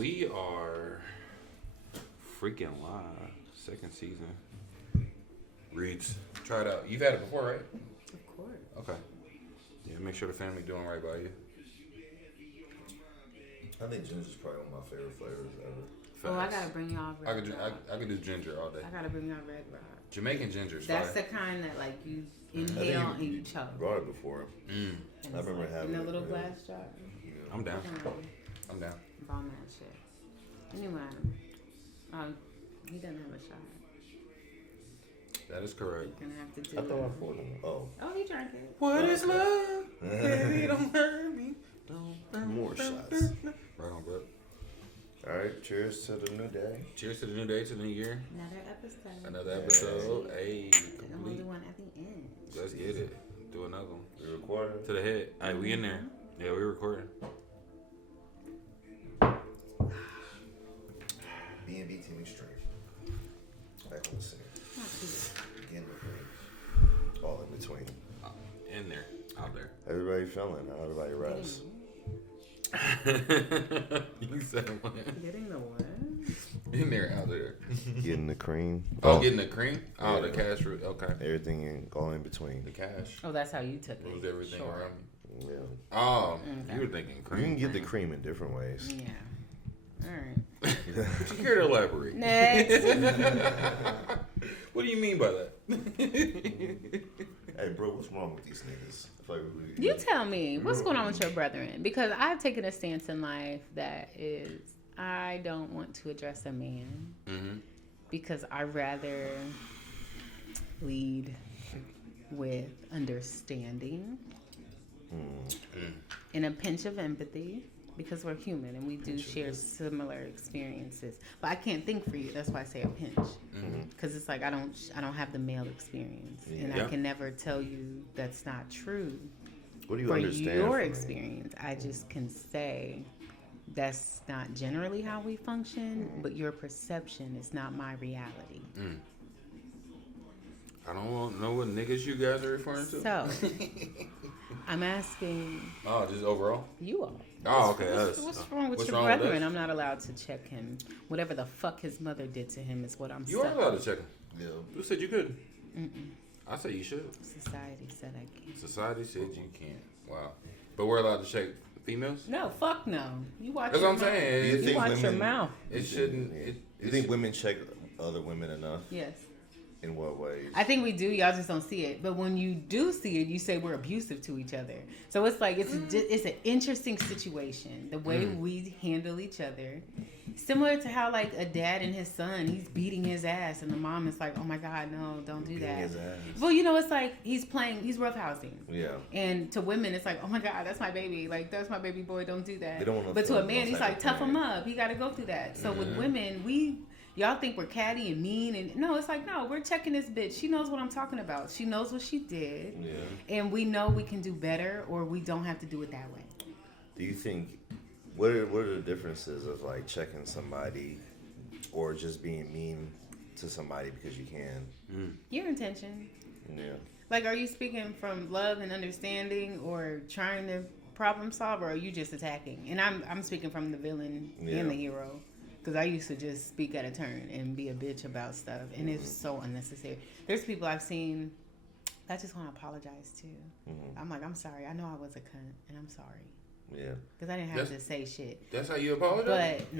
We are freaking live. Second season. Reeds. Try it out. You've had it before, right? Of course. Okay. Yeah, make sure the family doing right by you. I think ginger's probably one of my favorite flavors ever. Oh, I gotta bring y'all red rock. I could do ginger all day. I gotta bring y'all red rock. Jamaican ginger. That's the kind that like you inhale and you choke. Brought it before. I remember having in a it, little man. glass jar. Yeah. I'm down. I'm down. Bomb that shit. Anyway, he doesn't have a shot. That is correct. You're gonna have to do I thought I it. poured them. Oh. Oh, he drank it. What is love? Baby, don't hurt me. More shots. Right on, bro. All right. Cheers to the new day. Cheers to the new day, to the new year. Another episode. Another episode. Hey, And only complete. one at the end. Let's get it. Do another one. We recording? To the head. Hey, we in there. Yeah, we recording. B&B Team Extreme. Back on the scene. Again with me. All in between. In there. Out there. Everybody feeling? How everybody rest? You said what? Getting the what? In there, out there. Getting the cream. Getting the cream? Oh, Yeah. the cash root. Okay. Everything all in between. The cash. Oh, that's how you took it. Moves everything Sure. around me. Yeah. Oh, Okay. you were thinking You cream. can get the cream in different ways. Yeah. All right. But you care to elaborate. Next. What do you mean by that? Hey, bro, what's wrong with these niggas? I feel like You tell me, what's going on with your brethren? Because I've taken a stance in life that is, I don't want to address a man because I rather lead with understanding and a pinch of empathy because we're human and we do share similar experiences. But I can't think for you. That's why I say a pinch. Because it's like I don't have the male experience, and I can never tell you that's not true. What do you For understand your from me? experience, I just can say that's not generally how we function, but your perception is not my reality. I don't know what niggas you guys are referring to. So, I'm asking Oh, just overall? you all. Oh, okay. What's wrong with What's your wrong with brethren? us? I'm not allowed to check him. Whatever the fuck his mother did to him is what I'm You are saying. allowed to check him. Yeah. Who said you couldn't? I say you should. Society said I can't. Society said you can't. Wow. But we're allowed to check females? No, fuck no. You watch That's your what I'm mouth. saying. You watch your women- mouth. It shouldn't. Yeah. It, You think women check other women enough? Yes. In what ways? I think we do. Y'all just don't see it. But when you do see it, you say we're abusive to each other. So it's like it's an interesting situation. The way we handle each other, similar to how like a dad and his son, he's beating his ass, and the mom is like, "Oh my God, no, don't do that." His ass. Well, you know, it's like he's roughhousing. Yeah. And to women, it's like, "Oh my God, that's my baby. Like that's my baby boy. Don't do that." They don't wanna But to feel a man, no he's type like, of "Tough him pain. up. He got to go through that." So with women, y'all think we're catty and mean, and no, it's like, no, we're checking this bitch. She knows what I'm talking about. She knows what she did, and we know we can do better, or we don't have to do it that way. Do you think what are the differences of like checking somebody or just being mean to somebody because you can? Your intention, Yeah. like, are you speaking from love and understanding, or trying to problem solve, or are you just attacking? And I'm speaking from the villain and the hero. Because I used to just speak at a turn and be a bitch about stuff. And it's so unnecessary. There's people I've seen that just want to apologize to. I'm like, I'm sorry. I know I was a cunt. And I'm sorry. Yeah. Because I didn't have to say shit. That's how you apologize? But,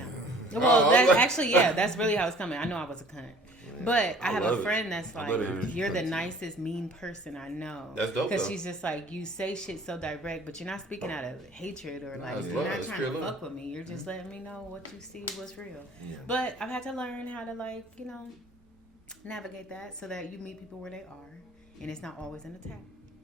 no. Well, actually, yeah. That's really how it's coming. I know I was a cunt. But I have a friend that's like, you're the nicest mean person I know. That's dope, Because though. she's just like, you say shit so direct, but you're not speaking out of hatred or like, it's you're love. not It's trying pure to love. fuck with me. You're just letting me know what you see was real. Yeah. But I've had to learn how to, like, you know, navigate that so that you meet people where they are. And it's not always an attack.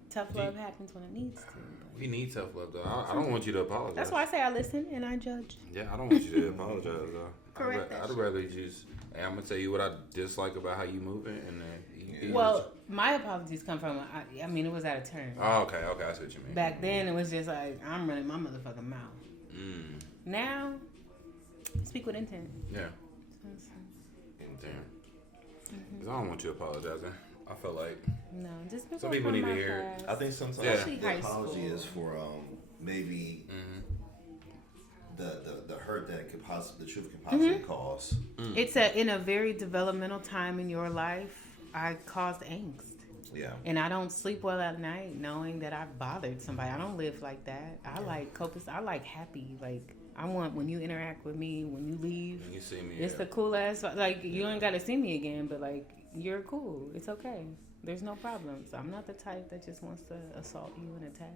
Tough love happens when it needs to. But We need tough love, though. I don't want you to apologize. that's why I say I listen and I judge. Yeah, I don't want you to apologize, though. Correct that I'd shit. rather you just, hey, I'm going to tell you what I dislike about how you moving. And then Well, my apologies come from, I mean, it was out of turn. Oh, okay. I see what you mean. Back then, it was just like, I'm running my motherfucking mouth. Now, speak with intent. Yeah. Damn. Because I don't want you apologizing. I feel like No, just some people need to hear it. I think sometimes Especially the high apology school. is for maybe the hurt that it the truth can possibly cause. It's in a very developmental time in your life. I caused angst. Yeah. And I don't sleep well at night knowing that I've bothered somebody. I don't live like that. I like copious. I like happy. Like, I want when you interact with me, when you leave, When you see me, it's the cool ass. Like, you ain't got to see me again, but like, you're cool. It's okay. There's no problems. I'm not the type that just wants to assault you and attack.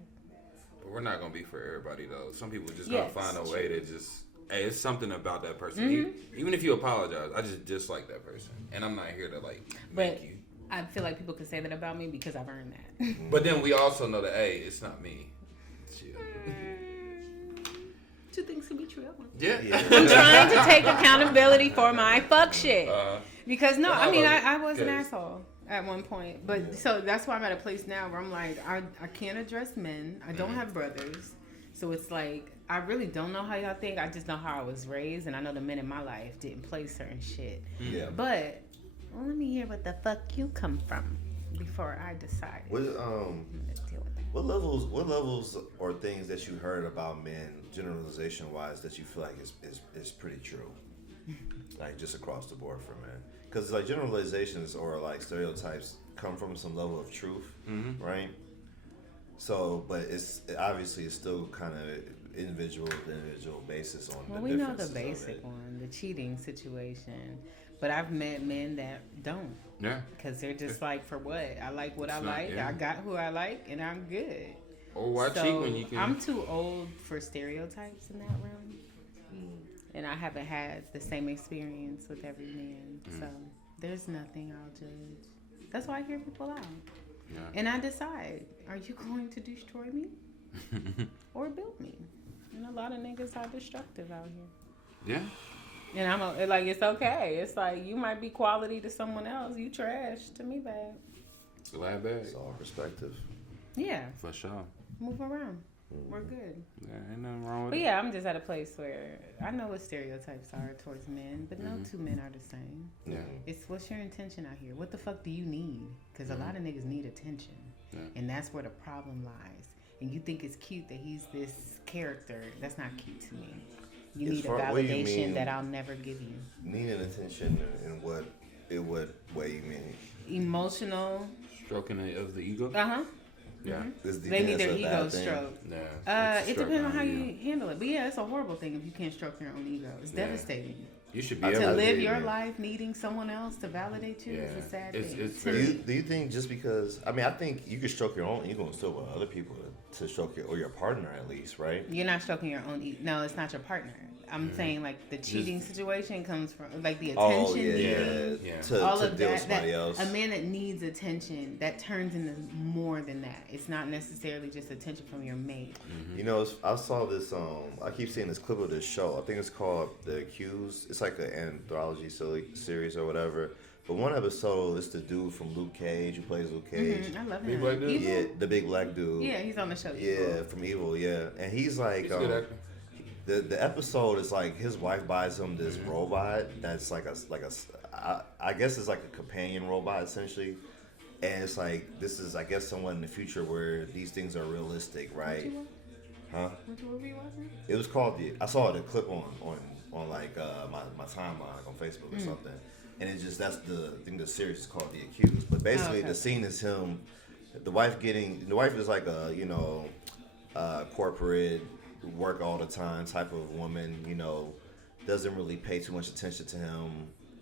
But we're not gonna be for everybody though. Some people just Yes, gonna find a way to just. Hey, it's something about that person. Even if you apologize, I just dislike that person, and I'm not here to like make But you. I feel like people can say that about me because I've earned that. But then we also know that hey, it's not me. Chill. Two things can be true. Yeah. I'm trying to take accountability for my fuck shit. Because no, I mean, I was an asshole at one point. But so that's why I'm at a place now where I'm like, I can't address men. I don't have brothers. So it's like, I really don't know how y'all think. I just know how I was raised. And I know the men in my life didn't play certain shit. Yeah. But let me hear what the fuck you come from before I decide. What I'm gonna deal with that. What levels or things that you heard about men, generalization wise, that you feel like is pretty true, like just across the board for men? Because like generalizations or like stereotypes come from some level of truth, right? So, but it's obviously it's still kind of individual basis on. Well, the we know the differences of basic it. one, the cheating situation. But I've met men that don't. Yeah. Because they're just like, for what? I like what I It's not- like. yeah. I got who I like, and I'm good. Or why cheat when you can? I'm too old for stereotypes in that realm. And I haven't had the same experience with every man. So there's nothing I'll judge. That's why I hear people out. Yeah. And I decide, are you going to destroy me or build me? And a lot of niggas are destructive out here. Yeah. And I'm like, it's okay. It's like, you might be quality to someone else. You trash to me, bad. Glad bag. It's all perspective. Yeah, For sure. move around. We're good. Yeah, ain't nothing wrong with But it. yeah, I'm just at a place where I know what stereotypes are towards men, but no two men are the same. Yeah. It's what's your intention out here? What the fuck do you need? Because a lot of niggas need attention. Yeah. And that's where the problem lies. And you think it's cute that he's this character. That's not cute to me. You As need a far- what do you validation mean? that I'll never give you. Needing attention in what way you mean? Emotional. Stroking of the ego. Uh-huh. Yeah. They need their ego stroked. Yeah. It depends on how you handle it. But yeah, it's a horrible thing if you can't stroke your own ego. It's Yeah. devastating. You should be I able To tell to. live you, your man. life needing someone else to validate you is Yeah. a sad It's- thing. it's To very- me. Do you think just because I think you can stroke your own ego and still want other people to stroke your partner at least, right? You're not stroking your own ego. No, it's not your partner. I'm saying like the cheating situation comes from like the attention Oh yeah, needing. Yeah. To All to of deal with that, somebody else. a man that needs attention, that turns into more than that. It's not necessarily just attention from your mate. You know, I saw this. I keep seeing this clip of this show. I think it's called The Accused. It's like an anthology series or whatever. But one episode is the dude from Luke Cage who plays Luke Cage. I love Big him. black dude? Evil? Yeah, the big black dude. Yeah, he's on the show. Yeah, from Evil. Yeah, and he's like, He's a good actor. the episode is like his wife buys him this robot that's I guess it's like a companion robot essentially, and it's like this is I guess somewhat in the future where these things are realistic, right? Huh? Which movie you watching? It was called I saw the clip on like my timeline like on Facebook or something, and it's just that's the thing. The series is called The Accused, but basically okay. the scene is him, the wife is like a corporate work all the time type of woman, doesn't really pay too much attention to him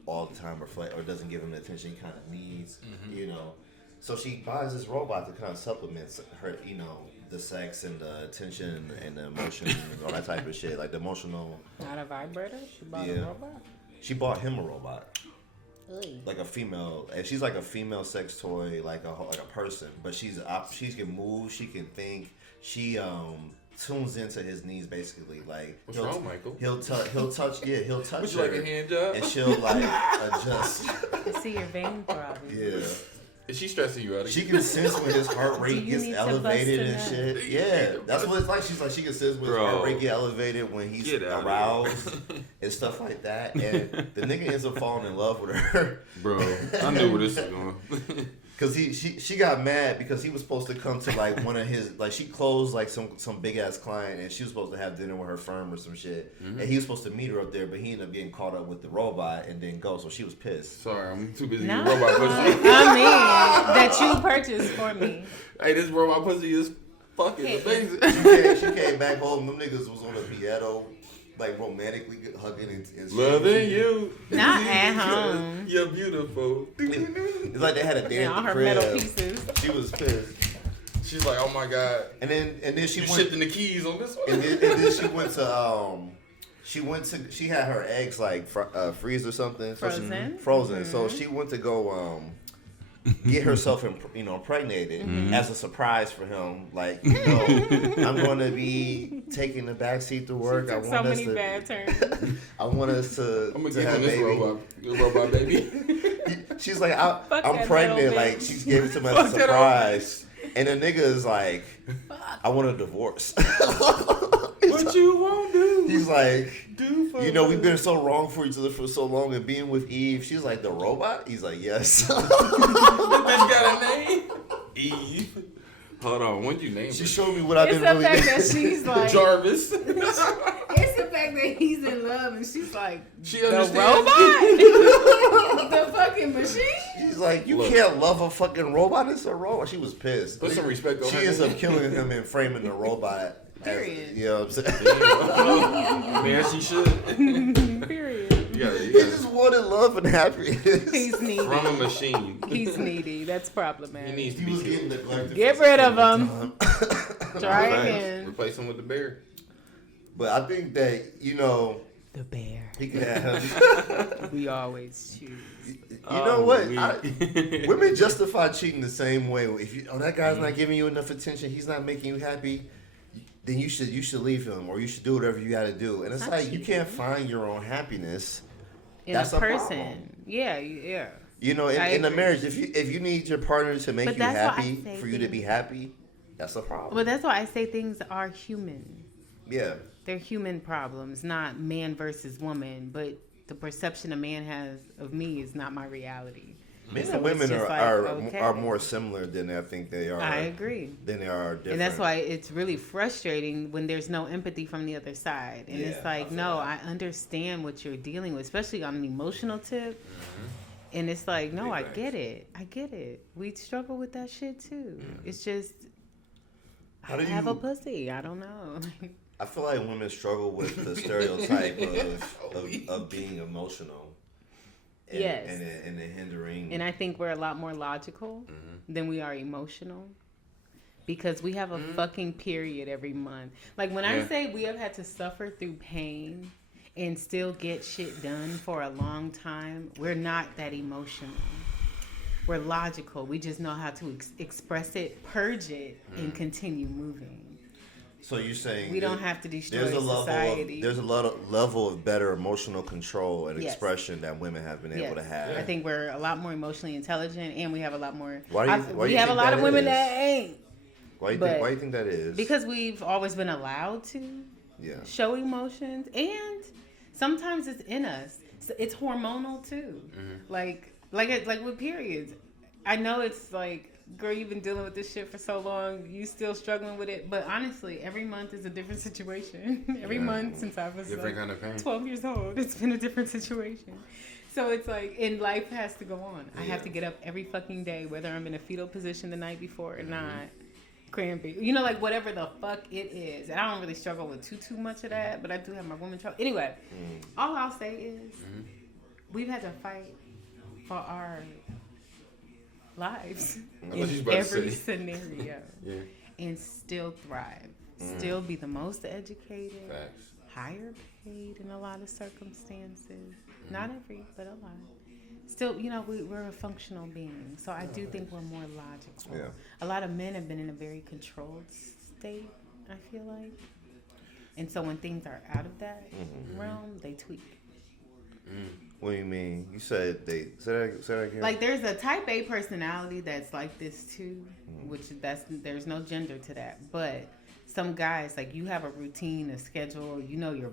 all the time or doesn't give him the attention he kind of needs, So she buys this robot that kind of supplements her, the sex and the attention and the emotion and all that type of shit, like the emotional. Not a vibrator. She bought a Yeah. robot. She bought him a robot, Ugh. like a female, and she's like a female sex toy, like a person, but she can move, she can think, she tunes into his needs basically, like What's wrong, Michael? He'll touch Would you her, like a hand job? and she'll like adjust. I see your vein throbbing. Yeah, Is she stressing you out? she can sense when his heart rate Do you gets need to elevated bust and a nut? shit. Yeah, that's what it's like. She's like she can sense when his Bro. heart rate get elevated when he's Get out of aroused and stuff like that. And the nigga ends up falling in love with her. Bro, I knew where this was going. Cause she got mad because he was supposed to come to like one of his like she closed like some big ass client and she was supposed to have dinner with her firm or some shit and he was supposed to meet her up there but he ended up getting caught up with the robot and didn't go so she was pissed. Sorry, I'm too busy No. getting robot pussy. I mean, that you purchased for me. Hey, this robot pussy is fucking amazing. She came back home. Them niggas was on the piano, like romantically hugging and Loving you. Not at home. You're beautiful. It's like they had a And dance all at her the crib. metal pieces. She was pissed. She's like, oh my god. And then she You went. shifting the keys on this one. And then she had her eggs like freeze or something. Frozen. Frozen. So she went to go get herself impregnated as a surprise for him. Like, I'm going to be taking the backseat to work. She took so many bad turns. I want us to. I'm gonna to give have him this baby. robot baby. She's like, I'm that pregnant. little Like, bitch. she gave it to me as a Fuck that surprise. And the nigga is like, I want a divorce. What you won't do? He's like, do for we've been so wrong for each other for so long, and being with Eve, she's like, the robot? He's like, yes. That bitch got a name? Eve. Hold on, when did you name She her? showed me what I've It's been the really. fact that she's like, Jarvis. it's the fact that he's in love and she's like, She the understands. robot? The fucking machine? She's like, you Look. can't love a fucking robot. It's a robot. She was pissed. Put some respect on She her ends name. up killing him and framing the robot. Period. You know what I'm saying? Man, she should. Period. You He gotta just wanted love and happiness. He's needy. from a machine. He's needy. That's He problematic. needs to He be was killed. getting neglected. Get for rid of some him. time. Try Right. again. Replace him with the bear. But I think that, The bear. he can have. We always choose. You know what? We- Women justify cheating the same way. If that guy's not giving you enough attention, he's not making you happy, then you should leave him or you should do whatever you got to do. And it's Not like you cheating. can't find your own happiness. In That's a a person. problem. Yeah, yeah. You know, I in a agree. marriage, if you need your partner to make But you that's why I happy say for you to be happy, that's a problem. But that's why I say things are human. Yeah. They're human problems, not man versus woman. But the perception a man has of me is not my reality. Men So and women it's just like, are okay. more similar than I think they are. I agree. Than they are different. And that's why it's really frustrating when there's no empathy from the other side. And it's Yeah, I like, feel no, that. I understand what you're dealing with, especially on an emotional tip. And it's like, no, I get it. I get it. We struggle with that shit too. It's just, How I do have a you- pussy. I don't know. I feel like women struggle with the stereotype of being emotional. And, Yes. and the hindering. And I think we're a lot more logical than we are emotional. Because we have a fucking period every month. Like when I Yeah. say we have had to suffer through pain and still get shit done for a long time, we're not that emotional. We're logical. We just know how to express it, purge it, and continue moving. So you're saying We don't have to destroy there's a society. there's a level of better emotional control and Yes. expression that women have been able to have. I think we're a lot more emotionally intelligent, and we have a lot more. Why do you we have a think lot that of women is? that ain't. Why but- do you think that is? Because we've always been allowed to yeah. show emotions, and sometimes it's in us. So it's hormonal too. Like with periods. I know it's like, girl, you've been dealing with this shit for so long. You still struggling with it, but honestly, every month is a different situation. Every month since I was Different like kind of pain. 12 years old, it's been a different situation. So it's like, and life has to go on. I have Yeah. to get up every fucking day, whether I'm in a fetal position the night before or not. Cramping, like whatever the fuck it is. And I don't really struggle with too much of that, but I do have my woman trouble. Anyway, all I'll say is we've had to fight for our lives Unless she's in about to every say. scenario Yeah. and still thrive. Still be the most educated, Facts. higher paid in a lot of circumstances. Not every, but a lot. Still, we're a functional being. So I do think we're more logical. Yeah. A lot of men have been in a very controlled state, I feel like. And so when things are out of that realm, they tweak. What do you mean? You said they said that again. Like there's a type A personality that's like this too, which there's no gender to that. But some guys, like, you have a routine, a schedule. You know your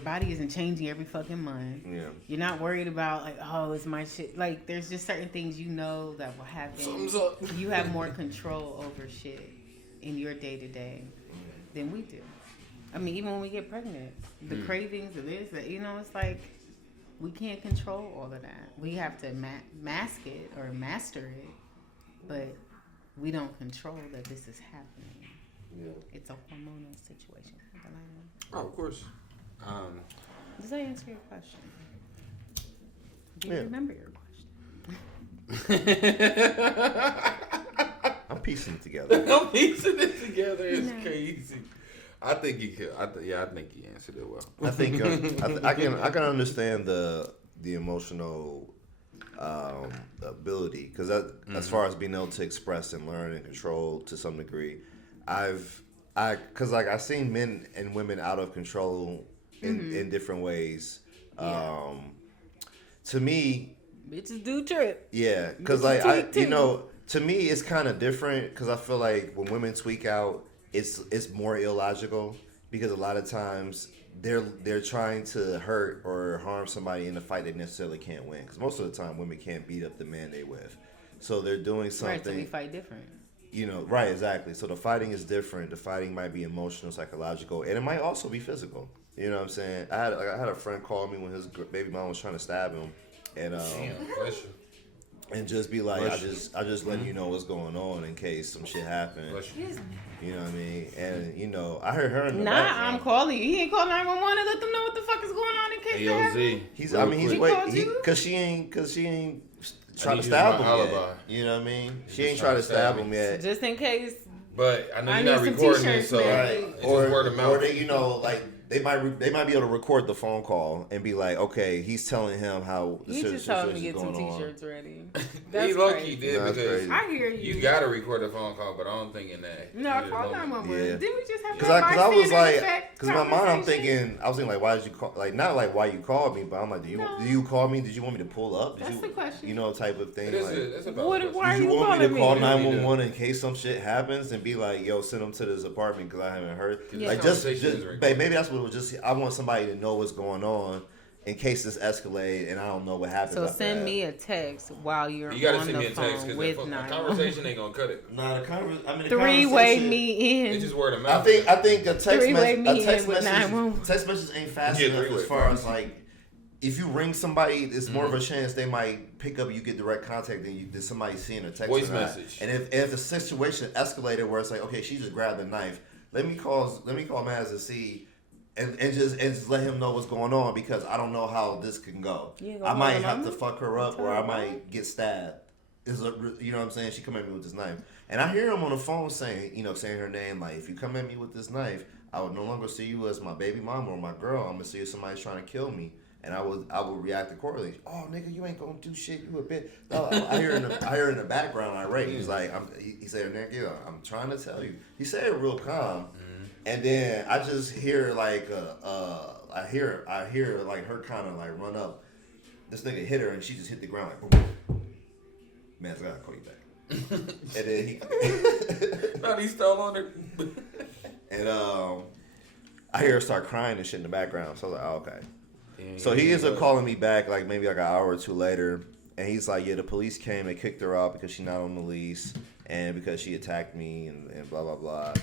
body isn't changing every fucking month. Yeah. You're not worried about, like, oh, it's my shit. Like, there's just certain things you know that will happen. Thumbs up. You have more control over shit in your day-to-day than we do. I mean, even when we get pregnant, the cravings of this, you know, it's like we can't control all of that. We have to mask it or master it, but we don't control that this is happening. Yeah. It's a hormonal situation. Oh, of course. Does that answer your question? Do you Yeah. remember your question? I'm piecing it together. I'm piecing it together. It's crazy. I think you could. I think you answered it well. I think I can understand the emotional ability, because as far as being able to express and learn and control to some degree, I've seen men and women out of control in different ways. To me, Bitches do trip. yeah, because to me it's kind of different, because I feel like when women tweak out, it's more illogical, because a lot of times they're trying to hurt or harm somebody in a fight they necessarily can't win, because most of the time women can't beat up the man they with, so they're doing something. Right, so we fight different. You know, right, exactly. So the fighting is different. The fighting might be emotional, psychological, and it might also be physical. You know what I'm saying? I had a friend call me when his baby mom was trying to stab him, and and just be like, I just letting you know what's going on in case some shit happen. You know what I mean? And you know, I heard her in the background. I'm calling you. He ain't called 911 and let them know what the fuck is going on in case that happens. Cause she ain't trying to stab him yet. You know what I mean? She ain't trying to stab him yet. Just in case. But I know I you're not need some recording t-shirts, it, so man. it's just word of mouth. Or they, you know, like they might be able to record the phone call and be like, okay, he's telling him how the You just told him to situation's get some going on. t-shirts ready. He low-key did, That's because crazy. I hear you. you gotta record a phone call, but I don't think in that. No, I called 911. Yeah. Didn't we just have Because that I was bystander like, effect because in my mind I'm conversation? thinking, like, why did you call? Like, not like why you called me, but I'm like, do you call me? Did you want me to pull up? Did That's you, the question. You know, type of thing. It's Like, about Why did are you you want me to calling call me? 911 in case some shit happens and be like, yo, send them to this apartment because I haven't heard. Yeah. Like, This just conversation is recorded. babe, maybe that's what it was. Just I want somebody to know what's going on in case this escalate and I don't know what happens. So after send that. me a text while you're You gotta on send the me a text, phone because with a 911. conversation ain't gonna cut it. Nah, the Three-way conversation- me in. It's just word of mouth. I think a text Three-way message with 911. ain't fast Yeah, enough three-way, as far bro. as like if you ring somebody, it's more of a chance they might pick up. You get direct contact than somebody seeing a text. Voice or not. message. And if the situation escalated where it's like, okay, she just grabbed a knife. Let me call Maz and see. And just let him know what's going on, because I don't know how this can go. You I might gonna have hold to him fuck her up, Tell or her I might what? get stabbed. You know what I'm saying? She come at me with this knife, and I hear him on the phone saying her name. Like, if you come at me with this knife, I would no longer see you as my baby mama or my girl. I'm gonna see you as somebody trying to kill me, and I would react accordingly. Oh, nigga, you ain't gonna do shit. You a bitch. No, I hear in the background irate. He's like, he said, nigga, I'm trying to tell you. He said it real calm. And then I just hear like I hear like her kind of like run up. This nigga hit her and she just hit the ground like boom. Man, I gotta call you back. And then he Thought he stole on her. and I hear her start crying and shit in the background. So I was like, oh, okay. So he ends up calling me back like maybe like an hour or two later, and he's like, yeah, the police came and kicked her out because she's not on the lease and because she attacked me and blah blah blah.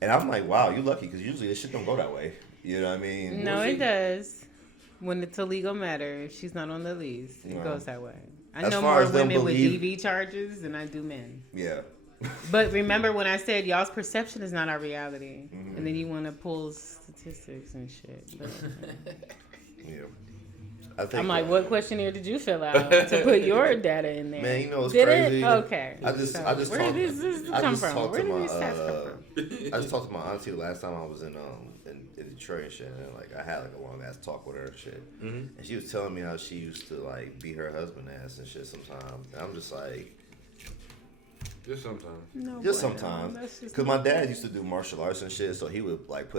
And I'm like, wow, you lucky, because usually this shit don't go that way. You know what I mean? No, it does. When it's a legal matter, if she's not on the lease, it goes that way. I As know far more as them women with believe- DV charges than I do men. Yeah. But remember when I said y'all's perception is not our reality, Mm-hmm. and then you want to pull statistics and shit. But, Yeah. I think, I'm like, what questionnaire did you fill out to put your data in there? Man, you know what's Did crazy? It? Okay. I just So, talked. where did this I come just from? talked Where to did my. these stats come from? I just talked to my auntie last time I was in Detroit and shit, and like I had like a long ass talk with her and shit, and she was telling me how she used to like beat her husband ass and shit sometimes. And I'm just like, Just sometimes. No, just bueno. sometimes, That's just because my dad used to do martial arts and shit, so he would like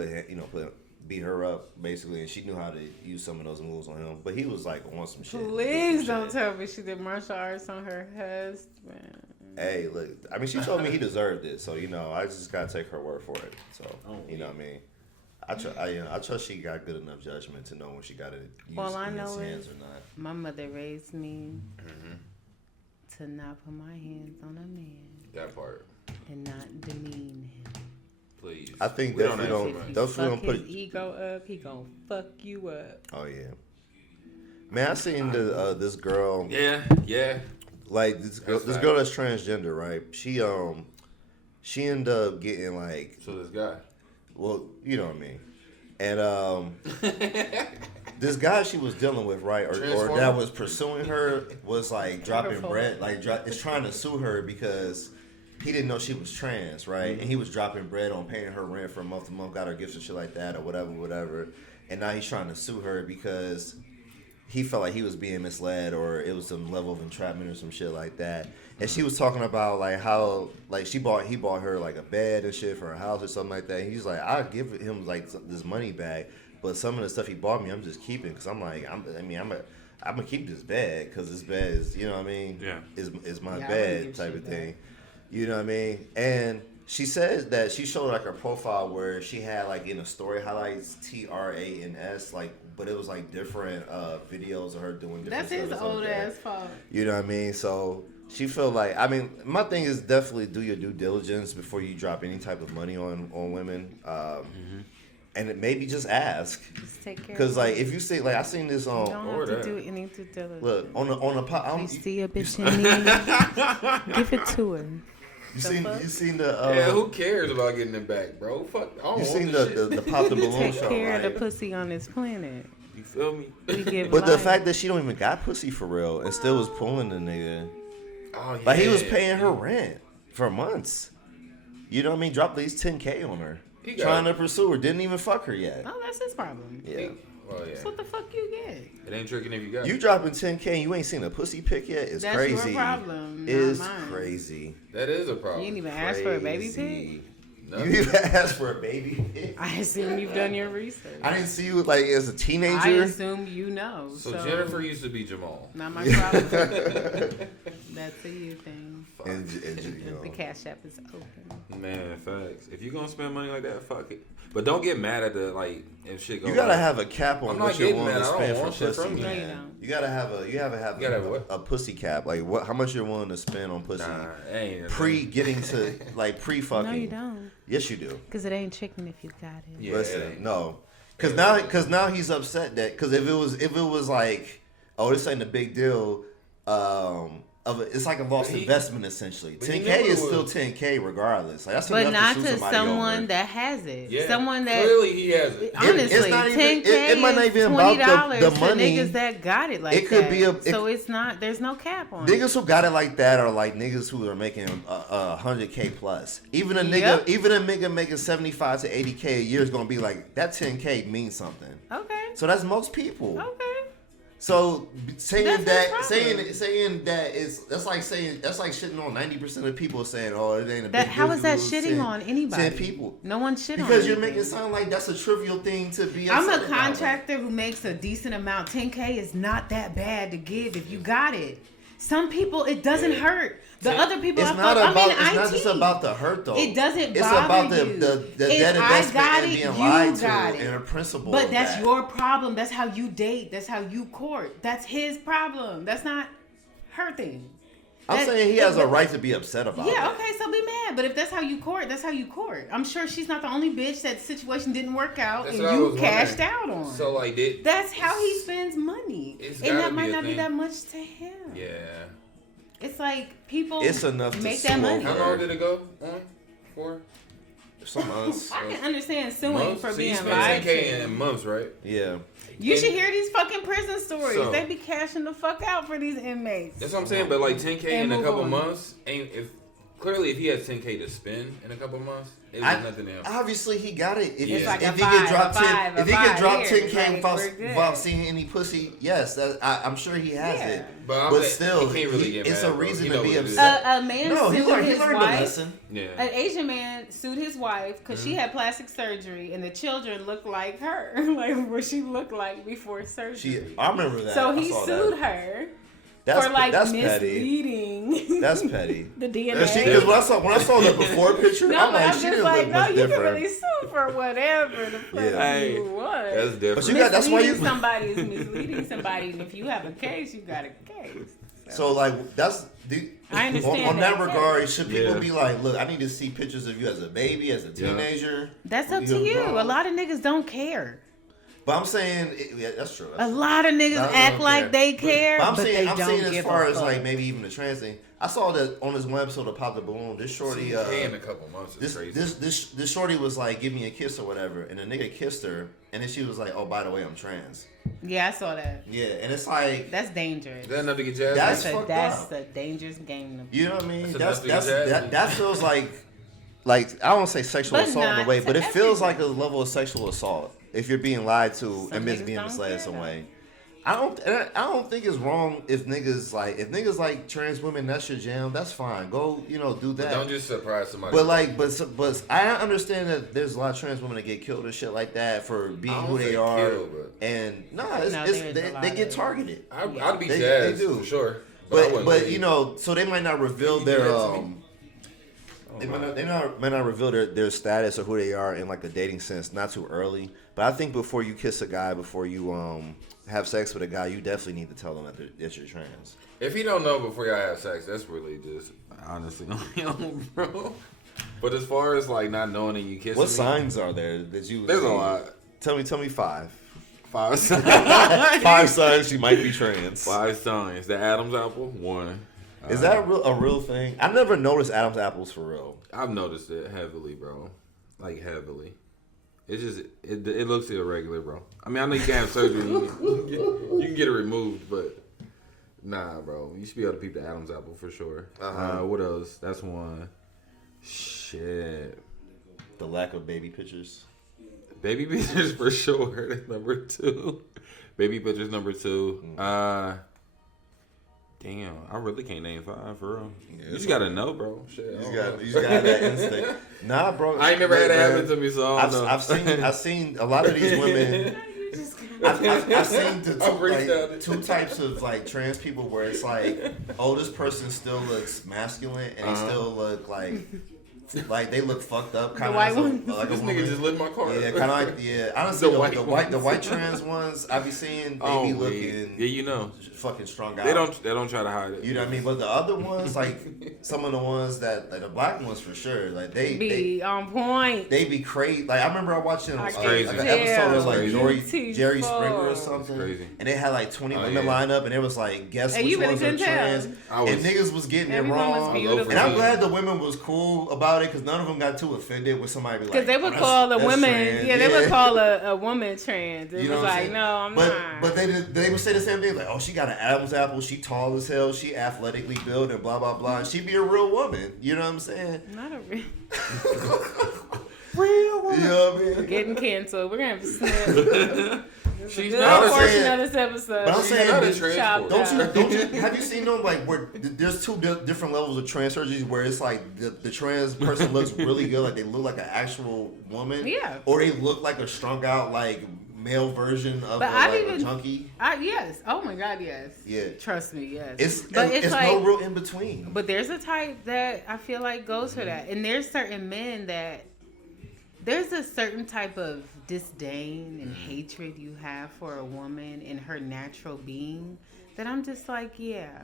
beat her up basically, and she knew how to use some of those moves on him. But he was like on some shit. Please don't tell me she did martial arts on her husband. Hey, look. I mean, she told me he deserved it, so I just gotta take her word for it. So you know what I mean. I trust she got good enough judgment to know when she got to use I in his know hands is or not. my mother raised me to not put my hands on a man. That part. And not demean him. Please. I think we definitely don't. don't. If you Definitely fuck don't put. his ego up, he gonna fuck you up. Oh yeah. Man, I seen this girl. Yeah. Like this girl that's transgender, right? She ended up getting like. So this guy. Well, you know what I mean. And this guy she was dealing with, right, or that was pursuing her, was like dropping bread, like is trying to sue her because he didn't know she was trans, right? Mm-hmm. And he was dropping bread on paying her rent for a month to month, got her gifts and shit like that, or whatever. And now he's trying to sue her because he felt like he was being misled, or it was some level of entrapment or some shit like that. And she was talking about like how like he bought her like a bed and shit for her house or something like that. And he's like, I'll give him like this money back, but some of the stuff he bought me, I'm just keeping because I'm gonna keep this bed because this bed is, you know what I mean? Yeah. Is my bed type of thing. You know what I mean? And she says that she showed like her profile where she had like in the story highlights TRANS, like, but it was like different videos of her doing different. That's his old ass fault. You know what I mean? So she feel like, I mean, my thing is definitely do your due diligence before you drop any type of money on women, and it maybe just ask. Just take care. Because like if you see, like I seen this on. You don't have to do any due diligence. Look on the you see a bitch in need, give it to her. You seen the yeah, who cares about getting it back, bro? Fuck, I don't you want seen this the Pop the Balloon Take show, care right? of the pussy on this planet. You feel me? We give But the life. fact that she don't even got pussy for real and still was pulling the nigga. Oh, yeah. Like he was paying her rent for months. You know what I mean? Dropped at least $10K on her. Trying to pursue her. Didn't even fuck her yet. Oh, that's his problem. Yeah. Well, yeah. So what the fuck you get? It ain't tricking if you got You it. dropping $10K and you ain't seen a pussy pic yet? It's That's crazy. your problem, not It's mine. crazy. That is a problem. You didn't even ask for a baby Crazy. pic? No. You even asked for a baby pic? I assume you've done your research. I didn't see you like as a teenager. I assume you know. So Jennifer used to be Jamal. Not my problem. That's a you thing. And, The Cash App is open. Man, facts. If you're gonna spend money like that, fuck it. But don't get mad at the if shit goes. you gotta have a cap on I'm what not you're getting willing mad. to I don't spend for want shit pussy. from you. No, you Man. don't. You gotta have what? a pussy cap. Like how much you're willing to spend on pussy Nah, ain't getting to like pre fucking. No, you don't. Yes, you do. Because it ain't chicken if you got it. Yeah, Listen, no, because now he's upset that because if it was like, oh, this ain't a big deal. It's like a lost investment essentially. 10K is still 10K regardless. Like, that's But enough not sue to somebody someone over. that has it. Yeah. Someone that Clearly he has it. honestly, It's not even- 10K it might not is even about $20 the for money. niggas that got it like It could that. be So it's not. There's no cap on it. Niggas who got it like that are like niggas who are making 100K plus. Even a nigga making 75 to 80K a year is gonna be like that 10K means something. Okay. So that's most people. Okay. So saying That's his problem. saying that that's like shitting on 90% of people saying, oh, it ain't a big That how deal is that to lose shitting on anybody? 10 people. No one shit on Because you're anything. making it sound like that's a trivial thing to be. I'm upset a about. contractor who makes a decent amount. 10K is not that bad to give if you got it. Some people it doesn't hurt. The other people It's I not fuck, about. I'm in It's IT. not just about the hurt though. It doesn't It's bother about you. the If that I investment got and it, being you lied to got it. and a principle. But of that's that. your problem. That's how you date. That's how you court. That's his problem. That's not her thing. I'm saying he has a right to be upset about it. Yeah, okay, so be mad. But if that's how you court, that's how you court. I'm sure she's not the only bitch that situation didn't work out That's and what I you was cashed wondering. out on. So like That's how he spends money. It's And gotta that be might a not be thing. that much to him. Yeah. It's like people It's enough to make sue that money. over. How long did it go on for? Some months. I can understand suing Months? for So being you spent lied 10K to. in months, right? Yeah. You should hear these fucking prison stories. So- They be cashing the fuck out for these inmates. That's what I'm saying. But like 10K in a move couple on. months ain't clearly if he has 10K to spend in a couple months, it's nothing to him. Obviously, he got it. If, It's like if a he could drop five, 10, a if he could five drop years, 10K like, we're good. without seeing any pussy, yes, I'm sure he has Yeah. it. But Still, he can't really get it's mad, a bro. reason He to know be what it is. upset. A man No, he sued learned his the wife. lesson. Yeah. An Asian man sued his wife because she had plastic surgery and the children looked like her, like what she looked like before surgery. I remember that. So I he saw sued that. her for like that's petty. misleading. That's petty. The DNA. Because when I saw the before picture, No, I'm but like, I'm she just didn't like, look no, much you can different. really sue for whatever the fuck Hey, you want. that's different. But you got that's why you. Somebody is misleading somebody, and if you have a case, you got a case. So like that's I understand on that that. regard. Should people Yeah. be like, look, I need to see pictures of you as a baby, as a teenager. That's up to you. A lot of niggas don't care. But I'm saying, yeah, that's true. A lot of niggas act like they care, But I'm but saying, they I'm don't saying as give far a as fuck. like maybe even the trans thing. I saw that on this one episode of Pop the Balloon. This shorty, in a couple months is crazy. this shorty was like, give me a kiss or whatever, and the nigga kissed her, and then she was like, oh, by the way, I'm trans. Yeah, I saw that. Yeah, and it's like That's dangerous. Is that enough to get jazzed? That's That's fucked that's up. a dangerous game. You know what I mean? That's enough to get jazzed. That feels like I don't want to say sexual But assault in a not way, to but it feels like everyone. a level of sexual assault if you're being lied to Some and niggas being don't misled care, some though. way. I don't think it's wrong if niggas like trans women, that's your jam, that's fine. Go, do that. But don't just surprise somebody. But I understand that there's a lot of trans women that get killed and shit like that for being I don't who they say are. kill, but- And there's a lot they get of- targeted. I'd be They jazzed do. for sure. I wouldn't But leave. so they might not reveal Can you do their that to me? they might not reveal their status or who they are in like a dating sense not too early. But I think before you kiss a guy, before you have sex with a guy, you definitely need to tell them that you're trans. If he don't know before y'all have sex, that's really just honestly on him, bro. But as far as like not knowing and you kissing What me, signs are there that you? there's see? a lot. Tell me 5. 5 signs. 5 signs she might be trans. 5 signs. The Adam's apple, 1. Is that a real thing? I never noticed Adam's apples for real. I've noticed it heavily, bro. Like heavily. It just it looks irregular, bro. I mean, I know you can have surgery, you can get it removed, but nah, bro. You should be able to peep the Adam's apple for sure. What else? That's 1. Shit. The lack of baby pictures. Baby pictures for sure. That's number 2. Baby pictures number 2. Damn, I really can't name 5 for real. Yeah, you just gotta know, bro. Shit, You just got that instinct. Nah, bro. I ain't never had it man, happen to me, so I don't know. I've seen a lot of these women. I've seen the two types of like trans people where it's like, oh, this person still looks masculine and they still look like they look fucked up. Kind The white of one? like This a nigga woman. just lit my car. Yeah, kind of like Honestly, The the white white trans ones I be seeing, they be looking yeah, you know. fucking strong out. They don't try to hide it. You know what I mean? But the other ones, like some of the ones like the black ones for sure, like they Be on point. they be crazy. Like I remember I watching I like can't an episode of like tell. Jerry Springer or It's something, crazy. and they had like 20 Oh, women yeah. line up, and it was like, guess And which you really ones are couldn't tell. trans, I and was- niggas was getting it Everyone was wrong. beautiful. And I'm glad the women was cool about it because none of them got too offended with somebody be like, Because they would "Oh, call a that's woman, trans." they would call a woman trans. It You know was what I'm like, saying? no, I'm but, not. But they would say the same thing, like, oh, she got an Adam's apple, she tall as hell, she athletically built, and blah, blah, blah. And she be a real woman. You know what I'm saying? Not a real. Real woman. You know what I mean? Getting canceled. We're going to have to snip. She's Good not a portion saying- of this episode. But I'm She's saying, not a don't transport. don't you, have you seen them, like, where there's two different levels of trans surgeries where it's like the trans person looks really good, like they look like an actual woman. Yeah. Or they look like a strung out, like, male version of But a junkie. Yes. Oh my God, yes. Yeah. Trust me, yes. It's like, no real in between. But there's a type that I feel like goes for that. And there's certain men that there's a certain type of disdain and hatred you have for a woman in her natural being that I'm just like, yeah,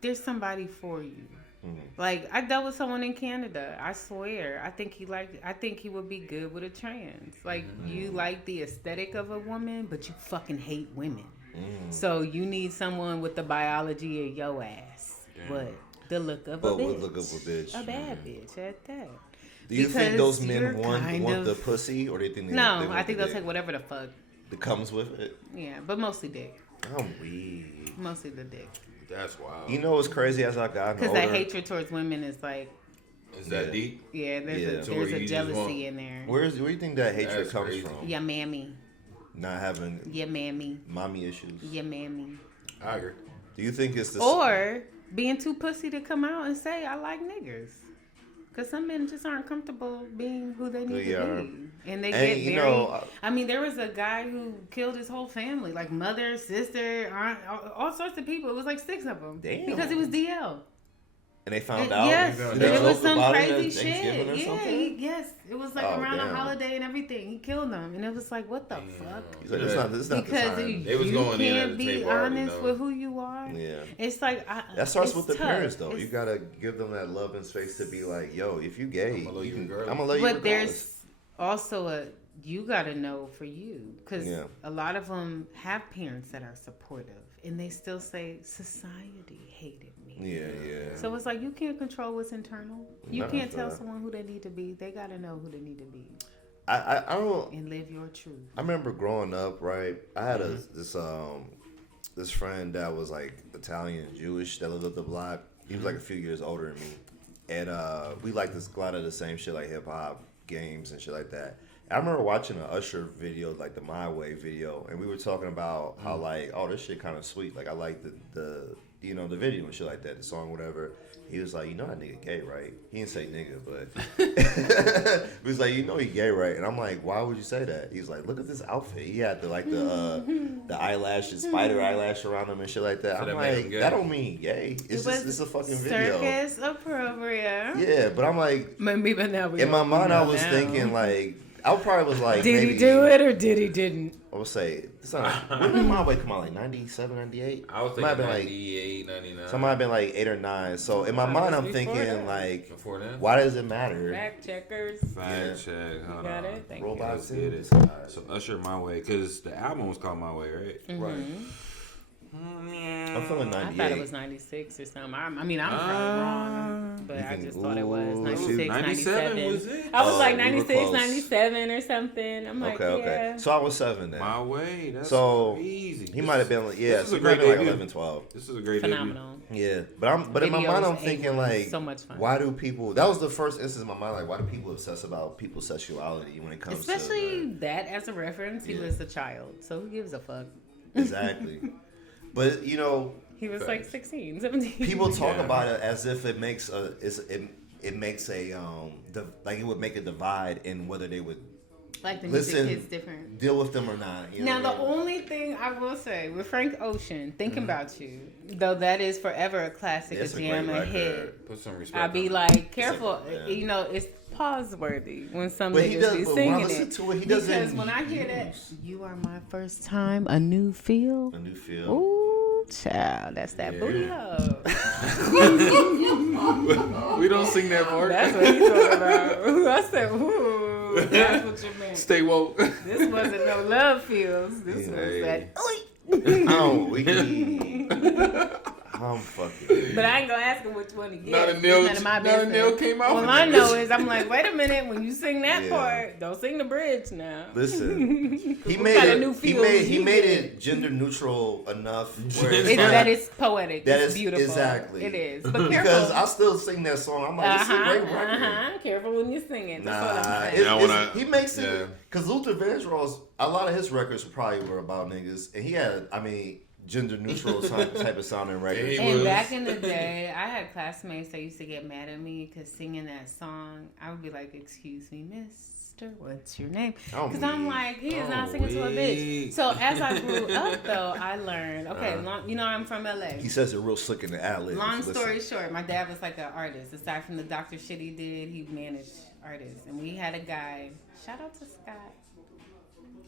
there's somebody for you. Mm-hmm. Like, I dealt with someone in Canada. I swear. I think he would be good with a trans. Like, you like the aesthetic of a woman, but you fucking hate women. So you need someone with the biology of your ass. Damn. But the look of But a bitch. would look of a bitch. A bad bitch at that. Do you think Because those you're men want kind the of- pussy, or do you think they No, want I think the they'll dick take whatever the fuck. that comes with it? Yeah, but mostly dick. I'm weak. Mostly the dick. That's wild. You know what's crazy as I got Because older? that hatred towards women is like, Is that Yeah. deep? yeah, there's Yeah. a So where there's you a just jealousy want- in there. Where do you think that hatred That's comes crazy. from? Yeah, mammy. Not having Yeah, mammy. mommy issues. Yeah, mammy. I agree. Do you think it's the Or being too pussy to come out and say, I like niggers. Because some men just aren't comfortable being who they need They to are. be. And they And, get you very... know, I mean, there was a guy who killed his whole family. Like mother, sister, aunt, all sorts of people. It was like 6 of them. Damn. Because it was DL. And they found out. Yes, Did they it was joke some about it crazy at Thanksgiving shit. or Yeah, something? yes, it was like Oh, around a damn. holiday and everything. He killed them, and it was like, what the fuck? He's like, this not the Because time. They was you going in at can't the be table already, honest though. with who you are. Yeah. It's like That starts it's with the tough. parents, though. It's- You gotta give them that love and space to be like, yo, if you gay, I'ma love you regardless. I'm gonna love you But regardless. there's also you gotta know for you, because Yeah. a lot of them have parents that are supportive, and they still say society hated me. Yeah. So it's like you can't control what's internal. You No, can't it's tell not. someone who they need to be. They gotta know who they need to be I don't. and live your truth. I remember growing up, right? I had this friend that was like Italian, Jewish, that lived up the block. He was like a few years older than me, and we liked a lot of the same shit, like hip hop, games, and shit like that. I remember watching an Usher video, like the My Way video, and we were talking about how like, oh, this shit kind of sweet. Like I like the the video and shit like that, the song, whatever. He was like, you know that nigga gay, right? He didn't say nigga, but he was like, you know he gay, right? And I'm like, why would you say that? He was like, look at this outfit. He had the eyelashes, spider eyelash around him and shit like that. So I'm that made him like, gay. that don't mean gay. It's a fucking video. Circus appropriate. Yeah, but I'm like, Maybe now we in my all mind, know I was now. thinking like, I probably was like, did maybe, he do it or did he didn't? I would say, when did My Way come out? Like 97, 98? I was Might have thinking been like 98, 99. So it might have been like 8 or 9. So in my That mind, was I'm before thinking that. like, Before that? why does it matter? Fact checkers. Fact check. Hold Got on. it. Thank Robots Let's get in it. the sky. So Usher My Way, because the album was called My Way, right? you. Right. Mhm. I'm feeling 98. I thought it was 96 or something. I mean, I'm probably wrong, but You I think- just thought it was ooh, 96, 97 97. was it? I was like we were 96, close. 97 or something. I'm like, Okay. yeah. So I was 7 then. My Way. That's So, crazy. He might have been, yeah, this is so a he might great have been like debut. 11, 12. This is a great Phenomenal. Yeah, but in my Videos, mind, I'm thinking A1, like, so much fun. why do people? That was the first instance in my mind. Like, why do people obsess about people's sexuality when it comes Especially to that as a reference, he Yeah. was a child, so who gives a fuck? exactly? But He was like 16, 17. people talk Yeah. about it as if it makes it makes a like it would make a divide in whether they would like the listen, music hits different. deal with them or not. You Now, know the what I mean? only thing I will say with Frank Ocean, Thinking Mm-hmm. About You, though that is forever a classic, It's a a jam, great a record. hit. Put some respect. I'd be on like, careful. Yeah. It's pause worthy when some But he niggas does. be But when I singing listen it. to it, he Because doesn't. when I hear that, you are my first time, a new feel. a new feel. Ooh, child, that's that Yeah. booty hole. it. We don't sing that part. That's what he's talking about. I said, ooh, that's what you meant. Stay woke. This wasn't no love feels. This Hey. was that. Oh, I'm fucking. But I ain't gonna ask him which one he gets. Not a It's nail- none of my not a business. nail came out All with I it. know is I'm like, wait a minute, when you sing that Yeah. part, don't sing the bridge now. Listen, he What made kind of it. new He feels made you get? it gender neutral enough where it's It's, like, that is poetic. That It's is- beautiful. exactly. It is. But careful. because I still sing that song. I'm like, this is a great record. Careful when you sing it. That's what Nah, I'm it's, saying. he makes it yeah. because Luther Vandross. A lot of his records probably were about niggas, and he had, gender neutral type of sounding records. He And was. back in the day, I had classmates that used to get mad at me because singing that song, I would be like, "Excuse me, mister, what's your name?" Oh, Because I'm me. like, he is Oh, not singing to a bitch. weak. So as I grew up, though, I learned. Okay, I'm from LA. He says it real slick in the ad-libs. Long Listen. story short, my dad was like an artist. Aside from the doctor shit he did, he managed artists, and we had a guy. Shout out to Scott.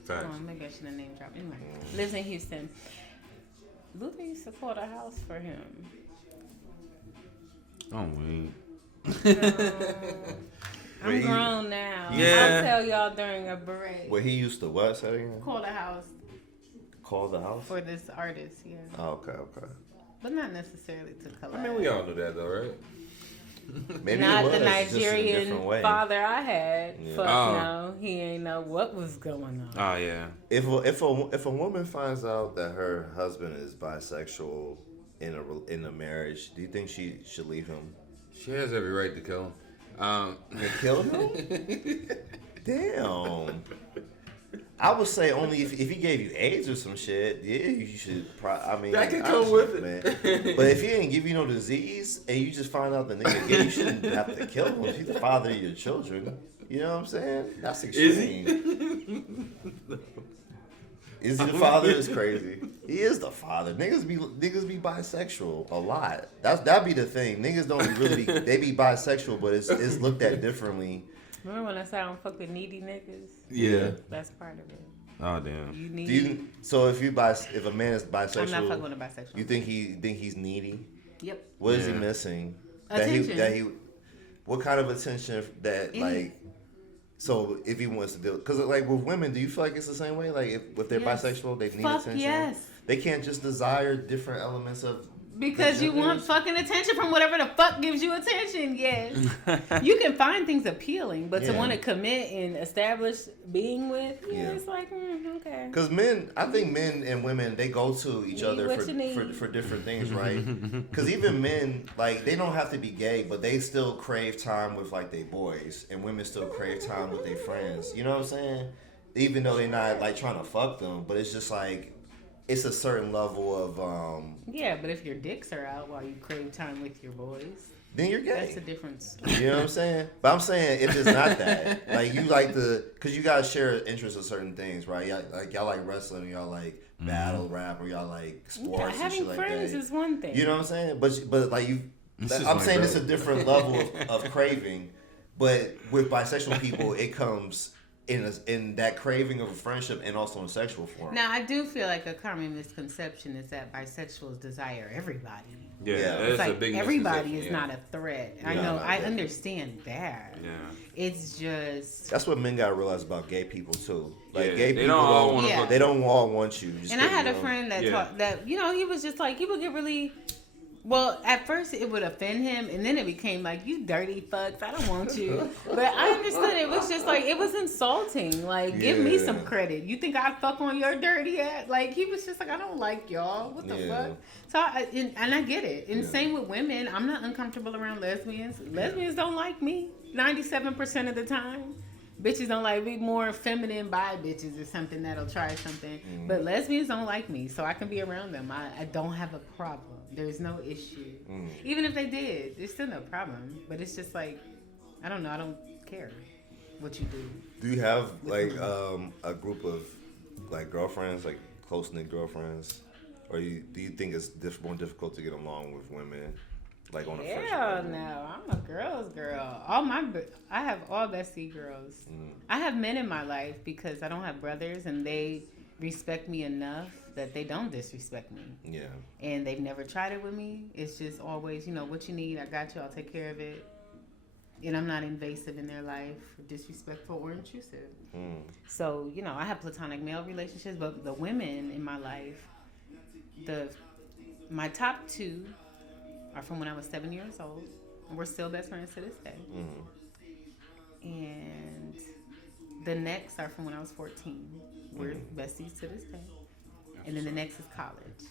Facts. Oh, maybe I should have name dropped. Anyway, lives in Houston. Luther used to bought a house for him. Oh, wait. I'm Wait, grown now. Yeah. I'll tell y'all during a break. Where he used to what? Say it again? Call a house Call the house? for this artist, yeah. Oh, okay. But not necessarily to collab. I mean, we all knew that, though, right? Maybe Not it was the just in a different Nigerian way. father I had. Yeah. Fuck Oh. no. He ain't know what was going on. Oh, yeah. If a woman finds out that her husband is bisexual in a marriage, do you think she should leave him? She has every right to kill him. And kill him? Damn. I would say only if he gave you AIDS or some shit, yeah, you should. I mean, that could come with it, man. But if he ain't give you no disease and you just find out the nigga gay, you shouldn't have to kill him. If he's the father of your children, you know what I'm saying? That's extreme. Is he the father? Is crazy. He is the father. Niggas be bisexual a lot. That'd be the thing. Niggas don't really they be bisexual, but it's looked at differently. Remember when I said I don't fuck with needy niggas? Yeah. That's part of it. Oh damn. You need. So if a man is bisexual, I'm not fucking with a bisexual. You think he's needy? Yep. What is he missing? Attention. What kind of attention that like? So if he wants to do, because like with women, do you feel like it's the same way? Like if they're bisexual, they need attention. Yes. They can't just desire different elements of. Because you want fucking attention from whatever the fuck gives you attention. Yes. You can find things appealing, but to want to commit and establish being with, it's like, okay. Because I think men and women, they go to each other for different things, right? Because even men, like, they don't have to be gay, but they still crave time with, like, their boys. And women still crave time with their friends. You know what I'm saying? Even though they're not, like, trying to fuck them. But it's just, like, it's a certain level of yeah, but if your dicks are out while you crave time with your boys, then you're gay. That's a difference. You know what I'm saying? But I'm saying if it's not that, like you like because you guys share interests in certain things, right? Y'all like wrestling, y'all like battle rap, or y'all like sports and shit like that. Having friends is one thing. You know what I'm saying? But like I'm saying it's a different level of craving. But with bisexual people, it comes in that craving of a friendship and also in sexual form. Now, I do feel like a common misconception is that bisexuals desire everybody. Yeah, it's like a big everybody is not a threat. Yeah, I know, I understand that. Yeah. It's just... That's what men gotta realize about gay people, too. Like, gay people they don't all want you. And I had a friend that taught that, you know, he was just like, he would get really... Well, at first it would offend him, and then it became like, you dirty fucks, I don't want you. But I understood it was just like, it was insulting. Like, give me some credit. You think I'd fuck on your dirty ass? Like, he was just like, I don't like y'all. What the fuck? So, and I get it. And same with women. I'm not uncomfortable around lesbians. Lesbians don't like me 97% of the time. Bitches don't like me, more feminine bi bitches or something that'll try something. But lesbians don't like me, so I can be around them. I don't have a problem. There's no issue. Even if they did, there's still no problem. But it's just like, I don't know. I don't care what you do. Do you have like a group of like girlfriends, like close knit girlfriends, or do you think it's more difficult to get along with women? Like on a Hell no, I'm a girl's girl. I have all bestie girls. I have men in my life because I don't have brothers, and they respect me enough that they don't disrespect me. Yeah. And they've never tried it with me. It's just always, you know, what you need, I got you, I'll take care of it. And I'm not invasive in their life, or disrespectful or intrusive. So, you know, I have platonic male relationships, but the women in my life, my top two are from when I was 7 years old, and we're still best friends to this day. And the next are from when I was 14. We're besties to this day. And then the next is college,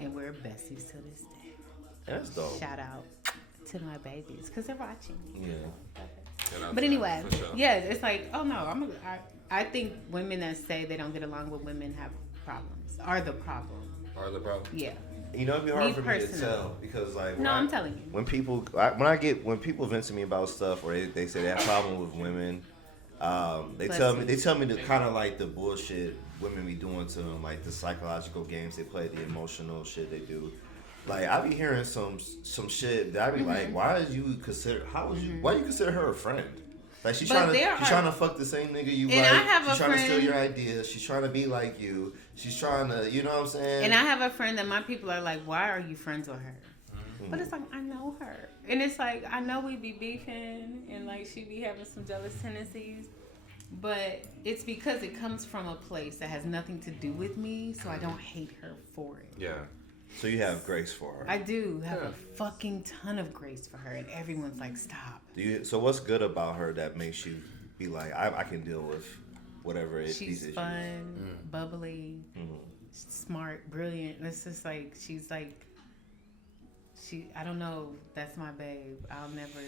and we're besties to this day. That's dope. Shout out to my babies, because they're watching. Yeah. But anyway, it's like, oh no, I think women that say they don't get along with women have problems, are the problem. Yeah. You know, it'd be hard for me to tell because, like, I'm telling you, when people vent to me about stuff, or they say they have problem with women, they tell me the kind of like the bullshit women be doing to them, like the psychological games they play, the emotional shit they do. Like, I be hearing some shit that I be like, why you consider her a friend? Like, she's trying to fuck the same nigga you like. She's trying to steal your ideas. She's trying to be like you. She's trying to, you know what I'm saying? And I have a friend that my people are like, why are you friends with her? But it's like, I know her. And it's like, I know we be beefing and like she be having some jealous tendencies. But it's because it comes from a place that has nothing to do with me, so I don't hate her for it. Yeah. So you have grace for her. I do have a fucking ton of grace for her, and everyone's like, stop. So what's good about her that makes you be like, I can deal with whatever it is? She's fun, bubbly, smart, brilliant. It's just like, I don't know, that's my babe. I'll never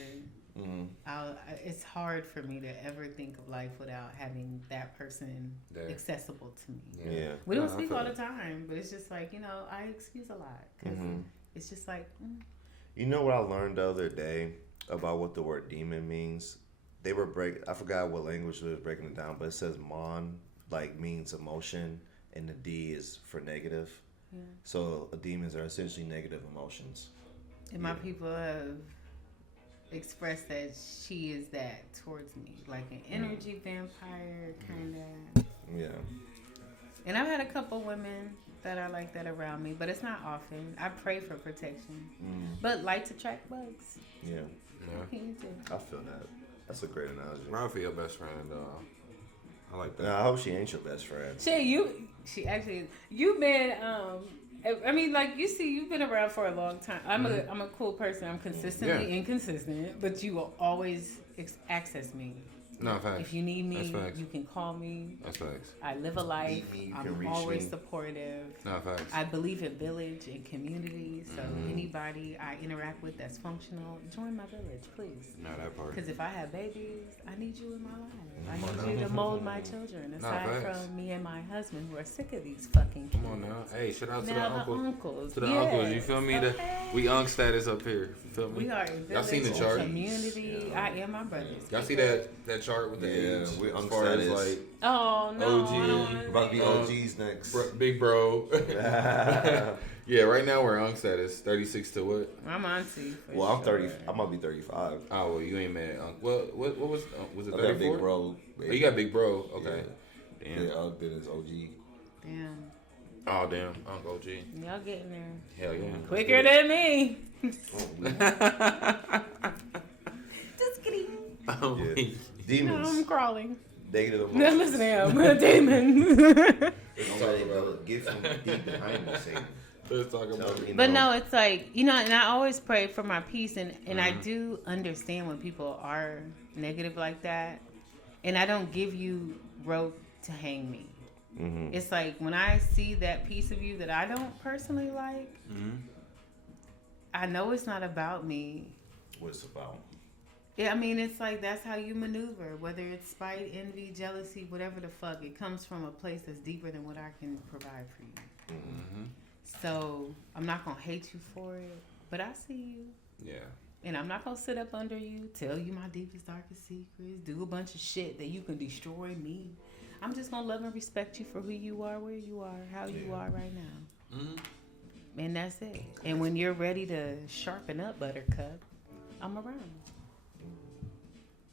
It's hard for me to ever think of life without having that person accessible to me. Yeah. We don't speak all the time, but it's just like, I excuse a lot. Cause it's just like... You know what I learned the other day about what the word demon means? They were I forgot what language they was breaking it down, but it says mon, like, means emotion, and the D is for negative. Yeah. So demons are essentially negative emotions. And my people have expressed that she is that towards me, like an energy vampire kind of. Yeah. And I've had a couple women that are like that around me, but it's not often. I pray for protection, but lights attract bugs. Yeah. What can you do? I feel that. That's a great analogy. Ryan for your best friend, I like that. I hope she ain't your best friend. She actually, you've been, I mean, like, you've been around for a long time. I'm a cool person. I'm consistently inconsistent, but you will always access me. No, facts. If you need me, you can call me. That's facts. I live a life. I'm always supportive. No, facts. I believe in village and community. So anybody I interact with that's functional, join my village, please. No, that part. Because if I have babies, I need you in my life. I need you to mold my children. Aside from me and my husband, who are sick of these fucking kids. Come on now. Hey, shout out to the uncles. To the yes. uncles. You feel me? Okay. We unk status up here. You feel me? We are a village. Y'all seen the chart? Community. I am my brothers. Y'all see that chart with the age? We as far as like oh no, OG, about to be OGs next. Big bro. Yeah, right now we're unk status. 36 to what? I'm auntie. Well, I'm 30. I'm gonna be 35. Oh well, you ain't mad. What was it? 34? I got big bro. Oh, you got big bro. Okay. Yeah. Damn. Yeah, Unk did his OG. Damn. Oh damn, Unk OG. Y'all getting there? Hell yeah. Quicker than me. Just kidding. Yeah. Demons. No, I'm crawling. Negative No, emotions. listen to him. A demon. It's already get from deep behind you, Satan. Let's talk about it. But no, it's like, and I always pray for my peace, and I do understand when people are negative like that, and I don't give you rope to hang me. Mm-hmm. It's like when I see that piece of you that I don't personally like, I know it's not about me. What's it about? Yeah, I mean, it's like that's how you maneuver, whether it's spite, envy, jealousy, whatever the fuck. It comes from a place that's deeper than what I can provide for you. Mm-hmm. So I'm not going to hate you for it, but I see you. Yeah. And I'm not going to sit up under you, tell you my deepest, darkest secrets, do a bunch of shit that you can destroy me. I'm just going to love and respect you for who you are, where you are, how you are right now. Mm-hmm. And that's it. And when you're ready to sharpen up, Buttercup, I'm around.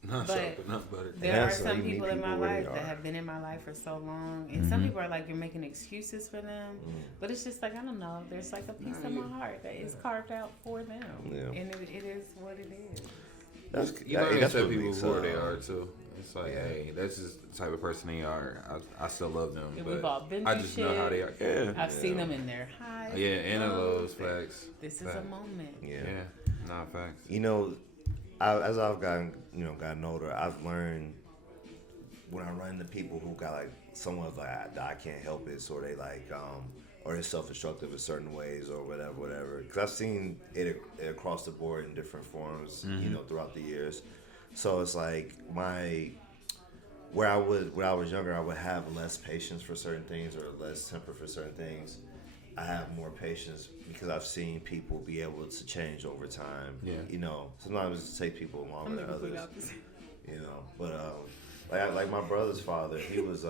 Not sharpen up, Buttercup. There are some people in my life that have been in my life for so long. And some people are like, you're making excuses for them. But it's just like, I don't know. There's like a piece of my heart that is carved out for them. Yeah. And it is what it is. You learn to accept people for who they are, too. It's like, hey, that's just the type of person they are. I still love them, and but we've all been I just know how they are. Yeah, I've seen them in their highs. Yeah, and in lows, facts. This is a moment. Yeah, nah, facts. You know, as I've gotten older, I've learned when I run into people who got like someone's like I can't help it, so they like or they're self-destructive in certain ways or whatever. Because I've seen it across the board in different forms, throughout the years. So it's like where I was younger, I would have less patience for certain things or less temper for certain things. I have more patience because I've seen people be able to change over time. Yeah. Sometimes it takes people longer than others. But like my brother's father, he was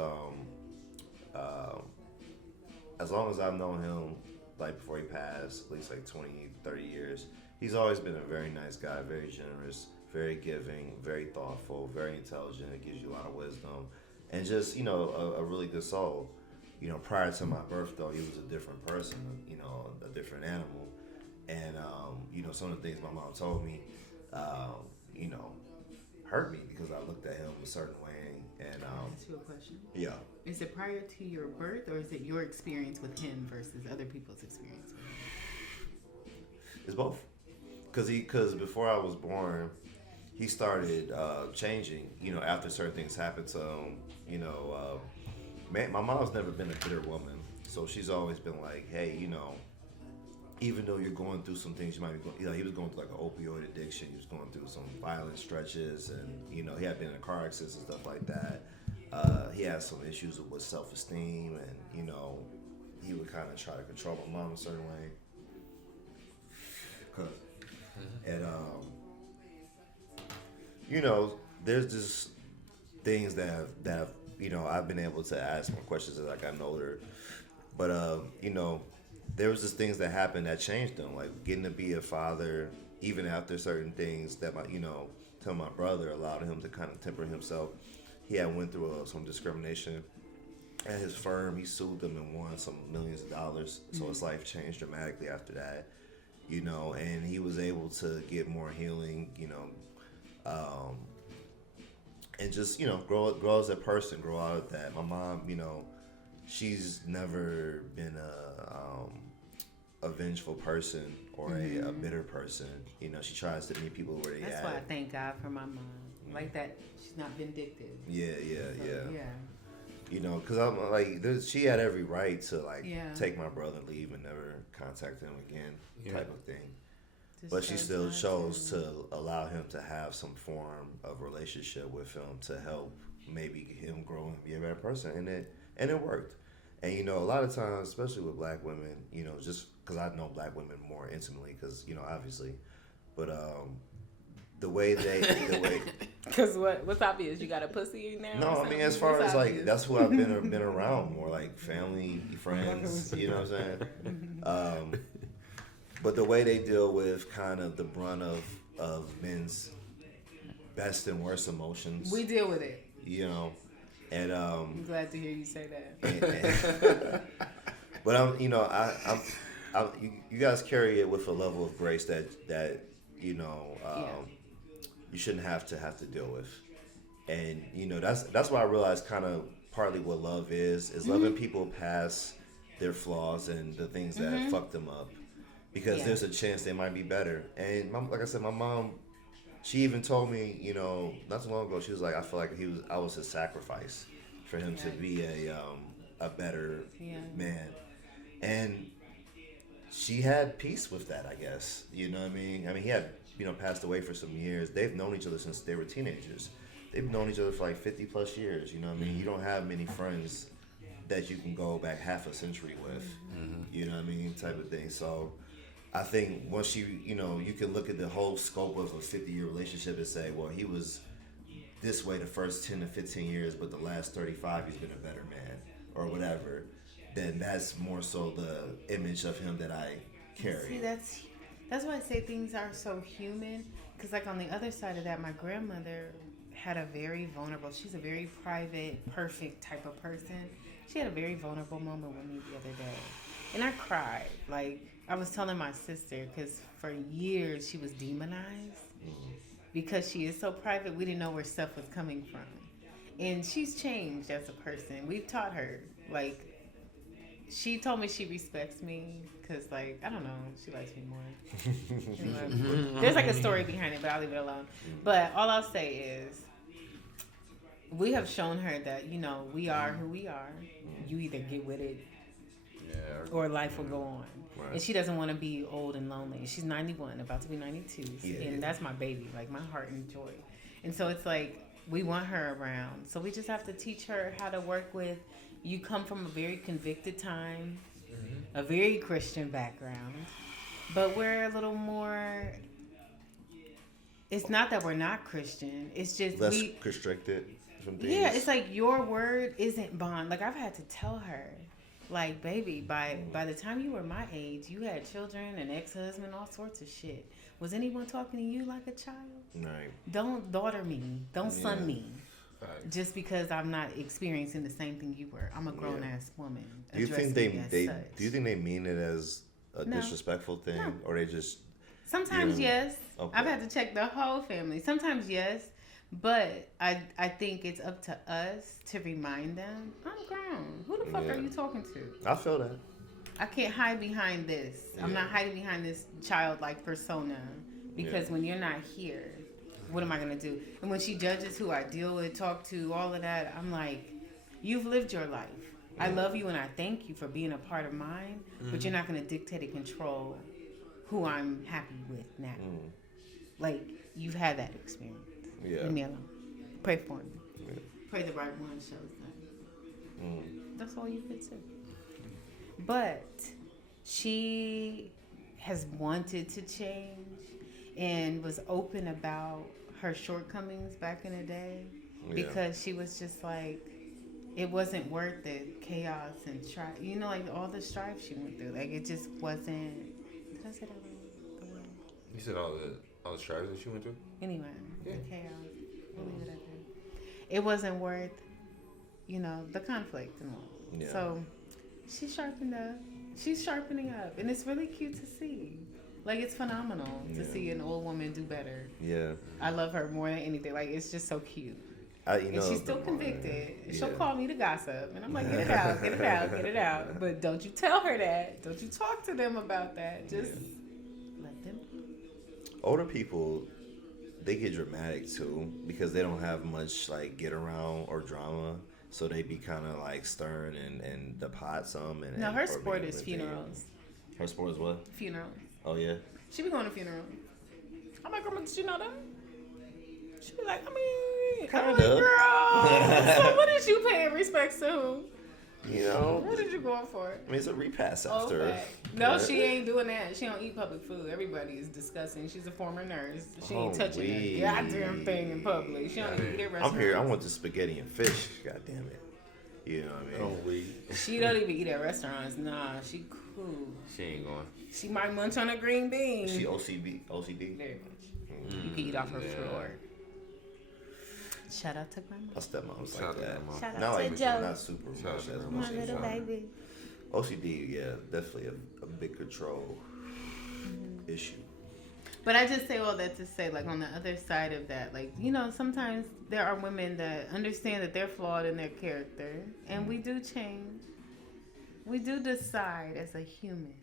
as long as I've known him, like before he passed, at least like 20, 30 years, he's always been a very nice guy, very generous, very giving, very thoughtful, very intelligent. It gives you a lot of wisdom, and just a really good soul. Prior to my birth, though, he was a different person, a different animal, and some of the things my mom told me, hurt me because I looked at him a certain way. And Can I ask you a question? Yeah. Is it prior to your birth, or is it your experience with him versus other people's experience with him? It's both. Because before I was born, he started changing. After certain things happened to him. My mom's never been a bitter woman, so she's always been like, hey, even though you're going through some things, you might be going, he was going through like an opioid addiction. He was going through some violent stretches, and he had been in car accidents and stuff like that. He had some issues with self-esteem, and he would kind of try to control my mom a certain way. And there's just things that have, I've been able to ask more questions as I got older. But there was just things that happened that changed him, like getting to be a father, even after certain things that telling my brother allowed him to kind of temper himself. He had went through some discrimination at his firm. He sued them and won some millions of dollars. So his life changed dramatically after that, and he was able to get more healing, and just, grow as a person, grow out of that. My mom, she's never been a vengeful person or a bitter person. She tries to meet people where they at. That's why I thank God for my mom. Like that, she's not vindictive. Yeah. Yeah. Because I'm like, she had every right to take my brother and leave and never contact him again, type of thing. But she still chose to allow him to have some form of relationship with him to help maybe him grow and be a better person, and it worked. And a lot of times, especially with black women, just because I know black women more intimately, because obviously, but the way because what's obvious? You got a pussy in there? No, I mean as far as obvious? Like that's who I've been around more, like family, friends. You know what I'm saying? But the way they deal with kind of the brunt of men's best and worst emotions, we deal with it. And I'm glad to hear you say that. But you guys carry it with a level of grace that you shouldn't have to deal with, and that's why I realized kind of partly what love is loving people past their flaws and the things that fucked them up, because there's a chance they might be better. And like I said, my mom, she even told me, not too long ago, she was like, I feel like I was his sacrifice for him to be a better man. And she had peace with that, I guess. You know what I mean? I mean, he had, passed away for some years. They've known each other since they were teenagers. They've known each other for like 50 plus years. You know what I mean? You don't have many friends that you can go back half a century with. You know what I mean? Type of thing. So I think once you can look at the whole scope of a 50-year relationship and say, well, he was this way the first 10 to 15 years, but the last 35 he's been a better man or whatever, then that's more so the image of him that I carry. See, that's why I say things are so human, because like on the other side of that, my grandmother had a very vulnerable, she's a very private, perfect type of person. She had a very vulnerable moment with me the other day, and I cried. Like, I was telling my sister, because for years she was demonized because she is so private. We didn't know where stuff was coming from, and she's changed as a person. We've taught her, like, she told me she respects me because, like, I don't know, she likes me more. Anyway, there's like a story behind it, but I'll leave it alone. But all I'll say is, we have shown her that, we are who we are. You either get with it or life will go on. Right. And she doesn't want to be old and lonely. She's 91, about to be 92. And that's my baby, like my heart and joy. And so it's like, we want her around. So we just have to teach her how to work with, you come from a very convicted time, a very Christian background, but we're a little more, it's not that we're not Christian, it's just less constricted from things. Yeah, it's like your word isn't bond. Like, I've had to tell her, like, baby, by the time you were my age, you had children, an ex-husband, all sorts of shit. Was anyone talking to you like a child? Right. Don't daughter me. Don't son me. Just because I'm not experiencing the same thing you were. I'm a grown ass woman. Do you think they do you think they mean it as a disrespectful thing, or they just? Sometimes yes. Okay. I've had to check the whole family. Sometimes yes, but I think it's up to us to remind them, I'm grown. Who the fuck are you talking to? I feel that. I can't hide behind this. I'm not hiding behind this childlike persona, because when you're not here, what am I going to do? And when she judges who I deal with, talk to, all of that, I'm like, you've lived your life. I love you and I thank you for being a part of mine, but you're not going to dictate and control who I'm happy with now. Like, you've had that experience. Yeah. Leave me alone. Pray for me. Yeah. Pray the right one shows up. That's all you could say. But she has wanted to change and was open about her shortcomings back in the day because she was just like, it wasn't worth the chaos and strife. You know, like all the strife she went through. Like, it just wasn't. Did I say that wrong? You said all the strife that she went through? Anyway, the chaos. We'll leave it at that. It wasn't worth, you know, the conflict and all. Yeah. So she sharpened up. She's sharpening up. And it's really cute to see. Like, it's phenomenal to see an old woman do better. Yeah. I love her more than anything. Like, it's just so cute. And she's still convicted. She'll call me to gossip. And I'm like, get it out, get it out, get it out. But don't you tell her that. Don't you talk to them about that. Just let them. Older people, they get dramatic too because they don't have much like get around or drama. So they be kind of like stern and the pot some. No, her sport is funerals. Her sport is what? Funerals. Oh, yeah? She be going to funerals. I'm like, girl, did you know that? She be like, I mean, Kinda. I'm like, girl, so what is you paying respects to who? You know? What did you going for? I mean, it's a repass after. Okay. No, she ain't doing that. She don't eat public food. Everybody is disgusting. She's a former nurse. She ain't touching a goddamn thing in public. She don't even eat at restaurants. I'm here. I want the spaghetti and fish. God damn it. You know what I mean? She don't even eat at restaurants. Nah, she cool. She ain't going. She might munch on a green bean. She OCD? Very much. You can eat off her floor. Shout out to grandma. My stepmom's Shout like out to that. grandma. Shout Not out like to Joe. not super Shout out much to as grandma. My little baby. OCD, yeah, definitely a big control issue. But I just say all that to say, like, on the other side of that, like, you know, sometimes there are women that understand that they're flawed in their character, and we do change. We do decide as a human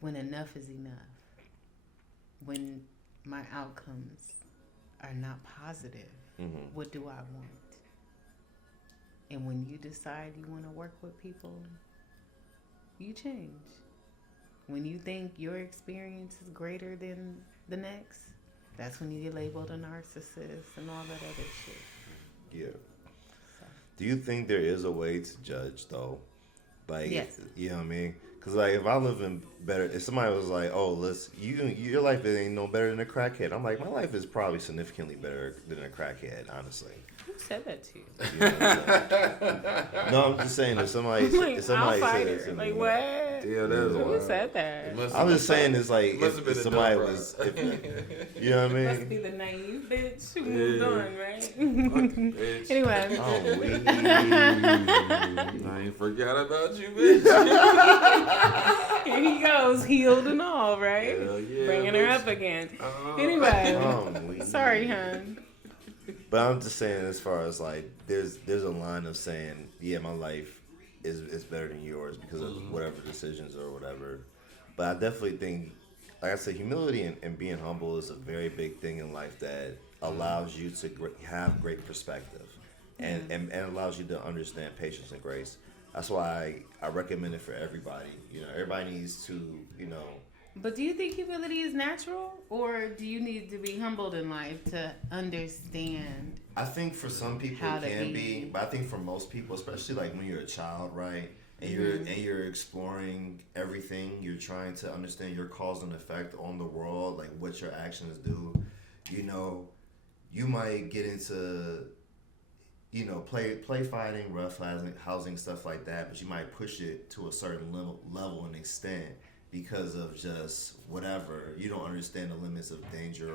when enough is enough. When my outcomes are not positive, what do I want? And when you decide you want to work with people, you change. When you think your experience is greater than the next, that's when you get labeled a narcissist and all that other shit. Yeah. So. Do you think there is a way to judge, though? Like, yes. You know what I mean? Because, like, if I live in better, if somebody was like, oh, listen, your life ain't no better than a crackhead. I'm like, my life is probably significantly better than a crackhead, honestly. Who said that to you? You know what I'm no, I'm just saying if somebody, like, if somebody I'll said fight it her. to Like, me, what? Yeah, that's Who wild. said that? I'm just saying it's like Must if somebody was, you know what I Must mean? be the naive bitch who moved on, right? Bitch. Anyway. Oh, I ain't forgot about you, bitch. Here he goes, healed and all, right? Hell yeah, Bringing her bitch. up again. Anyway. Oh, Sorry, hon. But I'm just saying, as far as like, there's a line of saying, yeah, my life is better than yours because of whatever decisions or whatever. But I definitely think, like I said, humility and being humble is a very big thing in life that allows you to have great perspective and allows you to understand patience and grace. That's why I recommend it for everybody. You know, everybody needs to, you know. But do you think humility is natural, or do you need to be humbled in life to understand? I think for some people it can be, but I think for most people, especially like when you're a child, right, and you're exploring everything, you're trying to understand your cause and effect on the world, like what your actions do. You know, you might get into, you know, play fighting, rough housing, stuff like that, but you might push it to a certain level and extent. Because of just whatever, you don't understand the limits of danger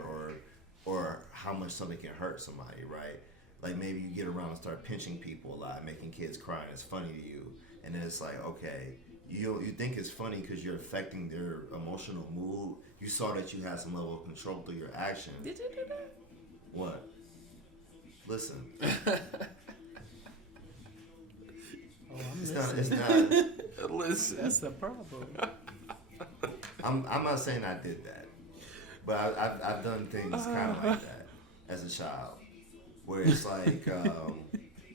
or how much something can hurt somebody, right? Like maybe you get around and start pinching people a lot, making kids cry, and it's funny to you, and then it's like, okay, you think it's funny because you're affecting their emotional mood. You saw that you had some level of control through your action. Did you do that? What? Listen. It's not. Listen. That's the problem. I'm not saying I did that, but I've done things kind of like that as a child, where it's like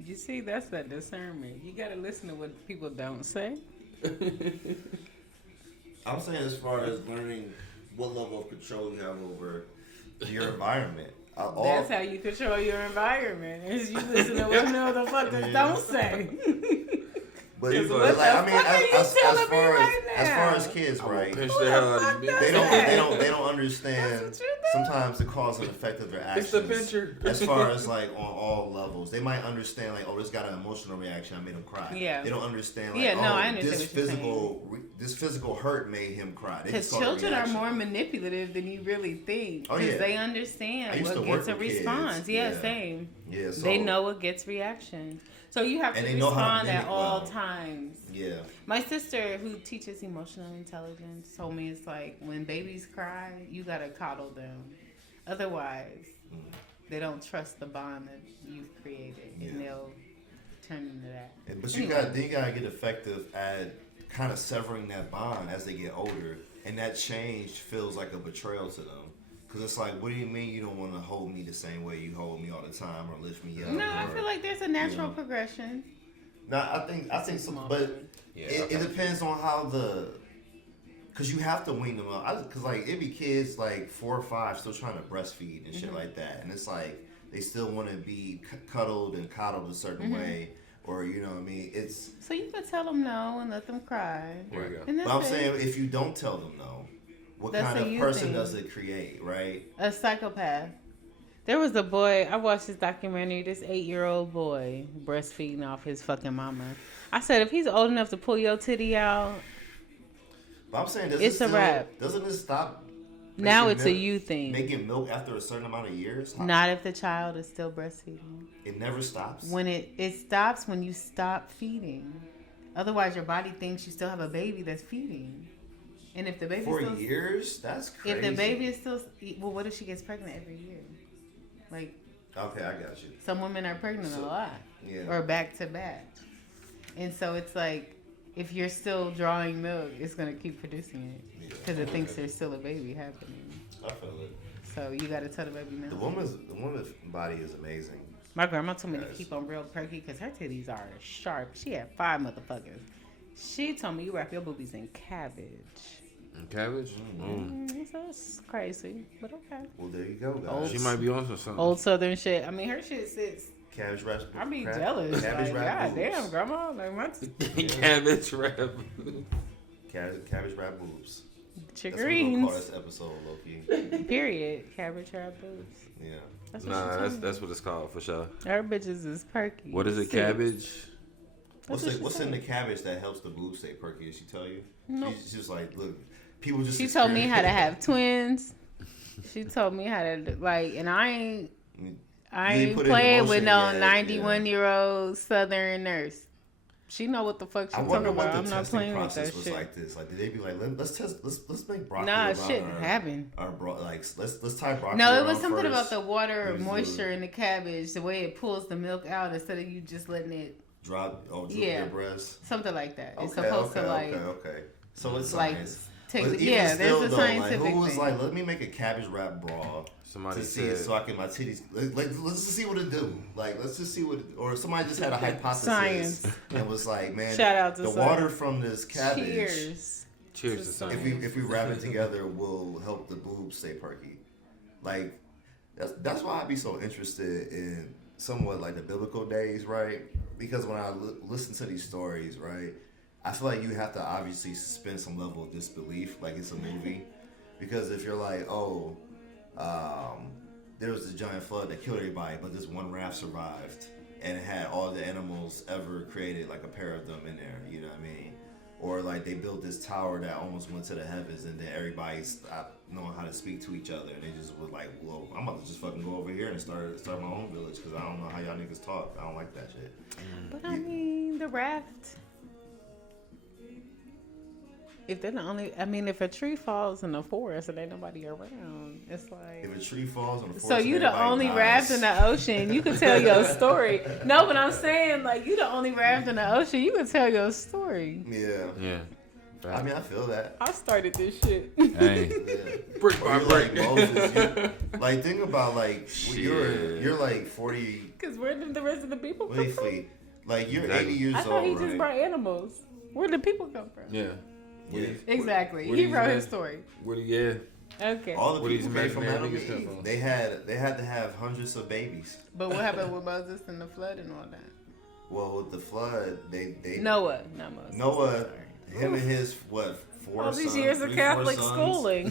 You see, that's that discernment. You gotta listen to what people don't say. I'm saying as far as learning what level of control you have over your environment. That's how you control your environment. Is you listen to what motherfuckers don't say. But It's like, like, I mean, as far now? as kids, right? Pinch the hell out of you, They bitch. don't understand That's what you do. sometimes the cause and effect of their It's actions. the pincher. As far as like on all levels, they might understand like, oh, this got an emotional reaction. I made him cry. Yeah. They don't understand like, Yeah, no, I oh, understand this physical hurt made him cry. They Because just saw the children are reaction. more manipulative than you really think. Oh, Because yeah. they I understand used what to work gets a with kids. response. Yeah, Yeah. same. Yeah, so, They know what gets reaction. So you have to And they know how to respond at mimic all well. times. Yeah. My sister, who teaches emotional intelligence, told me it's like when babies cry, you gotta coddle them. Otherwise, they don't trust the bond that you've created, and they'll turn into that. But you gotta get effective at kind of severing that bond as they get older, and that change feels like a betrayal to them. Cause it's like, what do you mean you don't want to hold me the same way you hold me all the time, or lift me up? No, I or, feel like there's a natural know. progression. No, I think so, but Yeah, it depends on how cause you have to wean them up. Cause like it be kids like 4 or 5 still trying to breastfeed and shit like that, and it's like they still want to be cuddled and coddled a certain way, or you know what I mean. It's So you can tell them no and let them cry. There you go. And that's but I'm it. saying if you don't tell them no, what That's kind a of you person thing. does it create, right? A psychopath. There was a boy, I watched this documentary, this 8-year-old boy breastfeeding off his fucking mama. I said, if he's old enough to pull your titty out, But I'm saying, It's a wrap. Doesn't it stop? now making it's a milk- you thing. Making milk after a certain amount of years? Not if the child is still breastfeeding. It never stops. When it stops when you stop feeding. Otherwise, your body thinks you still have a baby that's feeding. And if the baby For still, years? That's crazy. if the baby is still, well, what if she gets pregnant every year? Like, Okay, I got you. some women are pregnant a lot, Yeah. or back to back, and so it's like if you're still drawing milk, it's gonna keep producing it because it thinks there's still a baby happening. I feel it. So you gotta tell the baby no. The woman's body is amazing. My grandma told me to Yes. keep on real perky because her titties are sharp. She had 5 motherfuckers. She told me you wrap your boobies in cabbage. Cabbage? That's crazy, but okay. Well, there you go, guys. Old- She might be on to something. Old Southern shit. I mean, her shit sits. Cabbage wraps. I be crab- jealous. Cabbage Like, wrap God boobs. damn, grandma. Like, my Cabbage wrap. Cabbage wrap boobs. That's what we're gonna chickareens. call this episode, Loki. Period. Cabbage wrap boobs. Yeah. That's what Nah, she told me. that's what it's called for sure. Her bitches is perky. What is it? Sick. Cabbage? What's what she what's in said. the cabbage that helps the boobs stay perky? Did she tell you? No. She's just like, look, people just. She told me how to experience- have twins. She told me how to like, and I ain't You ain't put any playing with emotion no yet, 91-year-old Southern nurse. She know what the fuck she I talking wonder what about. the I'm not testing playing with process that was shit. like. This, like, did they be like, let's test, let's make broccoli. Nah, around shit our, happened. Our like, let's tie broccoli. No, it around was something first. about the water or Let's do moisture in the cabbage, the way it pulls the milk out instead of you just letting it, drop Yeah. your breast. something like that. It's Okay, supposed okay, to like, okay. So it's like science. take. But even Yeah, still, there's a though, scientific like, who was thing. like, let me make a cabbage wrap bra Somebody to see it, said. so I can my titties. Like, let's just see what it do. Like, let's just see what. Or somebody just had a hypothesis Science. and was like, man, Shout out to the science. water from this cabbage. Cheers. Cheers to to something. If we wrap it together, will help the boobs stay perky. Like that's why I'd be so interested in somewhat like the biblical days, right? Because when I listen to these stories, right, I feel like you have to obviously suspend some level of disbelief, like it's a movie. Because if you're like, oh, there was this giant flood that killed everybody, but this one raft survived, and it had all the animals ever created, like a pair of them in there, you know what I mean? Or like they built this tower that almost went to the heavens, and then everybody stopped knowing how to speak to each other, and they just was like, well, I'm about to just fucking go over here and start my own village, because I don't know how y'all niggas talk. I don't like that shit. But I mean, the raft. If they're the only, I mean, if a tree falls in the forest and ain't nobody around, it's like. If a tree falls on the forest, So you the everybody only dies. raft in the ocean. You can tell your story. No, but I'm saying like you the only raft in the ocean. You can tell your story. Yeah. Yeah. I mean, I feel that. I started this shit. Hey, brick by brick. Like Moses. Like think about like you're like 40. Cause where did the rest of the people come from? Wait, like you're Exactly. 80 years I old, thought he right? just brought animals. Where did people come from? Yeah. Yeah. Exactly. Where He these wrote men- his story. Where do you? Okay. All the Where these people came from Adam imaginary and niggas Eve. come from? They had to have hundreds of babies. But what happened with Moses and the flood and all that? Well, with the flood, they Noah, not Moses. Noah, Sorry. him and his four All these sons, years of 3, 4 Catholic sons, schooling.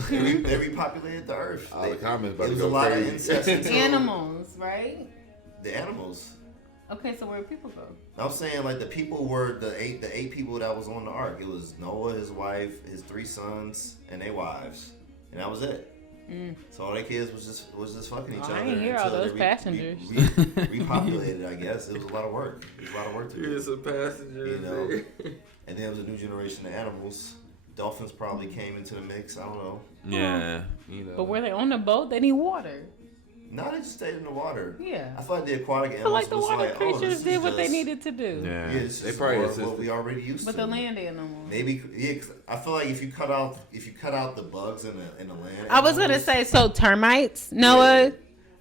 They repopulated the earth. All the comments about It to was go a lot crazy. of incest. until- Animals, right? The animals. Okay, so where do people go? I'm saying like the people were the eight people that was on the ark. It was Noah, his wife, his 3 sons, and their wives, and that was it. So all their kids was just fucking each Oh, other. I didn't hear all until they those passengers. repopulated, I guess. It was a lot of work. It was a lot of work to do. Here's some passengers. You know, and then there was a new generation of animals. Dolphins probably came into the mix. I don't know. Yeah. You know. But were they on the boat? They need water. No, they just stayed in the water. Yeah. I feel like the aquatic I animals feel like the was water like, creatures this did is what they just- needed to do. Yeah. Yeah, it's They just probably more assisted. of what we already used But to. the land animals. Maybe, yeah. 'Cause I feel like if you cut out the bugs in the land. I was gonna animals, say, so termites, Noah.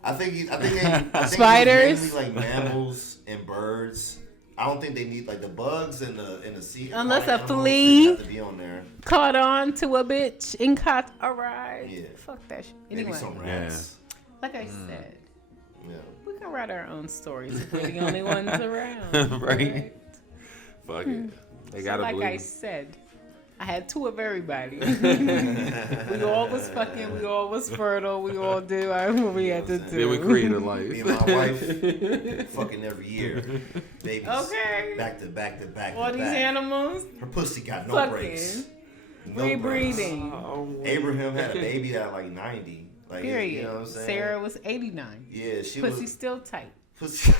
I think they Spiders? mainly like mammals and birds. I don't think they need like the bugs and the sea. Unless a aquatic animals, flea they have to be on there. Caught on to a bitch and caught a ride. Yeah. Fuck that shit. Maybe Anyway, some rats. like I said, Yeah. we can write our own stories if we're the only ones around. Right. Fuck it. They So gotta like I believe. said, I had 2 of everybody. We all was fucking. We all was fertile. We all did what we had to do. Then we created a life. Me and my wife fucking every year. Babies. Okay. Back to back to back. All to these back. animals Her pussy got no fucking brakes. No brakes. rebreeding. Oh, Abraham had a baby at like 90. Like, Period. You know what I'm saying? Sarah was 89. Yeah, she Pussy was. still tight. Pussy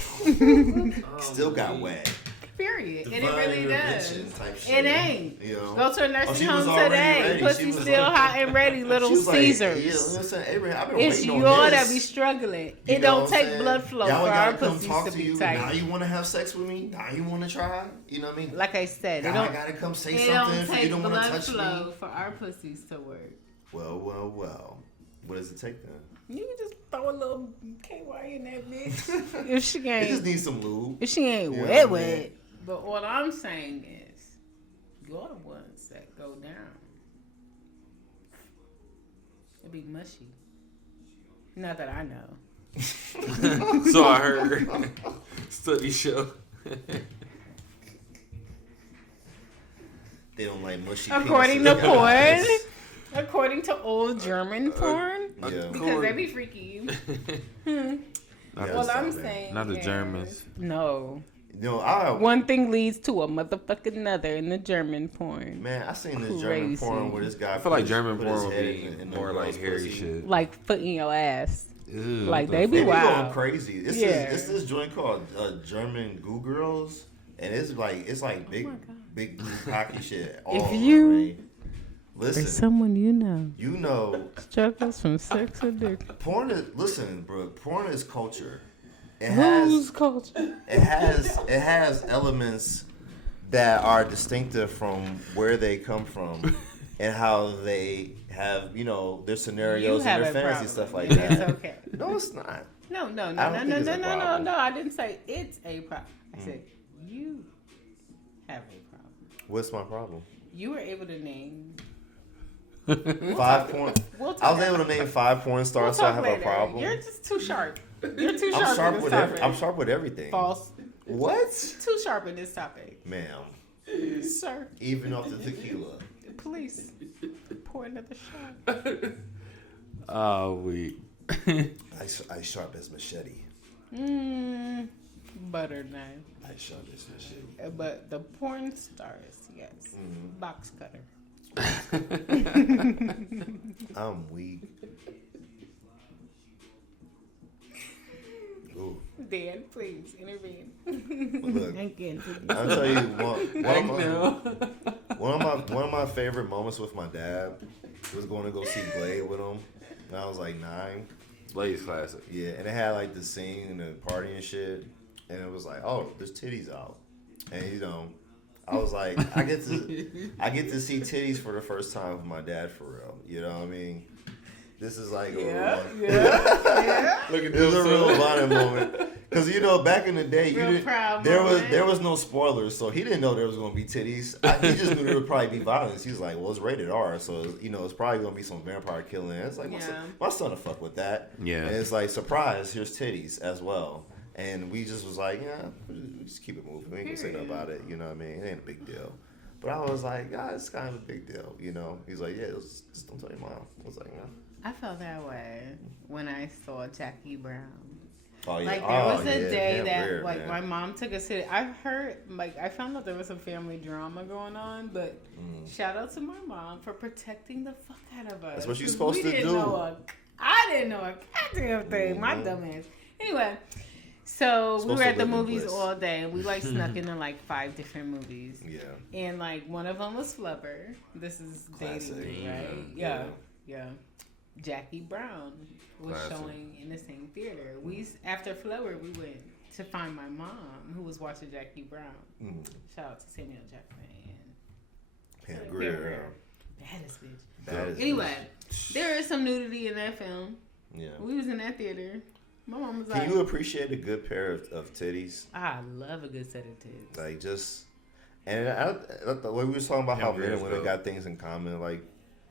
still got wet. Period. And it Divine really does. intervention type shit, It ain't. You know? Go to a Oh, nursing she was home already today. ready. She Pussy was still like- hot and ready. Little She was like, Caesars. yeah, listen, Abraham, I've been It's waiting you on all this. that be struggling. You It know don't what I'm take saying? blood flow Y'all for gotta our come pussies talk to to be you. tight. Now you want to have sex with me? Now you want to try? You know what I mean? Like I said, it Now I don't, gotta come say it something don't if you take don't want to blood touch flow me. for our pussies to work. Well. What does it take then? You can just throw a little KY in that bitch. if she It just ain't, needs some lube. if she ain't You know wet, what I mean? wet. But what I'm saying is, you're the ones that go down. It'd be mushy. Not that I know. So I heard. Study show. They don't like mushy. According penises. to porn, according to old German porn, Yeah. because they be freaky. Not Yeah. What the, I'm man. saying, not the is- Germans. No, No, one thing leads to a motherfucking another in the German porn. man, I seen this German Crazy. porn where this guy. I feel like German put his porn would head be in the more like girl's hairy pussy. shit. Like foot in your ass. Ew, Like, what they the be They be fuck? wild. going crazy. This Yeah. is this joint called German Goo Girls, and it's like big, Oh my God. big cocky shit. If all you- already. There's listen, someone you know you know, struggles from sex addiction. porn is bro. Porn is culture. It Whose has culture? it has elements that are distinctive from where they come from and how they have their scenarios and have their a fantasy problem. stuff like It's that. okay. No, it's not. No. I don't think it's a problem. I didn't say it's a problem. I said you have a problem. What's my problem? You were able to name. 5 point. We'll talk I was able to after. name 5 porn stars, We'll so I talk have later. a problem. You're just too sharp. You're too I'm sharp. sharp in with this topic. I'm sharp with everything. False. What, Too sharp in this topic, ma'am? sir. Even off the tequila. Please pour another shot. Oh, we. I sharp as machete. Butter knife. I sharp as machete. But the porn stars, yes. Box cutter. I'm weak. Ooh. Dan, please intervene. Look, Thank you. I'll tell you Thanks, one of my favorite moments with my dad was going to go see Blade with him. And I was like 9. Blaze classic. Yeah, and it had like the scene and the party and shit, and it was like, oh, there's titties out, and I was like, I get to see titties for the first time with my dad for real. You know what I mean? This is like yeah. Look at This is a real bonding moment. Because, you know, back in the day, there was no spoilers, so he didn't know there was going to be titties. He just knew there would probably be violence. He was like, well, it's rated R, so, you know, it's probably going to be some vampire killing. It's like, my son will fuck with that. Yeah. And it's like, surprise, here's titties as well. And we just was like, yeah, we just keep it moving. We ain't going to say nothing about it, you know what I mean? It ain't a big deal. But I was like, it's kind of a big deal, you know? He's like, yeah, just don't tell your mom. I was like, yeah. I felt that way when I saw Jackie Brown. Oh, yeah. Like, there was a day that, weird, like, man. my mom took us to, I found out there was some family drama going on, but shout out to my mom for protecting the fuck out of us. That's what you're supposed to do. I didn't know a goddamn thing. My dumb ass. Anyway, so we were at the movies all day, and we, like, snuck into, like, 5 different movies. Yeah. And, like, one of them was Flubber. This is Classic. dating, right? Yeah. Jackie Brown was showing in the same theater. After Flubber, we went to find my mom, who was watching Jackie Brown. Shout out to Samuel Jackson and Pam Grier. Baddest bitch. Anyway, there is some nudity in that film. Yeah. We was in that theater. My mom was like, can you appreciate a good pair of titties? I love a good set of titties. Like, just... And we was talking about how men and women got things in common, like...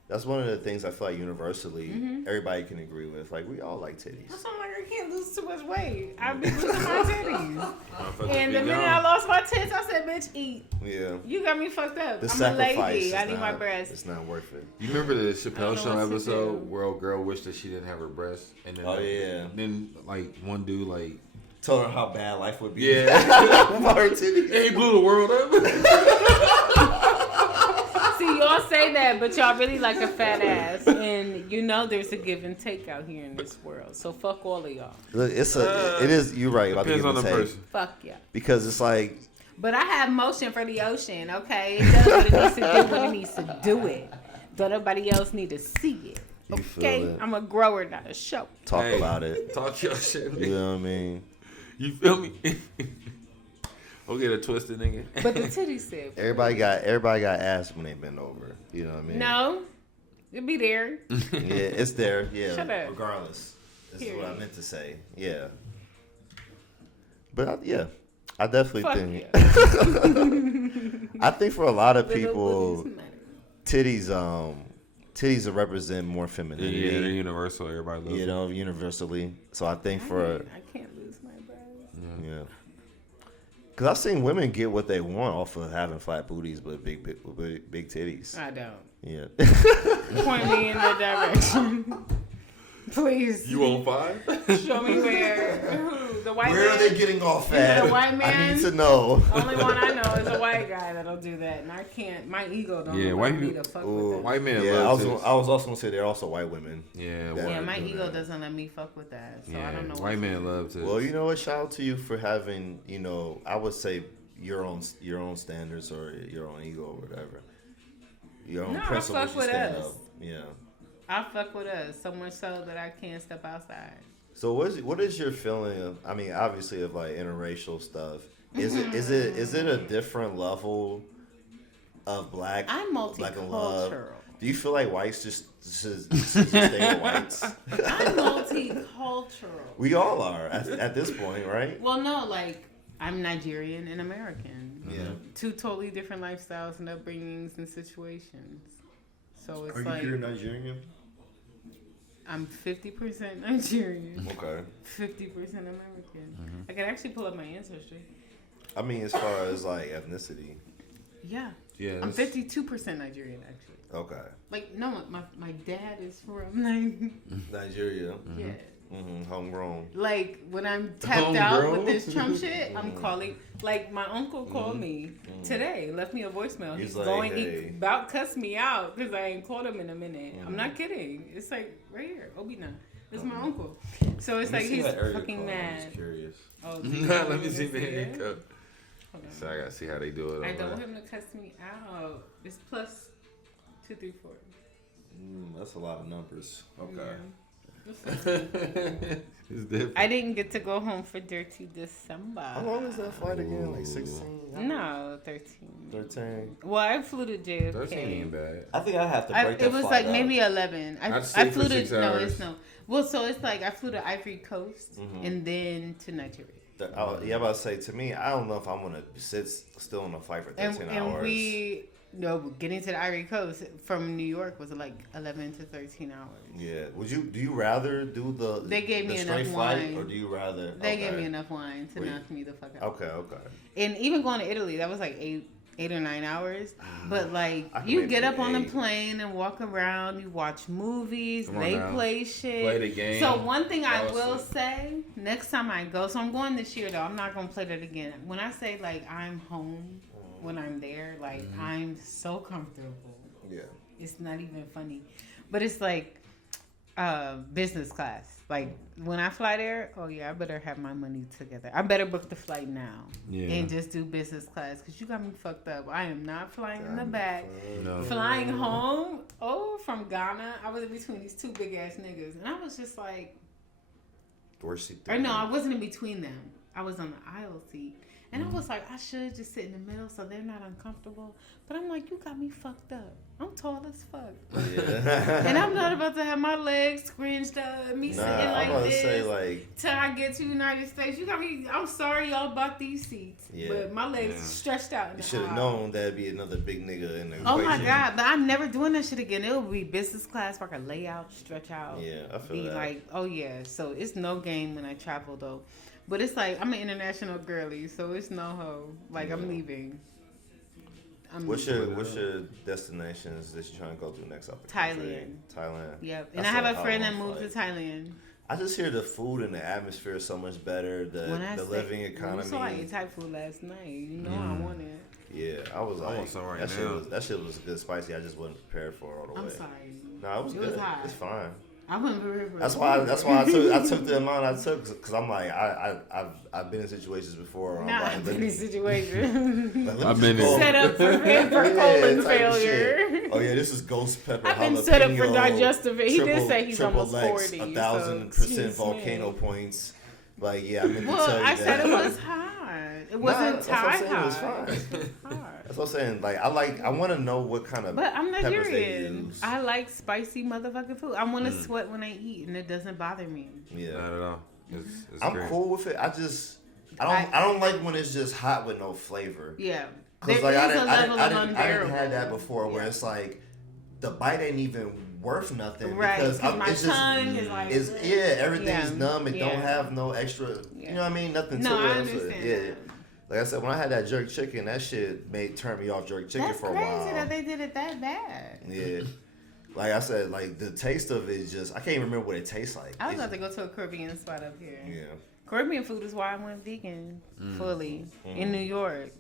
That's one of the things I feel like universally everybody can agree with. Like, we all like titties. That's why I'm like, I can't lose too much weight. I've been losing my titties. And the minute I lost my tits, I said, bitch, eat. Yeah. You got me fucked up. I'm a lady. I need my breasts. It's not worth it. You remember the Chappelle Show episode where a girl wished that she didn't have her breasts? And then, then, like, one dude, like... told her how bad life would be. Yeah. About her titties. And he blew the world up. See, y'all say that, but y'all really like a fat ass, and you know there's a give and take out here in this world. So fuck all of y'all. Look, it is. You're right about the give and take. Fuck yeah. Because it's like. But I have motion for the ocean. Okay, it does what it needs to do when it needs to do it. Don't nobody else need to see it. Okay, I'm a grower, not a show. Talk about it. Talk your shit. You know what I mean? You feel me? Don't get it twisted, nigga. But the titty said. Everybody got ass when they bend over. You know what I mean? No, it be there. Yeah, it's there. Yeah, shut up. Regardless, this is what I meant to say. Yeah, but I definitely think. Yeah. I think for a lot of people, titties represent more femininity. Yeah, they're universal. Everybody loves. You know, universally. So I think I can't lose my breath. Yeah. Because I've seen women get what they want off of having flat booties but big titties. I don't. Yeah. Point me in that direction. Please. You on 5? Show me where. The white man? Where are they getting off at? The white man? I need to know. Only one I know is a white guy that'll do that. And I can't. My ego don't allow me to fuck with that. White man I was also going to say they're also white women. Yeah, my ego doesn't let me fuck with that. So I don't know. White man loves it. Well, you know what? Shout out to you for having, you know, I would say your own standards or your own ego or whatever. Your own principles you stand up. Yeah. I fuck with us so much so that I can't step outside. So what is your feeling of? I mean, obviously of like interracial stuff. Is it a different level of black? I'm multicultural. Do you feel like whites just stay with whites? I'm multicultural. We all are at this point, right? Well, no, like I'm Nigerian and American. Yeah. 2 totally different lifestyles and upbringings and situations. So it's Are you pure Nigerian? I'm 50% Nigerian. Okay. 50% American. Mm-hmm. I can actually pull up my ancestry. I mean, as far as like ethnicity. Yeah. Yeah. I'm 52% Nigerian actually. Okay. Like no, my dad is from Nigeria. Mm-hmm. Yeah. Mm-hmm. Homegrown. Like when I'm tapped out with this Trump shit, I'm calling. Like my uncle called me today, left me a voicemail. He's like, he about cussed me out because I ain't called him in a minute. I'm not kidding. It's like right here, Obina. It's my uncle. So it's like he's fucking mad. I'm just curious. Oh, let me see the hiccup. So I gotta see how they do it. I don't want him to cuss me out. It's plus 234. That's a lot of numbers. Okay. Yeah. It's different. I didn't get to go home for Dirty December. How long is that flight again? Like 16? No, 13. 13? Well, I flew to JFK. 13 ain't bad. I think I have to break that It was flight like maybe 11. I flew to, no, it's no. Well, so it's like I flew to Ivory Coast and then to Nigeria. Yeah, I'm about to say, to me, I don't know if I'm going to sit still on a flight for 13 hours. And getting to the Ivory Coast from New York was like 11 to 13 hours. Yeah. Do you rather do They gave me enough flight, wine. or do you rather... They gave me enough wine to knock me the fuck out. Okay. And even going to Italy, that was like 8 or 9 hours. But like, you get up on the plane and walk around, you watch movies, they play shit. Play the game. So one thing I will say, next time I go, so I'm going this year though, I'm not going to play that again. When I say like I'm home, when I'm there, like I'm so comfortable. Yeah. It's not even funny. But it's like business class. Like when I fly there, oh yeah, I better have my money together. I better book the flight now and just do business class because you got me fucked up. I am not flying in the back. No. Flying home, from Ghana, I was in between these two big ass niggas, and I was just like, or no, I wasn't in between them. I was on the aisle seat. And I was like, I should just sit in the middle so they're not uncomfortable. But I'm like, you got me fucked up. I'm tall as fuck. Yeah. And I'm not about to have my legs scrunched up, sitting like this till I get to the United States. You got me. I'm sorry y'all bought these seats. Yeah. But my legs stretched out. You should have known that'd be another big nigga in the equation. Oh my God. But I'm never doing that shit again. It will be business class where I can lay out, stretch out. Yeah, I feel that. Like, oh yeah. So it's no game when I travel though. But it's like, I'm an international girly, so it's no hoe. Like, I'm leaving. What's your destinations that you're trying to go to next up? Thailand. Thailand. Yep. And I have a friend that moved to Thailand. I just hear the food and the atmosphere is so much better. The living economy. You saw I ate Thai food last night. You know I want it. Yeah, I was like, that shit was good spicy. I just wasn't prepared for it all the way. I'm sorry. No, it was good. Hot. It's fine. I wasn't prepared for it. That's why I took the amount I took, because I'm like, I've been in situations before. I've been in situations. I've been set up for colon failure. Oh yeah, this is ghost pepper. I've been set up for digestive. He did say he's almost 40. 1,000% volcano points. Like, yeah, I meant to tell you that. I said it was hot. It wasn't Thai hot. It was fine. That's what I'm saying. Like, I want to know what kind of But I'm peppers they Nigerian. use. I like spicy motherfucking food. I want to sweat when I eat, and it doesn't bother me. Yeah, not at all. I'm great. Cool with it. I don't like when it's just hot with no flavor. Yeah, because like I didn't have that before, where it's like the bite ain't even worth nothing, right? Because my tongue is like everything's numb. It don't have no extra. You know what I mean? Nothing to it. I understand. Yeah. Like I said, when I had that jerk chicken, that shit turned me off jerk chicken for a while. That's crazy that they did it that bad. Yeah. Like I said, like the taste of it I can't even remember what it tastes like. I was about to go to a Caribbean spot up here. Yeah. Caribbean food is why I went vegan fully in New York.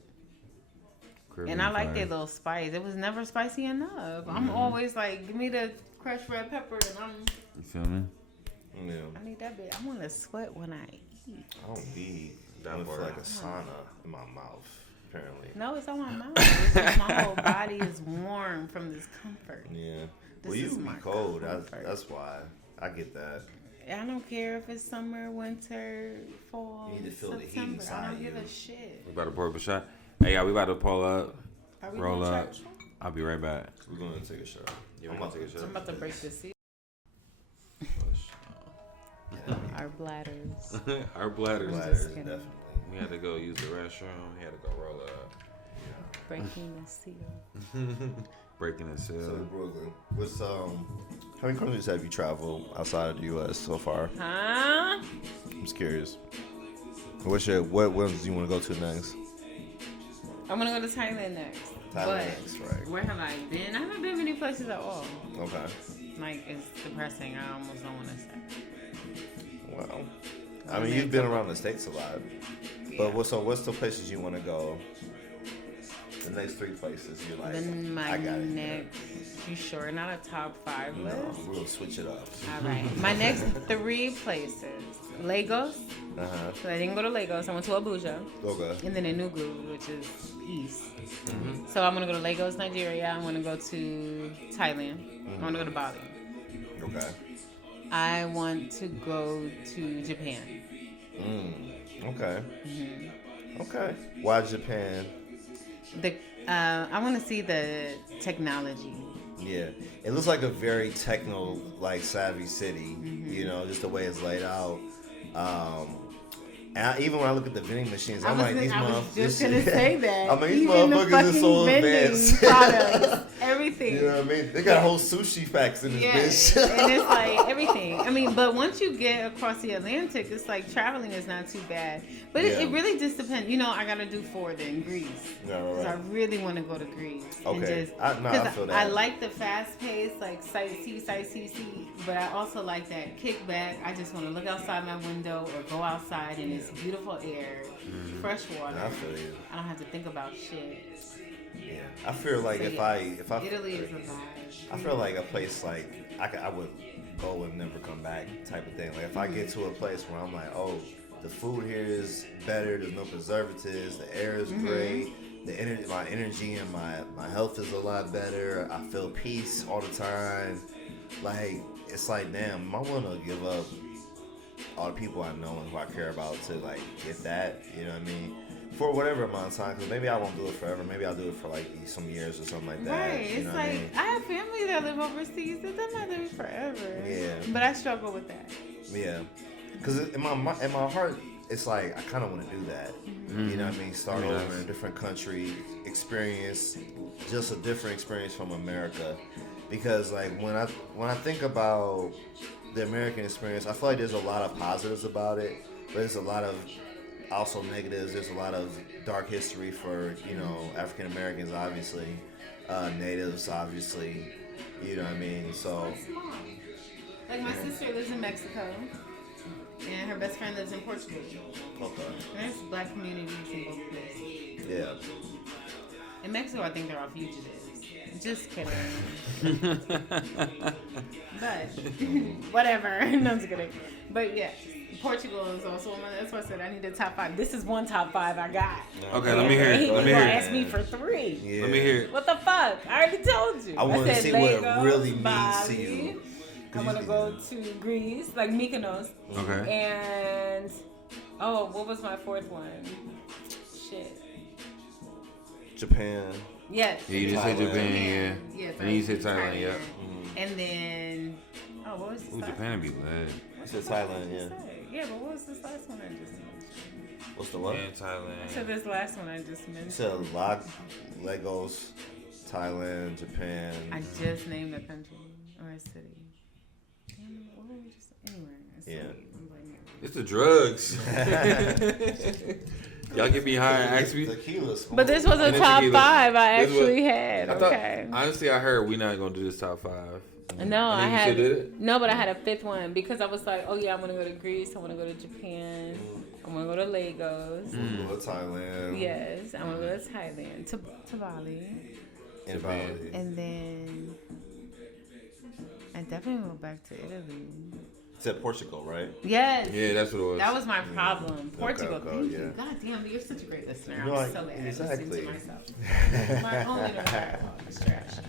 Caribbean and I like their little spice. It was never spicy enough. I'm always like, give me the crushed red pepper and I'm... You feel me? Yeah. I need that bit. I want to sweat when I eat. I don't need... I feel like a sauna in my mouth, apparently. No, it's on my mouth. It's just my whole body is warm from this comfort. Yeah. Well, you be cold. That's why. I get that. I don't care if it's summer, winter, fall, you need to feel September. The heat inside I don't you. give a shit. We about to pour up a shot. Hey, y'all, we about to pull up, roll up. I'll be right back. We're going to take a shot. I'm about to take a shot. I'm about to break the seal. Our bladders. Our bladders. Definitely. We had to go use the restroom. We had to go roll up. Breaking the seal. Breaking the seal. So Brooklyn, what's how many countries have you traveled outside of the U.S. so far? Huh? I'm just curious. What ones do you want to go to next? I'm gonna go to Thailand next. Right. Where have I been? I haven't been many places at all. Okay. Like, it's depressing. I almost don't want to say. Well, I mean, you've been around the States a lot. But what's the places you want to go? The next 3 places you're like, then I got it. Next, you sure? Not a top 5 list? No, we'll switch it up. All right. My next 3 places. Lagos. So I didn't go to Lagos. I went to Abuja. Okay. And then Enugu, which is east. So I'm going to go to Lagos, Nigeria. I'm going to go to Thailand. I'm going to go to Bali. Okay. I want to go to Japan. Okay. Mm-hmm. Okay. Why Japan? I want to see the technology. Yeah, it looks like a very techno, like savvy city. You know, just the way it's laid out. And even when I look at the vending machines, I'm like, these I was motherfuckers. just gonna say that. I mean, these Even the motherfuckers are so fucking vending advanced. products, everything. You know what I mean? They got whole sushi facts in this Yes, bitch. and it's like everything. I mean, but once you get across the Atlantic, it's like traveling is not too bad. But it really just depends. You know, I gotta do 4 then Greece. Yeah, Because right. I really want to go to Greece. Okay. And just, I feel that. I like the fast pace, like sightsee, but I also like that kickback. I just want to look outside my window or go outside and it's beautiful air, fresh water. I feel you. I don't have to think about shit. Yeah, I feel like So, if yes, I Italy is a vibe. I feel like a place like I would go and never come back type of thing. Like if I get to a place where I'm like, oh, the food here is better. There's no preservatives. The air is great. My energy and my health is a lot better. I feel peace all the time. Like it's like, damn, I want to give up all the people I know and who I care about to like get that. You know what I mean? For whatever amount of time, because maybe I won't do it forever. Maybe I'll do it for like some years or something like that. Right. You It's know like, what I mean? I have family that live overseas that they're not living forever. Yeah. But I struggle with that. Yeah, because in my heart, it's like I kind of want to do that. You know what I mean? Start over in a different country, experience just a different experience from America. Because like when I think about the American experience, I feel like there's a lot of positives about it, but there's a lot of also negatives. There's a lot of dark history for African Americans, obviously, natives, obviously. You know what I mean? So. Small. Like my sister lives in Mexico, and her best friend lives in Portugal. Okay. And there's black communities in both places. Yeah. In Mexico, I think they're all fugitives. Just kidding. But whatever. No, I'm just kidding. But yeah, Portugal is also one. That's why I said I need a top 5. This is one top 5 I got. Okay, let me hear it. Let me hear it. Ask me for 3. Yeah. Let me hear it. What the fuck? I already told you. I want to said see what it Lagos, really means Bali. to you. I want to go to Greece, like Mykonos. Okay. And what was my 4th one? Shit. Japan. Yes. Yeah, you just said Japan, yeah. Yes. And you said Thailand, yeah. And then, what was this? Ooh, Japan would be glad. I said Thailand, yeah. Yeah, but what was this last one I just mentioned? What's the what? Yeah, I Thailand. said this last one I just You mentioned. said Lagos, Thailand, Japan. I just named a country or a city. Damn, what were we just anywhere? Yeah. I'm blaming it. It's the drugs. Y'all get me high and ask me. Tequila. But this was a And the top tequila. 5 I This was- actually had. I thought, Okay. honestly, I heard we not gonna do this top 5. No, I And then you had still did it? no, but I had a 5th one because I was like, oh yeah, I want to go to Greece, I want to go to Japan, I want to go to Lagos. Go to Thailand. Yes, I want to go to Thailand, to Bali, And Bali. and then I definitely went back to Italy. Said Portugal, right? Yes. Yeah, that's what it was. That was my problem. Portugal. okay, Thank yeah. you. God damn, you're such a great listener. You're I'm like, so bad exactly. at listening to myself. My own inner distraction.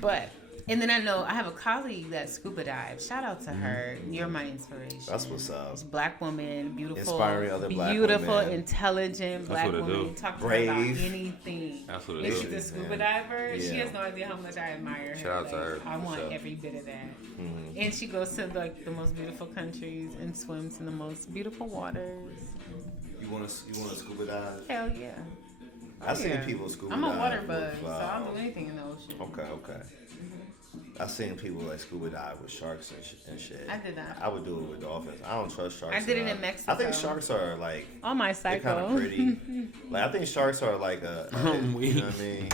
But and then I know I have a colleague that scuba dives. Shout out to her. You're my inspiration. That's what's up. She's a black woman, beautiful, Inspiring other black beautiful, women. intelligent black what it woman. do. Talk to her about Brave. anything. That's what it And is. she's a scuba Yeah. diver. She Yeah. has no idea how much I admire her. Shout out to her. I want Sure. every bit of that. Mm-hmm. And she goes to like the most beautiful countries and swims in the most beautiful waters. You want to scuba dive? Hell yeah. I've seen Yeah. people scuba I'm a dive. water bug, with, so I'll do anything in the ocean. Okay. I've seen people like scuba dive with sharks and shit. I did that. I would do it with dolphins. I don't trust sharks. I did it enough. in Mexico. I think sharks are like Oh my they're kind psycho. of pretty. Like I think sharks are like a I'm you know weak. what I mean?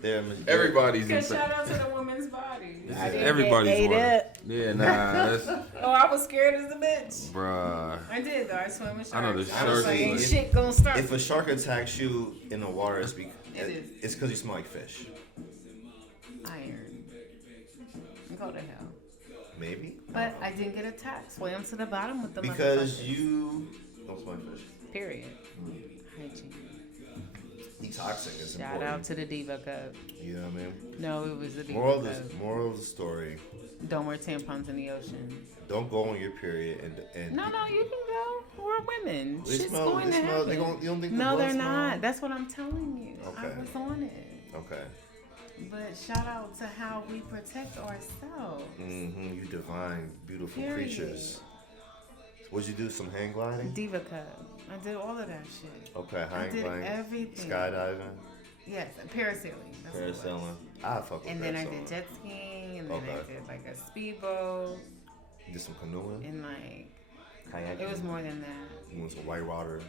They're Everybody's Because insane. shout out to the woman's body. This I is didn't everybody's get ate water. up. Yeah, nah, that's Oh, I was scared as a bitch. bruh. I did though. I swam with sharks. I know the I was sharks like, is ain't like- shit gonna start. If a shark attacks you in the water, it's is. because you smell like fish. Iron. Go to hell. Maybe. But I didn't get attacked. Swam to the bottom with the Because motherfuckers. you don't smell like fish. Period. Hygiene. detoxing is Shout important. out to the Diva Cup. You know what I mean? No, it was the Diva Moral Cup. of the story: Don't wear tampons in the ocean. don't go on your period and No, you can go. We're women. They Shit's smell. going They to smell. happen. You don't think? No, the they're blood not. smell? That's what I'm telling you. Okay. I was on it. Okay. But shout out to how we protect ourselves. You divine, beautiful Period. creatures. Would you do some hang gliding? Diva Cup. I did all of that shit. Okay, I hang did gliding. everything. Skydiving. Yes, parasailing. That's what it was. Parasailing. I fuck with And then I parasailing. did jet skiing, and then I Okay. did like a speedboat, You did some canoeing. and like Kayaking. it was more than that. You went some whitewater.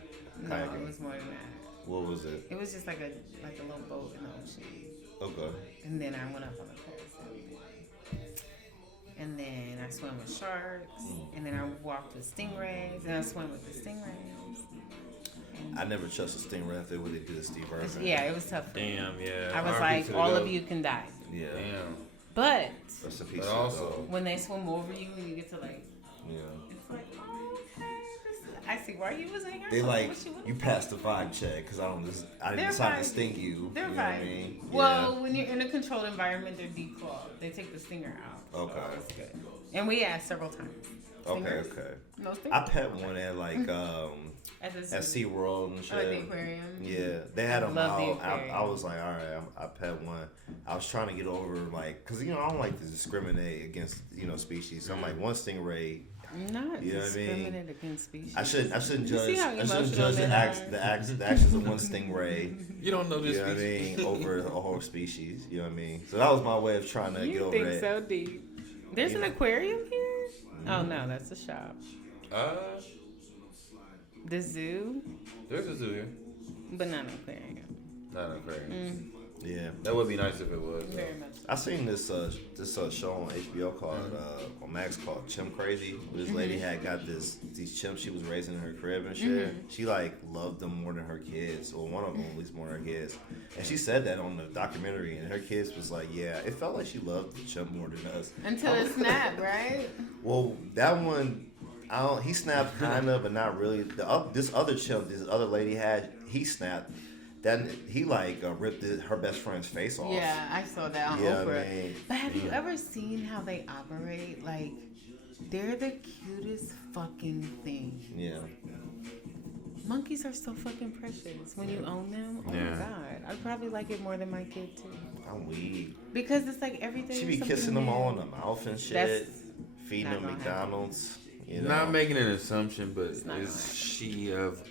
No, Kayaking. it was more than that. What was it? It was just like a little boat in the ocean, Okay. and then I went up on a parasailing, and then I swam with sharks, and then I walked with stingrays, and I swam with the stingrays. I never trust a stingray if they would do the Steve Irwin. Yeah, it was tough. For me. Damn, yeah. I was R.I.P. like, to the all goat. of you can die, Yeah. Damn. but Rest in peace. But to also- the dog. when they swim over you and you get to like, Yeah. it's like, oh, okay, I see why you was in here. They like What you passed the vibe check because I They're didn't decide to vibey. sting you. They're you know what I fine. mean? Well, when you're in a controlled environment, they're declawed. They take the stinger out. Okay. So it's good. And we asked several times. Okay, Stingers? okay. No I stingers. pet one at like At the at SeaWorld and shit. Oh, at the aquarium. Yeah, they had I them love the out. I aquarium. was like, all right, I pet one. I was trying to get over like, cause I don't like to discriminate against species. So I'm like, one stingray. Not You know what I mean? discriminate against species. I shouldn't You judge. see how I shouldn't emotional judge the men actions of one stingray. You don't know this You know what I species. mean? Over a whole species. You know what I mean? So that was my way of trying to get You over think that. so deep. There's an aquarium here? Oh, no, that's a shop. The zoo, There's a zoo here. but not an aquarium. Not an aquarium. Yeah. That would be nice if it was. Very much so. I seen this show on HBO called on Max called Chimp Crazy. This lady had got these chimps she was raising in her crib and shit. She like loved them more than her kids, or one of them at least more than her kids. And she said that on the documentary, and her kids was like, "Yeah, it felt like she loved the chimp more than us." Until it snapped, right? Well, that one, he snapped kind of, but not really. This other chimp, this other lady had, he snapped. Then he like ripped her best friend's face off. Yeah, I saw that on Yeah, Oprah. man. But have you ever seen how they operate? Like, they're the cutest fucking thing. Yeah. Monkeys are so fucking precious when you own them. Oh Yeah. my god, I'd probably like it more than my kid too. I'm weak. Because it's like everything. She be is something kissing them new. all in the mouth and shit. That's Feeding not them gonna happen. McDonald's. You know. Not making an assumption, but not gonna is happen. she of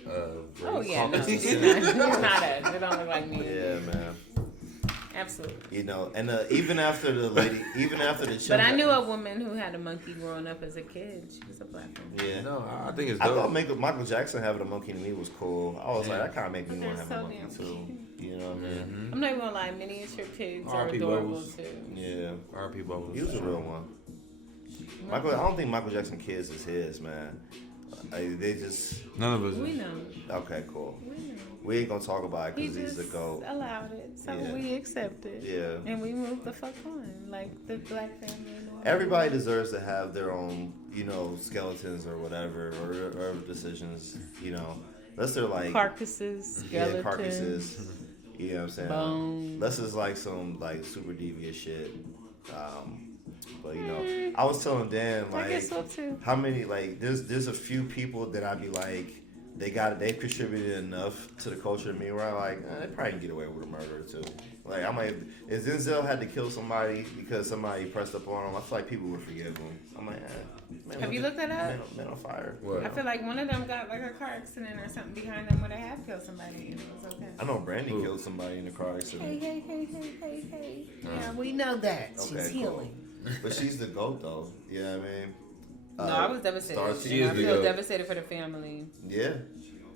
Oh race? yeah, no, she's not. She's not us. They don't look like me. Yeah, man. Absolutely. You know, and even after the chimp. But I knew a woman who had a monkey growing up as a kid. She was a black woman. Yeah. No, I think it's I thought dope. Michael Jackson having a monkey to me was cool. I was like, that kind of make me But want to they're have a so monkey damn too. You know what I mean? I'm not even gonna lie, miniature pigs are R.I.P. adorable Bubbles. too. Yeah. R.P. Bubbles. He was a real one. I don't think Michael Jackson kids is his, man. They just None of us. We know. okay, cool. We know. We ain't gonna talk about it He because he's just the GOAT. allowed it, so Yeah. we accept it. Yeah. And we move the fuck on, like the black family. And all Everybody deserves to have their own, skeletons or whatever, or decisions, unless they're like carcasses, skeletons, carcasses. You know what I'm saying? bones. Unless it's like some like super devious shit. But I was telling Dan I like guess so too. how many like there's a few people that I'd be like they've contributed enough to the culture to me where I'm like they probably can get away with a murder too. Like I might if Denzel had to kill somebody because somebody pressed up on him, I feel like people would forgive him. I'm like, man, Have you looked that up? Man on fire. What? I feel like one of them got like a car accident or something behind them where they have killed somebody and it was okay. I know Brandy Who? killed somebody in a car accident. Hey. Yeah, we know that. Okay, She's cool. healing. But she's the GOAT though. You know what I mean? No, I was devastated. Starsky She is I the feel goat. devastated for the family. Yeah.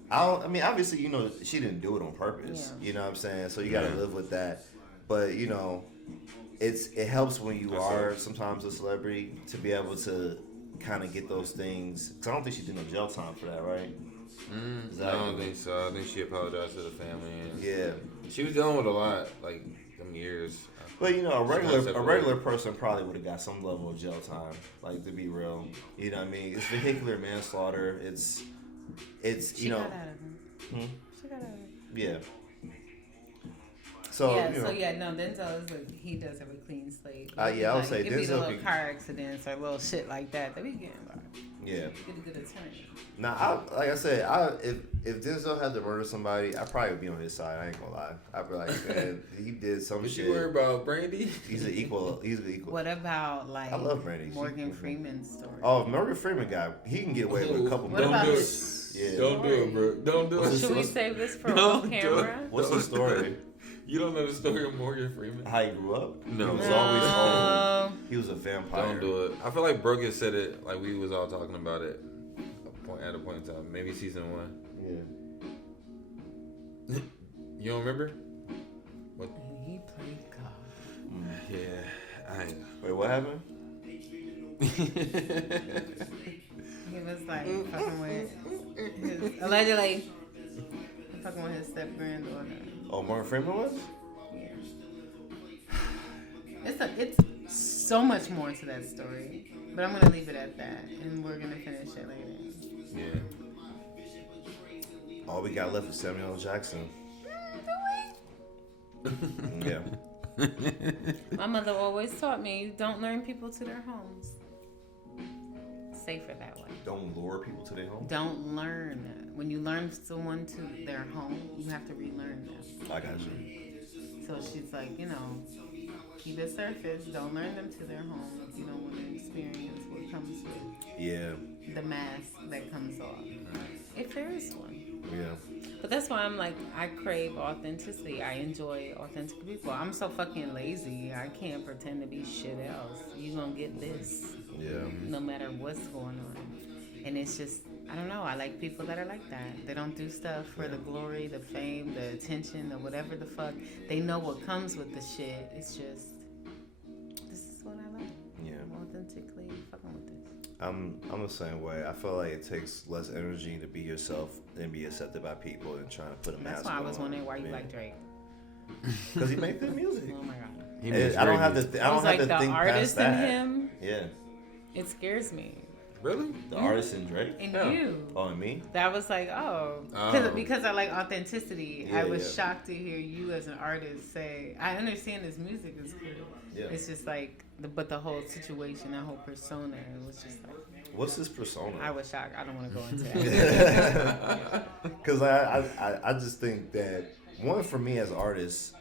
I mean, obviously, she didn't do it on purpose. Yeah. You know what I'm saying? So you got to Yeah. live with that. But, it helps when you That's are it. sometimes a celebrity to be able to kind of get those things. Because I don't think she did no jail time for that, right? I don't think so. I think she apologized to the family. And Yeah. She was dealing with a lot, like, them years. But, a She got regular separated. person probably would have got some level of jail time, like, to be real. You know what I mean? It's vehicular manslaughter. It's She got out of him. Hmm? She got out of him. Yeah. So yeah, you know, Denzel is like, he does have a clean slate. I would say it be the Denzel little car accidents or little shit like that we getting by. yeah. Get a good attorney. Now, like I said, if Denzel had to murder somebody, I'd probably be on his side. I ain't gonna lie. I'd be like, man, he did some What shit. you worry about, Brandy? He's an equal. He's an equal. What about like I love Brandy. Morgan Freeman's story? Oh, Morgan Freeman guy, he can get away with a couple. What about do his Yeah. Don't do it, bro. Don't do it. Should we save this for Don't off do it. camera? What's the story? You don't know the story of Morgan Freeman? How he grew up? No. He was No. always old. He was a vampire. Don't do it. I feel like Brogan said it like we was all talking about it at a point in time. Maybe season 1. Yeah. You don't remember? What? He played God. Yeah. I ain't. Wait, what happened? He was like fucking with his allegedly fucking with his step granddaughter. Oh, Morgan Freeman was? Yeah. It's so much more to that story, but I'm gonna leave it at that, and we're gonna finish it later. Yeah. All we got left is Samuel L. Jackson. Yeah. My mother always taught me, don't learn people to their homes. Safer that way. Don't lure people to their home. Don't learn. When you learn someone to their home, you have to relearn them. I got you. So she's like, keep it surface. Don't learn them to their home if you don't want to experience what comes with the mask that comes off. If there is one. Yeah. But that's why I'm like, I crave authenticity. I enjoy authentic people. I'm so fucking lazy. I can't pretend to be shit else. You gonna get this. Yeah. No matter what's going on. And it's just, I don't know. I like people that are like that. They don't do stuff for the glory, the fame, the attention, the whatever the fuck. They know what comes with the shit. It's just, this is what I like. Yeah. I'm authentically fucking with this. I'm the same way. I feel like it takes less energy to be yourself than be accepted by people and trying to put a mask on. That's why I was wondering why you like Drake. Because he makes good music. Oh my god. I don't have to. I don't have to the think artist past that. in him. Yeah. It scares me. Really? The artist in Drake. And Yeah. you. Oh, and me. That was like, because I like authenticity. Yeah, I was shocked to hear you as an artist say, I understand his music is cool. Yeah. It's just like, but the whole situation, that whole persona, it was just like. What's his persona? I was shocked. I don't want to go into that. Because I just think that one, for me as an artist,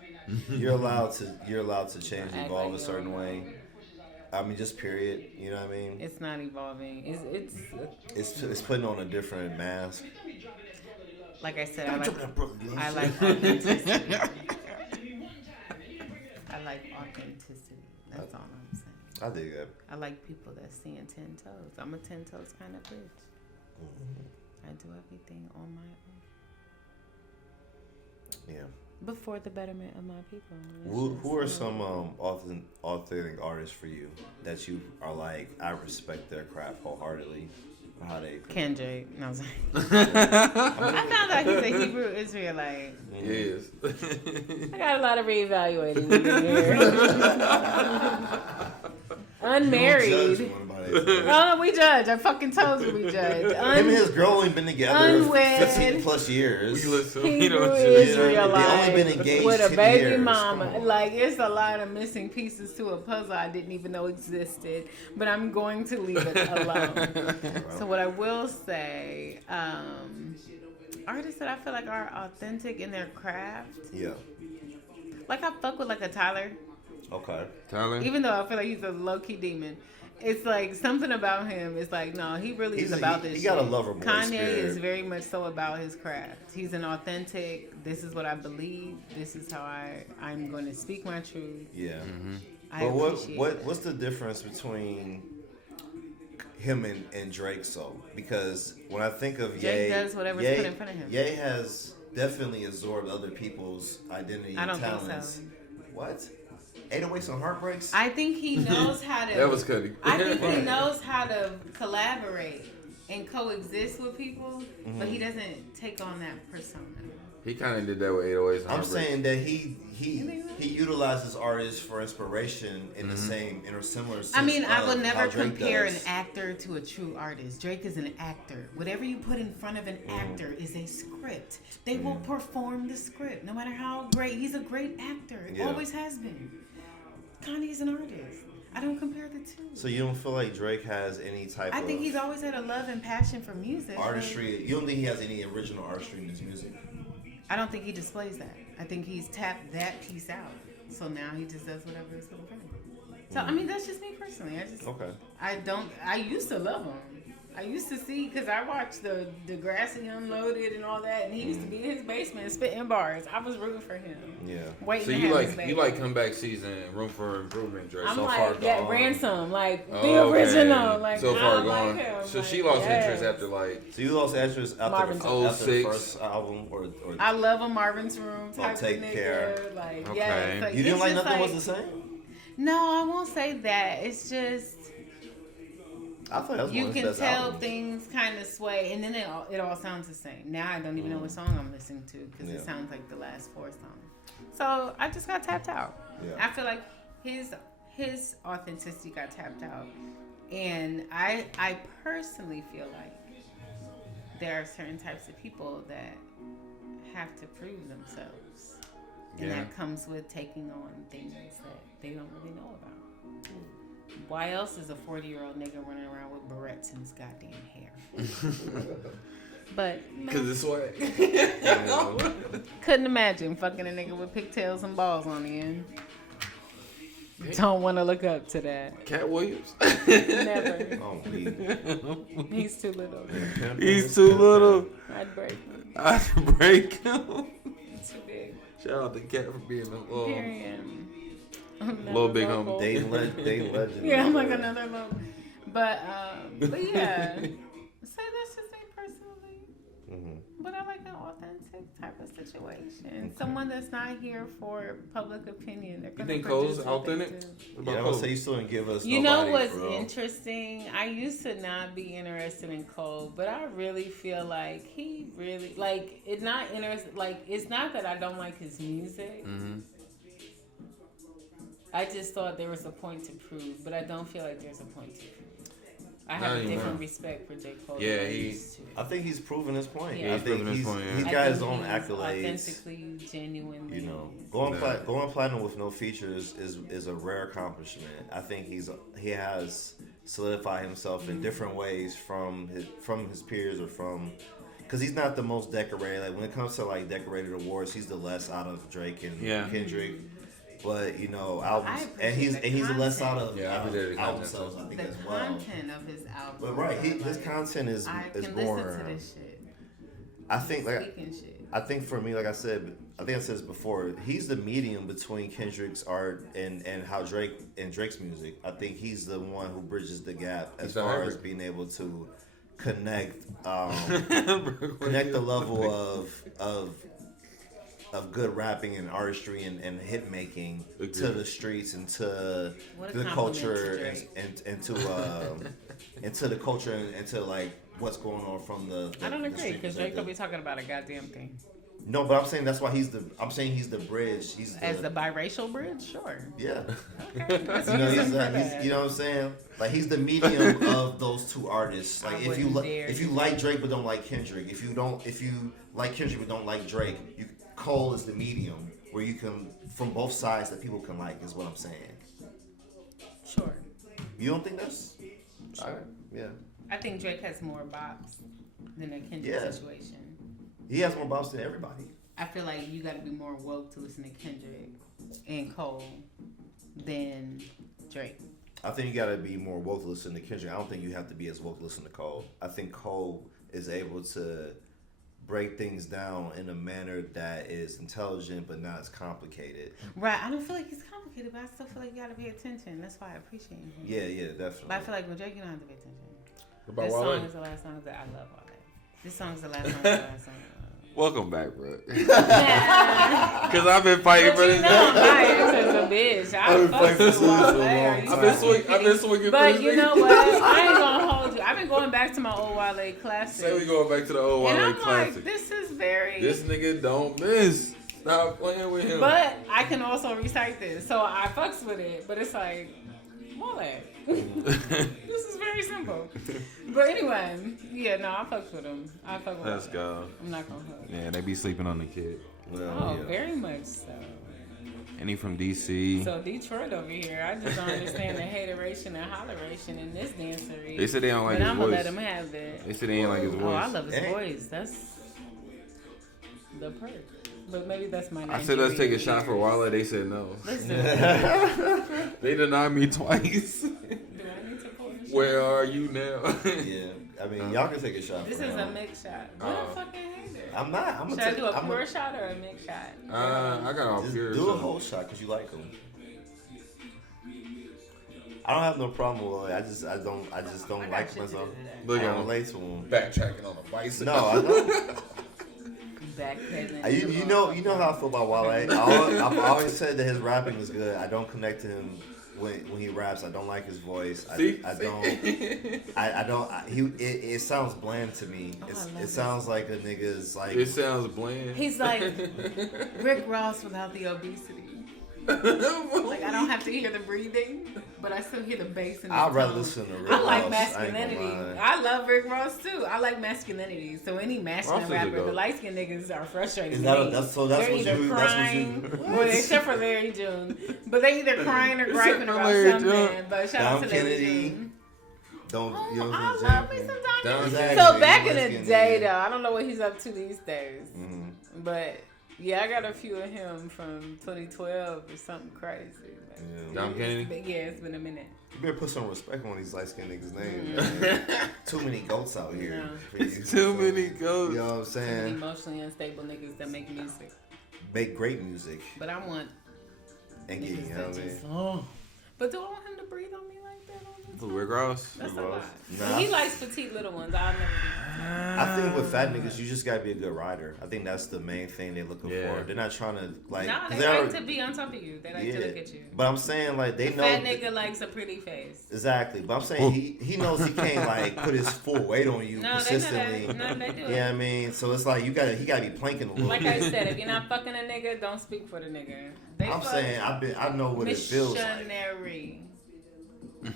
you're allowed to change, evolve a certain way. I mean, just period. You know what I mean? It's not evolving. It's putting on a different mask. Like I said, I like authenticity. I like authenticity. That's all I'm saying. I dig that. I like people that stand 10 toes. I'm a 10 toes kind of bitch. I do everything on my own. Yeah. But for the betterment of my people. Who are some authentic artists for you that you are like, I respect their craft wholeheartedly? Or how they Kendrick. No, I was like, I found out he's a Hebrew Israelite. He is. I got a lot of reevaluating to do here. Unmarried. Oh, we judge. I fucking told you we judge. Him and his girl only been together 15 plus years. We listen. Hebrew Israelite. They only been engaged with a 10 baby years. mama. Like, it's a lot of missing pieces to a puzzle I didn't even know existed. But I'm going to leave it alone. So what I will say, artists that I feel like are authentic in their craft. Yeah. Like, I fuck with like a Tyler. Okay. Tyler? Even though I feel like he's a low-key demon. It's like something about him. It's like, no, he really is about this shit. He got a lover boy Kanye spirit. is very much so about his craft. He's an authentic, this is what I believe. This is how I'm going to speak my truth. Yeah. Mm-hmm. I appreciate what's the difference between him and Drake, so? Because when I think of Drake Ye, does whatever's put in front of him. Ye has definitely absorbed other people's identity I and don't talents. think so. What? 808s and Heartbreaks? I think he knows how to. That was cutting. I think he knows how to collaborate and coexist with people, but he doesn't take on that persona. He kind of did that with 808s. I'm saying that he utilizes artists for inspiration in the same or similar sense. I mean, I would never Drake compare does. an actor to a true artist. Drake is an actor. Whatever you put in front of an actor is a script. They will perform the script, no matter how great. He's a great actor. It always has been. Kanye's an artist. I don't compare the two. So you don't feel like Drake has any type of... I think he's always had a love and passion for music. artistry. You don't think he has any original artistry in his music? I don't think he displays that. I think he's tapped that piece out. So now he just does whatever is going to bring. So, I mean, that's just me personally. I used to love him. I used to see, because I watched the Degrassi Unloaded and all that, and he used to be in his basement spitting bars. I was rooting for him. Yeah. Waiting So to you have like his baby. you like comeback season, room for improvement, Drake. I'm So like far that gone. Ransom, like the Okay. original. Like So I far like gone. him. So like, she lost yes. interest after like. So you lost interest after Marvin's after the 06. first album, or I love a Marvin's Room type Take of nigga. Care. Like, Okay. yes, like, you didn't it's like just nothing was the same? No, I won't say that. It's just I thought that was you one of his can best tell albums. things kind of sway, and then it all sounds the same. Now I don't even know what song I'm listening to because it sounds like the last 4 songs. So I just got tapped out. Yeah. I feel like his authenticity got tapped out, and I personally feel like there are certain types of people that have to prove themselves, and that comes with taking on things that they don't really know about. Why else is a 40-year-old nigga running around with barrettes in his goddamn hair? But Because it's swag. couldn't imagine fucking a nigga with pigtails and balls on the end. Don't want to look up to that. Cat Williams. Never. Oh, please. He's too little. He's too little. I'd break him. I'd break him. He's too big. Shout out to Cat for being a little. Period. Little big homie. local. They legend. Yeah, I'm like another little. But yeah. So that's just me personally. But I like an authentic type of situation. Someone that's not here for public opinion. They're You gonna think produce Cole's what they authentic? do. What Yeah, about I would Cole? say you still didn't give us. You know nobody what's for real. interesting? I used to not be interested in Cole, but I really feel like he really like it's not interesting. Like it's not that I don't like his music. I just thought there was a point to prove, but I don't feel like there's a point to prove. I have Not a different anymore. respect for J. Cole. Yeah, than I he- used to. I think he's proven his point. Yeah. I He's think proven his he's point, yeah. he's I got think his own he's accolades. authentically, genuinely. You know, going platinum with no features is a rare accomplishment. I think he has solidified himself in different ways from his peers or from. Because he's not the most decorated. Like when it comes to like decorated awards, he's the less out of Drake and Kendrick. But you know, albums, and he's the less out of Yeah, I appreciate the album content, sales. I The think as well. content of his album. But right, his content is I can more. listen to this shit. I think like Speaking shit. I think for me, like I said, I think I said this before. He's the medium between Kendrick's art and how Drake's music. I think he's the one who bridges the gap as far as being able to connect the level of good rapping and artistry and hit making to the streets and to the culture and to the culture and to like what's going on from the I don't agree street because Drake perspective. will be talking about a goddamn thing. No, but I'm saying that's why he's the bridge. He's As the biracial bridge, sure. yeah. Okay. Let's You know, use him he's, for he's that. you know what I'm saying? Like he's the medium of those two artists. Like I if you wouldn't dare if you do like Drake but don't like Kendrick, if you like Kendrick but don't like Drake, Cole is the medium where you can from both sides that people can like is what I'm saying. Sure. You don't think that's Sure. Yeah. I think Drake has more bops than a Kendrick Yeah. situation. He has more bops than everybody. I feel like you got to be more woke to listen to Kendrick and Cole than Drake. I think you gotta be more woke to listen to Kendrick. I don't think you have to be as woke to listen to Cole. I think Cole is able to break things down in a manner that is intelligent but not as complicated. Right. I don't feel like he's complicated, but I still feel like you got to pay attention. That's why I appreciate him. Yeah, definitely. But I feel like with Drake, you don't have to pay attention. About This Wale? song is the last song that I love all day. This song is the last song that I love. Welcome back, bro. Yeah. Because I've been fighting But for you this. know I'm biased as a bitch. I I've been fuck fighting with for this Wale. so long. Are you I've been fucking swinging for But this you nigga. know what? I ain't gonna hold you. I've been going back to my old Wale classics. Say we going back to the old and Wale I'm classic. like, this is very. This nigga don't miss. Stop playing with him. But I can also recite this, so I fucks with it. But it's like, Wale. This is very simple. But anyway, yeah, no, I fucks with him. I fuck with him. Let's go. I'm not gonna hook. Yeah, they be sleeping on the kid. Oh, very much so. And he from DC. So Detroit over here, I just don't understand the hateration and holleration in this dancery. They said they don't like but his I'm voice. gonna let him have it. They said they ain't like his voice. Oh, I love his voice. That's the perk. But maybe that's my. I said let's take a shot for Wale. They said no. They denied me twice. Do I need to pull the shot? Where are you now? Yeah, I mean, y'all can take a shot. This for is him. a mixed shot. What a fucking hater. I'm not. I'm Should gonna I do a pure shot or a mixed shot? I got all Just pure. do a so- whole shot because you like him. I don't have no problem with it. I just don't like myself. Look I at don't him. relate to him. Backtracking on a bicycle. No, I don't. Backpedaling. You know how I feel about Wale. I've always said that his rapping is good. I don't connect to him when he raps. I don't like his voice. It sounds bland to me. It sounds like a nigga's like. It sounds bland. He's like Rick Ross without the obesity. Like I don't have to hear the breathing, but I still hear the bass in the I'd rather tone. listen to Rick I like Ross. Masculinity. I ain't gonna lie. I love Rick Ross too. I like Masculinity. So any masculine Ross is a rapper, the goat. light skinned niggas are frustrating. Is me. that that's They're what either you? crying, That's what well, except for Larry June, but they either crying or griping for about Larry something. June. But shout out Dom to Larry Kennedy. June. Don't Oh, you know what I I'm love me saying? sometimes. Dom Exactly. So back in Light-skinned the day, nigga. though, I don't know what he's up to these days. Mhm. But yeah, I got a few of him from 2012 or something crazy. Yeah. Dom Kennedy? Yeah, it's been a minute. You better put some respect on these light skinned niggas' names, man. Too many goats out here. No. For you. Too many ghosts. You know what I'm Too many saying? emotionally unstable niggas that make music. Make great music But I want and get, you niggas know that what I mean? just, oh. But do I want him to breathe on me like that all the Who, time? Rick Ross? That's a Rick lot. Ross? But Nah. he likes petite little ones. I'll never do I think with fat niggas, you just gotta be a good rider. I think that's the main thing they're looking Yeah. for. They're not trying to like. No, 'cause they they're- like to be on top of you. They like to look at you. But I'm saying like they know. Fat nigga likes a pretty face. Exactly, but I'm saying he knows he can't like put his full weight on you No, they know consistently. that. No, they do. Yeah, I mean, so it's like he gotta be planking a little Like bit. I said, if you're not fucking a nigga, don't speak for the nigga. They I'm fuck saying I know what it feels like. missionary. I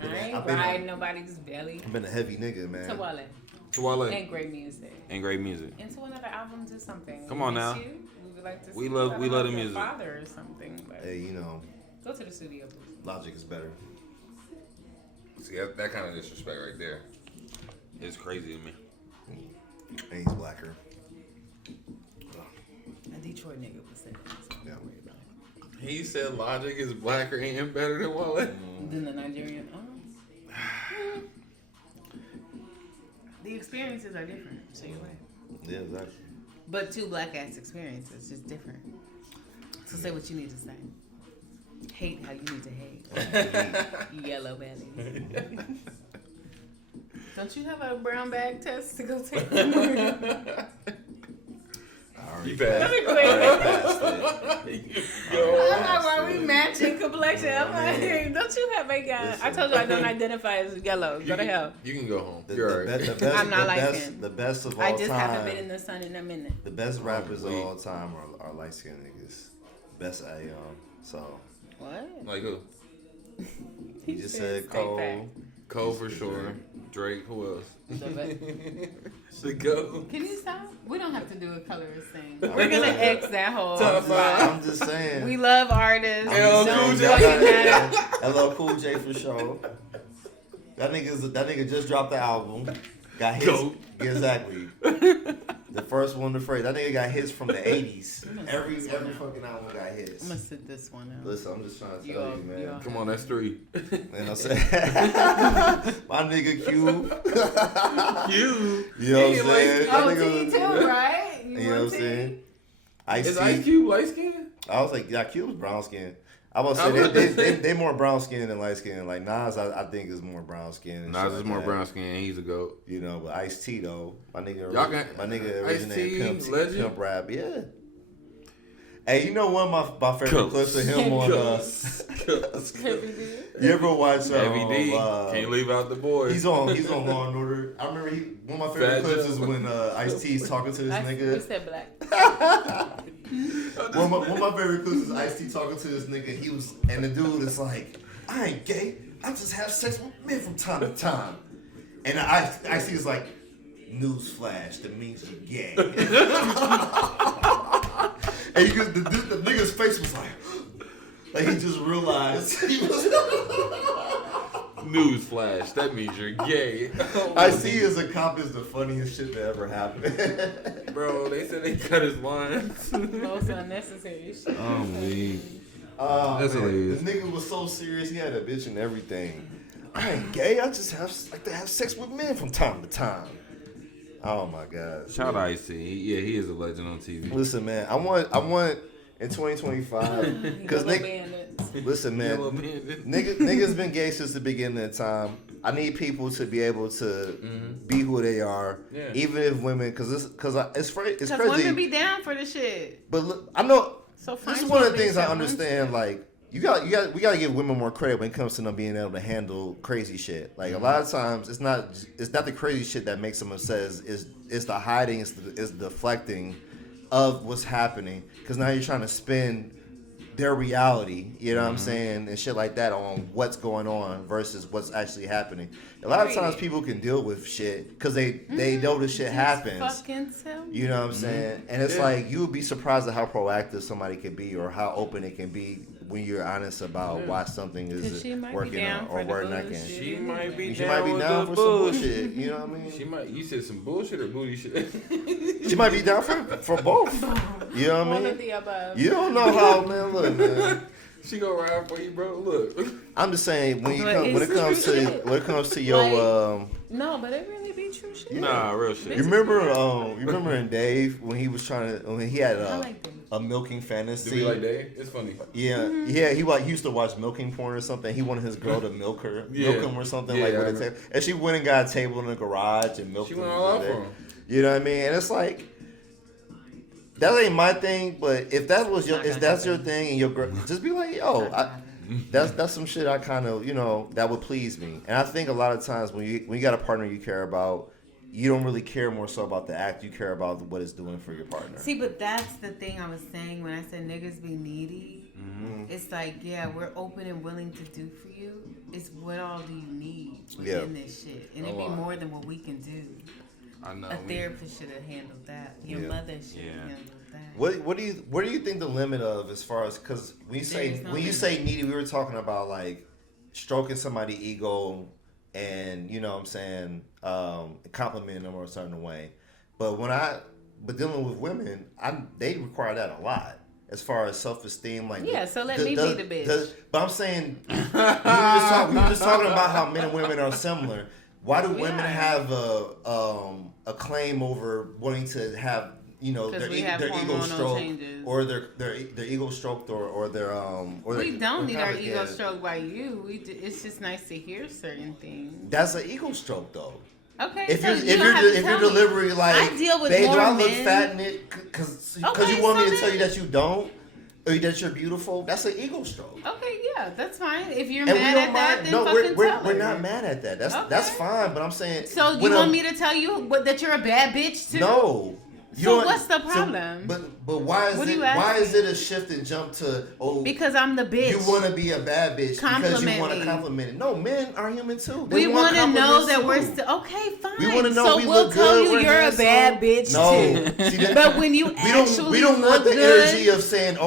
I've ain't been- riding nobody's belly. I've been a heavy nigga, man. To Wale. To Wale. And great music. And great music. And to another album, do something. Come on Miss now. You. We would like to We see love- you. we I don't love know the if your music. Father or something, but Hey, you know, go to the studio, please. Logic is better. See, that kind of disrespect right there. It's crazy to me. And he's blacker. A Detroit nigga would say that. So Yeah. don't worry about it. He said Logic is blacker and better than Wale. Then the Nigerian. The experiences are different, so you're right. Yeah, exactly. But two black ass experiences, just different. So say what you need to say. Hate how you need to hate. Yellow belly. Don't you have a brown bag test to go take? You Let passed. me quit. I'm like, why we matching complexion? I'm like, don't you have a guy? I told you I don't identify as yellow. Go to hell. You can go home. The, You're the, alright. the best, I'm not the like best, him. the best of all I just time. haven't been in the sun in a minute. The best rappers of wait. all time are light skinned niggas. Best so What? Like who? he just said said state Cole. fact. Cole for sure. Drake. Who else? The The go. Can you stop? We don't have to do a colorist thing. I'm We're gonna just- X that whole Top spot. I'm just saying. We love artists. LL Don't Cool J. fucking matter. LL Cool J for sure. That nigga just dropped the album. Got hits. Goat. Exactly. The first one to phrase. That nigga got hits from the 80s. Every fucking album got hits. I'm gonna sit this one out. Listen, I'm just trying to You tell all- you, man. you all- Come on, that's 3. You know what I'm saying? My nigga Q. You. You know what I'm saying? That Oh, nigga- T too, right? You know what I'm saying? Is Ice Cube light skin? I was like, yeah, Q was brown skin. I was I was saying saying- they more brown skin than light skin. Like Nas, I think is more brown skin. and Nas shit is like more that. brown skin. He's a goat. You know, but Ice T though, my nigga Y'all got originated Ice-T, pimp legend? rap, yeah. Hey, you know one of my favorite clips of him on you ever watch Heavy D? Can't leave out the boys. He's on Law and Order. I remember one of my favorite clips is when Ice-T's talking to this nigga. You said black. one of my favorite clips is Ice-T talking to this nigga. And the dude is like, I ain't gay. I just have sex with men from time to time. And Ice-T is like, newsflash, that means you're gay. And the nigga's face was like he just realized he was. Newsflash, that means you're gay. I see as a cop is the funniest shit that ever happened. Bro, they said they cut his lines. Most unnecessary shit. Oh, weak. That's hilarious. The nigga was so serious, he had a bitch and everything. I ain't gay, I just like to have sex with men from time to time. Oh my God. Shout out Ice-T. He is a legend on TV. Listen, man, I want in 2025 because listen, man, niggas been gay since the beginning of time. I need people to be able to be who they are, even if women, because it's crazy. Women be down for the shit. But look, I know so this is one of the things I understand. Like we gotta give women more credit when it comes to them being able to handle crazy shit. Like a lot of times, it's not the crazy shit that makes them upset. It's the hiding, it's the deflecting of what's happening. Because now you're trying to spin their reality, you know what I'm saying, and shit like that on what's going on versus what's actually happening. A lot of times people can deal with shit because they know this shit happens. Fucking tell me. You know what I'm saying? And it's like you would be surprised at how proactive somebody can be or how open it can be when you're honest about why something is working or working not. She might be down for some bullshit. You know what I mean? She might. You said some bullshit or booty shit. She might be down for both. You know what I mean? You don't know how, man. Look, man. She gonna ride for you, bro. Look. I'm just saying when it comes to your no, but it really be true shit. Nah, real shit. You remember in Dave when he was when he had a milking fantasy. Do we like Dave? It's funny. Yeah, he used to watch milking porn or something. He wanted his girl to milk him or something with a table. And she went and got a table in the garage and milked him. She went all out for him. You know what I mean? And it's like that ain't my thing, but if that's your thing and your girl, just be like, yo, that's some shit I kind of, that would please me. And I think a lot of times when you got a partner you care about, you don't really care more so about the act. You care about what it's doing for your partner. See, but that's the thing I was saying when I said niggas be needy. Mm-hmm. It's like, yeah, we're open and willing to do for you. It's what all do you need within this shit? And it'd be more than what we can do. I know. A therapist should have handled that. Your mother should have handled that. What do you think the limit of as far as, because when you say needy, we were talking about like stroking somebody's ego and you know what I'm saying, complimenting them or a certain way. But dealing with women, they require that a lot as far as self-esteem. Like so let me be the bitch. But I'm saying we were just talking about how men and women are similar. Why do women have a claim over wanting to have their ego stroked or their ego stroked or their we don't need our ego stroked by you. It's just nice to hear certain things. That's an ego stroke though. Okay. If you're delivering like, I deal with babe, more do I men. look fat in it because you want me to tell you that you don't or that you're beautiful? That's an ego stroke. Okay, yeah, that's fine. If you're mad at that, then fucking tell we're her. not mad at that. That's fine. But I'm saying. So you want me to tell you that you're a bad bitch too? No. So what's the problem? But why is it a shift and jump to because I'm the bitch. You want to be a bad bitch because you want to compliment it. No, men are human too. We want to know that we're still okay. Fine. We want to know we we'll look tell good. you you're a bad bitch too. See, but when you we don't want the energy of saying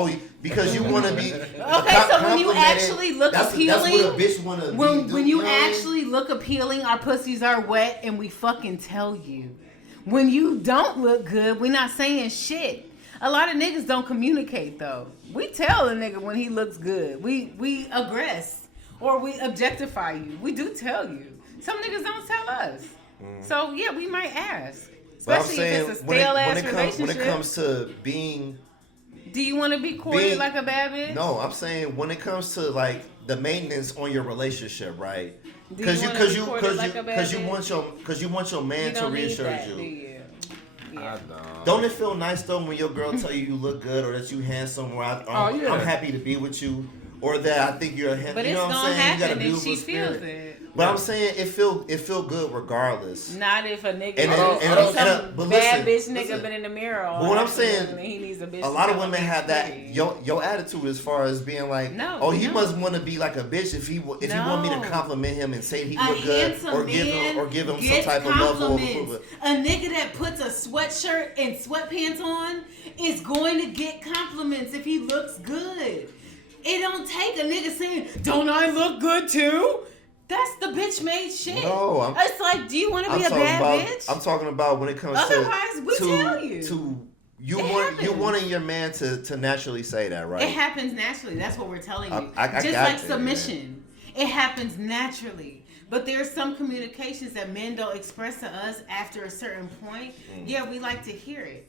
because you want to be okay. So when you actually look appealing, that's what a bitch want to be. When you actually look appealing, our pussies are wet, and we fucking tell you. When you don't look good, we're not saying shit. A lot of niggas don't communicate though. We tell a nigga when he looks good. We aggress or we objectify you. We do tell you. Some niggas don't tell us. So yeah, we might ask. Especially if it's a stale ass relationship. When it comes to being, do you want to be courted like a bad bitch? No, I'm saying when it comes to like the maintenance on your relationship, right? Because you want your man to reassure you. Yeah. Don't it feel nice though when your girl tell you look good or that you handsome or I'm happy to be with you or that I think you're a handsome. But you know it's what I'm gonna saying? You got a happen if beautiful she spirit. feels it. But I'm saying it feel good regardless. Not if a nigga but bad listen, bitch nigga been in the mirror all but what I'm saying, and he needs a bitch. A lot of to women have that your attitude as far as being like, he must want to be like a bitch if he want me to compliment him and say he look good or give him some type of love or approval. A nigga that puts a sweatshirt and sweatpants on is going to get compliments if he looks good. It don't take a nigga saying, "Don't I look good too?" That's the bitch made shit. No, it's like, do you want to be a bad bitch? I'm talking about when it comes to you wanting your man to naturally say that, right? It happens naturally. That's what we're telling you. I just got like submission, it happens naturally. But there's some communications that men don't express to us after a certain point. Yeah, we like to hear it.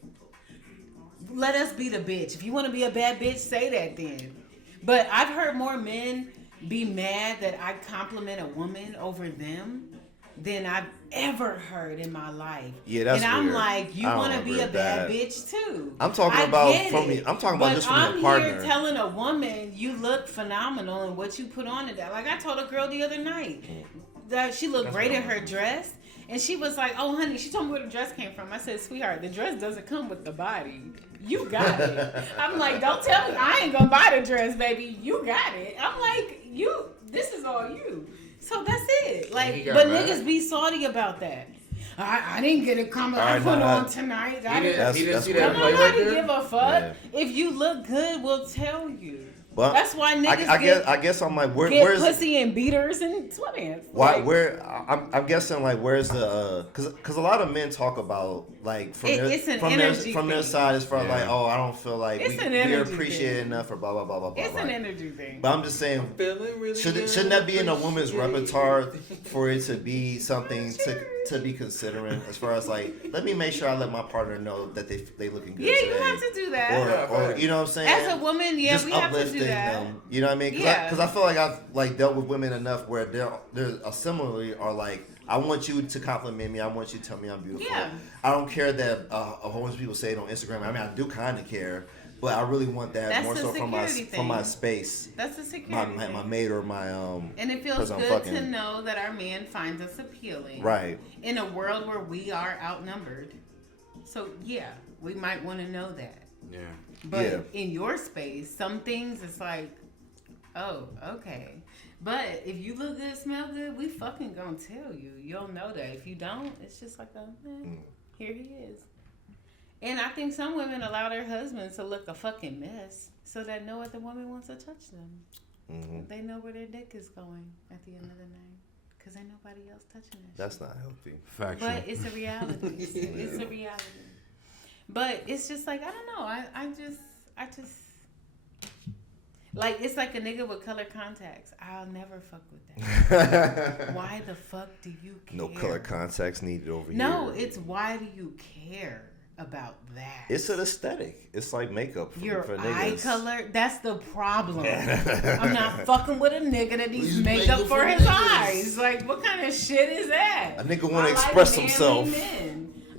Let us be the bitch. If you want to be a bad bitch, say that then. But I've heard more men be mad that I compliment a woman over them than I've ever heard in my life. Yeah, that's and I'm weird. Like, you want to be a bad bitch too. I'm talking about from me. I'm talking about just from your partner. I'm here telling a woman you look phenomenal and what you put on today. Like I told a girl the other night that she looked great in her dress. And she was like, "Oh, honey," she told me where the dress came from. I said, "Sweetheart, the dress doesn't come with the body. You got it." I'm like, "Don't tell me I ain't gonna buy the dress, baby. You got it." I'm like, this is all you. So that's it. Like, but niggas be salty about that. I didn't get a comment I put on tonight. He didn't see that play right there. Give a fuck. Yeah. If you look good, we'll tell you. But that's why niggas I guess I'm like, where's pussy and beaters and sweatpants? Why? Like, I'm guessing like where's the because a lot of men talk about like from their side as far as like, oh, I don't feel like we appreciate it enough or blah blah blah blah blah. It's an energy thing. But I'm just saying, shouldn't that be in a woman's repertoire for it to be something to be considering as far as like, let me make sure I let my partner know that they looking good today. You have to do that. Or you know what I'm saying? As a woman, we have to do that. Them, you know what I mean? Because I feel like I've like dealt with women enough where they're similarly are like, I want you to compliment me. I want you to tell me I'm beautiful. Yeah. I don't care that a whole bunch of people say it on Instagram. I mean, I do kind of care, but I really want that more so from my space. That's the security. My mate or my And it feels good to know that our man finds us appealing. Right. In a world where we are outnumbered, so yeah, we might want to know that. Yeah. But in your space, some things it's like, oh, okay. But if you look good, smell good, we fucking gonna tell you. You'll know that. If you don't, it's just like here he is. And I think some women allow their husbands to look a fucking mess so that no other woman wants to touch them. Mm-hmm. They know where their dick is going at the end of the night because ain't nobody else touching it. That's not healthy. Factual. But it's a reality. It's a reality. But it's just like, I don't know. I just like, it's like a nigga with color contacts. I'll never fuck with that. Why the fuck do you care? No color contacts needed over here. No, it's why do you care about that? It's an aesthetic. It's like makeup for your niggas. Eye color. That's the problem. I'm not fucking with a nigga that needs makeup for his eyes. Like, what kind of shit is that? A nigga want to express himself.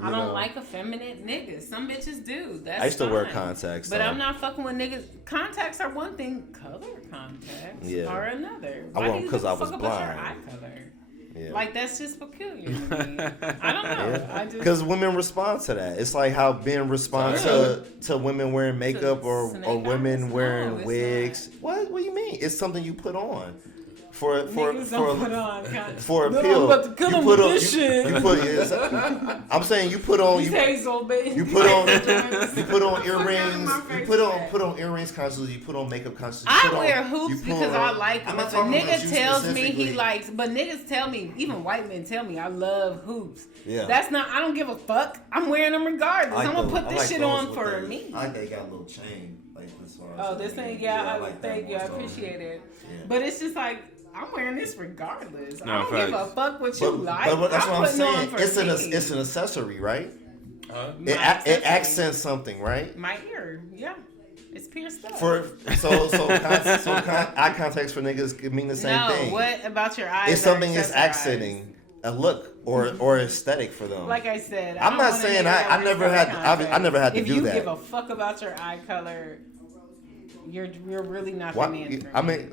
I don't like effeminate niggas. Some bitches do. That's I used to fine. wear contacts, but I'm not fucking with niggas. Contacts are one thing. Color contacts are another. I wore them because I was blind. Your eye color? Yeah. Like, that's just peculiar to me. I don't know. Yeah. Because women respond to that. It's like how men respond to women wearing makeup or women wearing wigs. What do you mean? It's something you put on. For appeal. I'm about to kill him with this shit. I'm saying you put on earrings. You put on earrings constantly. You put on makeup constantly. I wear hoops because I like them. If a nigga tells me he likes, but niggas tell me, even white men tell me, I love hoops. Yeah. That's not. I don't give a fuck. I'm wearing them regardless. I'm gonna put this shit on for me. I like they got a little chain like this one. Oh, this thing, thank you. I appreciate it. But it's just like, I'm wearing this regardless. I don't give a fuck what you like. But that's what I'm saying. It's an accessory, right? It accents something, right? My ear, yeah. It's pierced up. So eye contacts for niggas could mean the same thing. No, what about your eyes? It's something that's accenting. a look or aesthetic for them. Like I said, I'm not saying I never had to do that. If you give a fuck about your eye color, you're really not the man for me.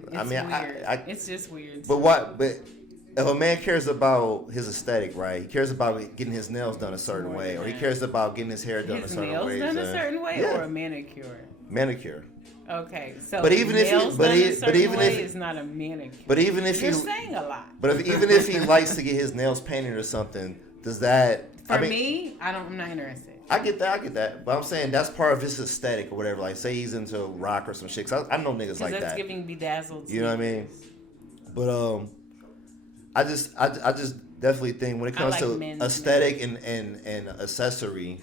It's just weird. But if a man cares about his aesthetic, right? He cares about getting his nails done a certain way, or he cares about getting his hair done a certain way. His nails done a certain way, or a manicure. Manicure. Okay, so but even if it's not a manicure. But even if you're saying a lot. But even if he likes to get his nails painted or something, does that? I'm not interested. I get that. But I'm saying that's part of his aesthetic or whatever. Like, say he's into rock or some shit. 'Cause I know niggas like that. That's giving bedazzled. You know what I mean? But I just definitely think when it comes to aesthetic and accessory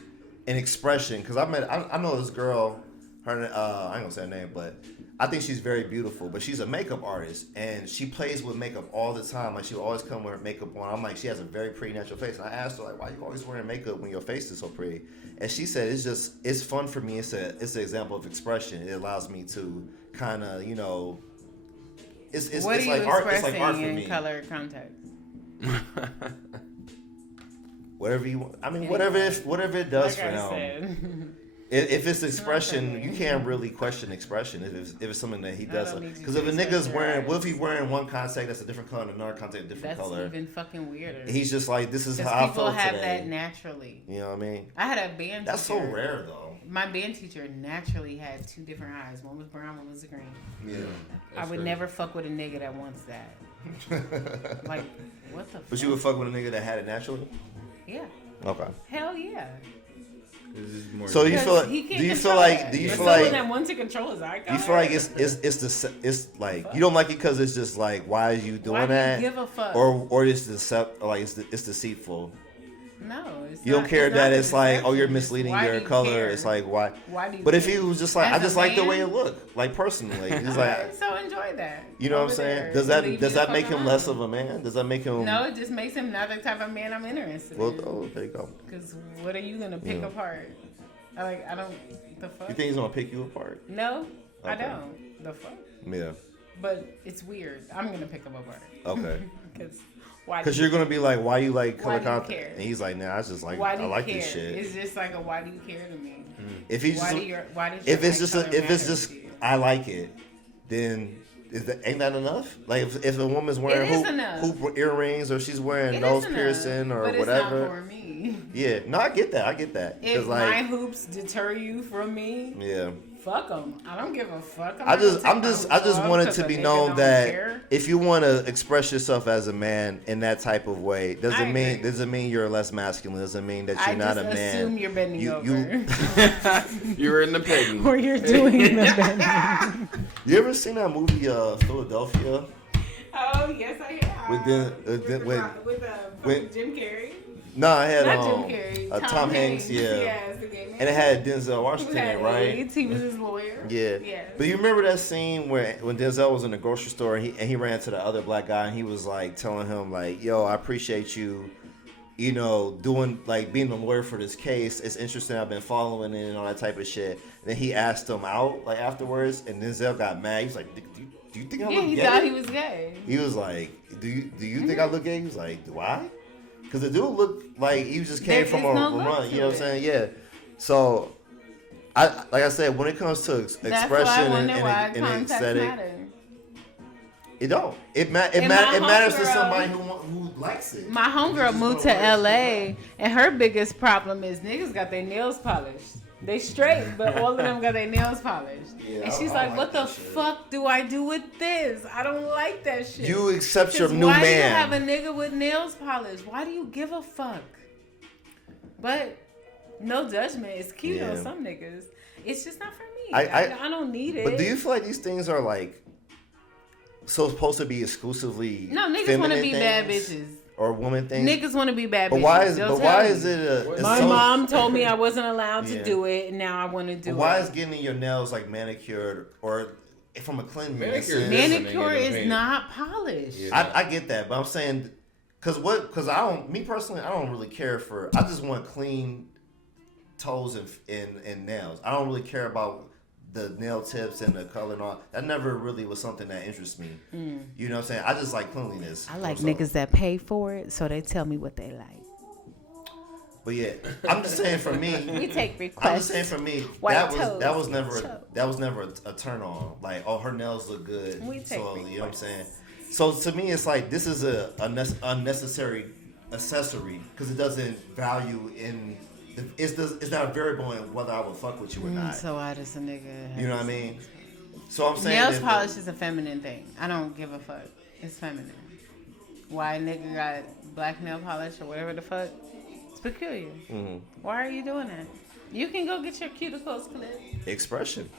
and expression, because I know this girl. Her, I ain't gonna say her name, but I think she's very beautiful. But she's a makeup artist, and she plays with makeup all the time. Like, she will always come with her makeup on. I'm like, she has a very pretty natural face. And I asked her, like, why you always wearing makeup when your face is so pretty? And she said, it's fun for me. It's an example of expression. It allows me to kind of, you know, it's like art. It's like art for me. Color context. Whatever you want. I mean, whatever it does for him. If it's expression, you can't really question expression if it's something that he does. Because if a nigga's wearing, what if he's wearing one contact that's a different color and another contact a different color? That's even fucking weirder. He's just like, this is how I feel today. People have that naturally. You know what I mean? I had a band teacher. That's so rare, though. My band teacher naturally had two different eyes. One was brown, one was green. Yeah. I would never fuck with a nigga that wants that. Like, what the fuck? But you would fuck with a nigga that had it naturally? Yeah. Okay. Hell yeah. So do you feel like that wants to control his eye color? You feel like it's like you don't like it because it's just like, why are you doing that? Give a fuck? Or it's it's deceitful. No, you don't care that it's like, oh, you're misleading your color. Care? It's like, why? Why do you? But if he was just like, I just like the way it looked, like personally, he's like, so enjoy that. You know what I'm saying? Does that make him less of a man? Does that make him? No, it just makes him not the type of man I'm interested in. Oh, there you go. Because what are you gonna pick apart? I don't. The fuck? You think he's gonna pick you apart? No, okay. I don't. The fuck? Yeah. But it's weird. I'm gonna pick him apart. Okay. Because you're gonna be like, why you like color content? And he's like, nah, I just like, I like this shit. It's just like a why do you care to me? If he's if it's just I like it, then ain't that enough? Like if a woman's wearing hoop earrings or she's wearing nose piercing or whatever. It's not for me. Yeah, no, I get that. If my hoops deter you from me, yeah. Fuck them. I don't give a fuck. I just want it to be known that if you want to express yourself as a man in that type of way, doesn't mean you're less masculine. Doesn't mean that you're not a man. I assume you're bending over. You're in the pegging. Or you're doing the bending. You ever seen that movie Philadelphia? Oh yes, I have. With Jim Carrey. No, I had Jim Carrey. Tom Hanks, yeah. And it had Denzel Washington in it, right? He was his lawyer. Yeah. But you remember that scene when Denzel was in the grocery store and he ran to the other black guy and he was like telling him like, yo, I appreciate you, you know, doing like being the lawyer for this case. It's interesting. I've been following it and all that type of shit. And then he asked him out like afterwards and Denzel got mad. He was like, do you think I look gay? He thought he was gay. He was like, do you think I look gay? He was like, do I? Because the dude looked like he just came from a run. You know what I'm saying? Yeah. So, like I said, when it comes to expression and aesthetic, it don't. It matters to somebody who likes it. My homegirl moved to LA, and her biggest problem is niggas got their nails polished. They straight, but all of them got their nails polished. Yeah, and she's like, what the fuck do I do with this? I don't like that shit. You accept your new man. Why do you have a nigga with nails polished? Why do you give a fuck? But no judgment. It's cute on some niggas. It's just not for me. I don't need it. But do you feel like these things are like supposed to be exclusively No, niggas want to be bad bitches. Or woman things. Niggas want to be bad bitches. But why is it? My mom told me I wasn't allowed to do it, and now I want to do it. Why is getting your nails like manicured or from a cleanliness? Manicure is not polished. Yeah. I get that, but I'm saying because me personally, I don't really care for. I just want clean toes and nails. I don't really care about the nail tips and the color and all. That never really was something that interests me. You know what I'm saying? I just like cleanliness. I like niggas that pay for it, so they tell me what they like. But yeah, I'm just saying for me. We take requests. I'm just saying for me. That was never a turn on. Like, oh, her nails look good. We take so requests. you know what I'm saying. So to me, it's like this is a unnecessary accessory because it doesn't value in. It's not a variable in whether I would fuck with you or not. So why does a nigga? You know what I mean? So I'm saying nails polish is a feminine thing. I don't give a fuck. It's feminine. Why a nigga got black nail polish or whatever the fuck? It's peculiar. Mm-hmm. Why are you doing that? You can go get your cuticles clipped. Expression.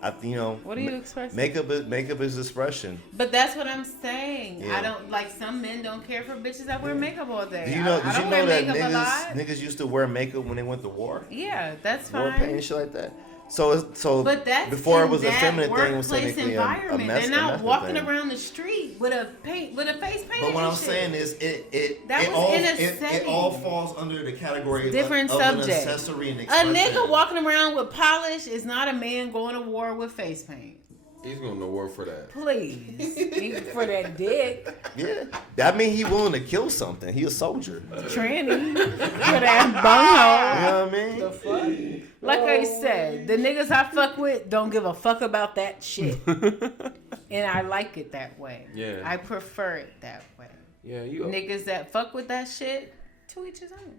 What are you expressing? Makeup is expression. But that's what I'm saying. Yeah. I don't like some men don't care for bitches that wear makeup all day. Did you know wear that niggas used to wear makeup when they went to war? Yeah, that's fine. War paint and shit like that. So but that's before it was a that feminine thing, it was workplace technically environment. a mess. They're not walking thing. around the street with a face paint. But what I'm saying is, it all falls under the category different of subject. An accessory and A expression. nigga walking around with polish is not a man going to war with face paint. He's going to war for that. Please. For that dick. Yeah. That mean he willing to kill something. He a soldier. Tranny. For that bunghole. You know what I mean? The fuck? Like I said, the niggas I fuck with don't give a fuck about that shit. And I like it that way. Yeah. I prefer it that way. Yeah, niggas that fuck with that shit, to each his own.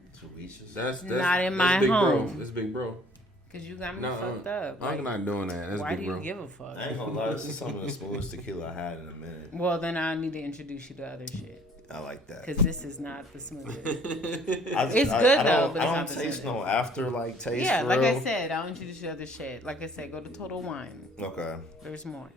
That's not in my big home. Bro. That's big bro. Cause you got me fucked up. I'm not doing that. That's why big do you bro. give a fuck? I ain't gonna lie, this is some of the smoothest tequila I had in a minute. Well, then I need to introduce you to other shit. I like that. Cause this is not the smoothest. It's good though, but I it's don't not the taste smoothest. no after taste. Yeah, for like real. I said, I'll introduce you to other shit. Like I said, go to Total Wine. Okay. There's more.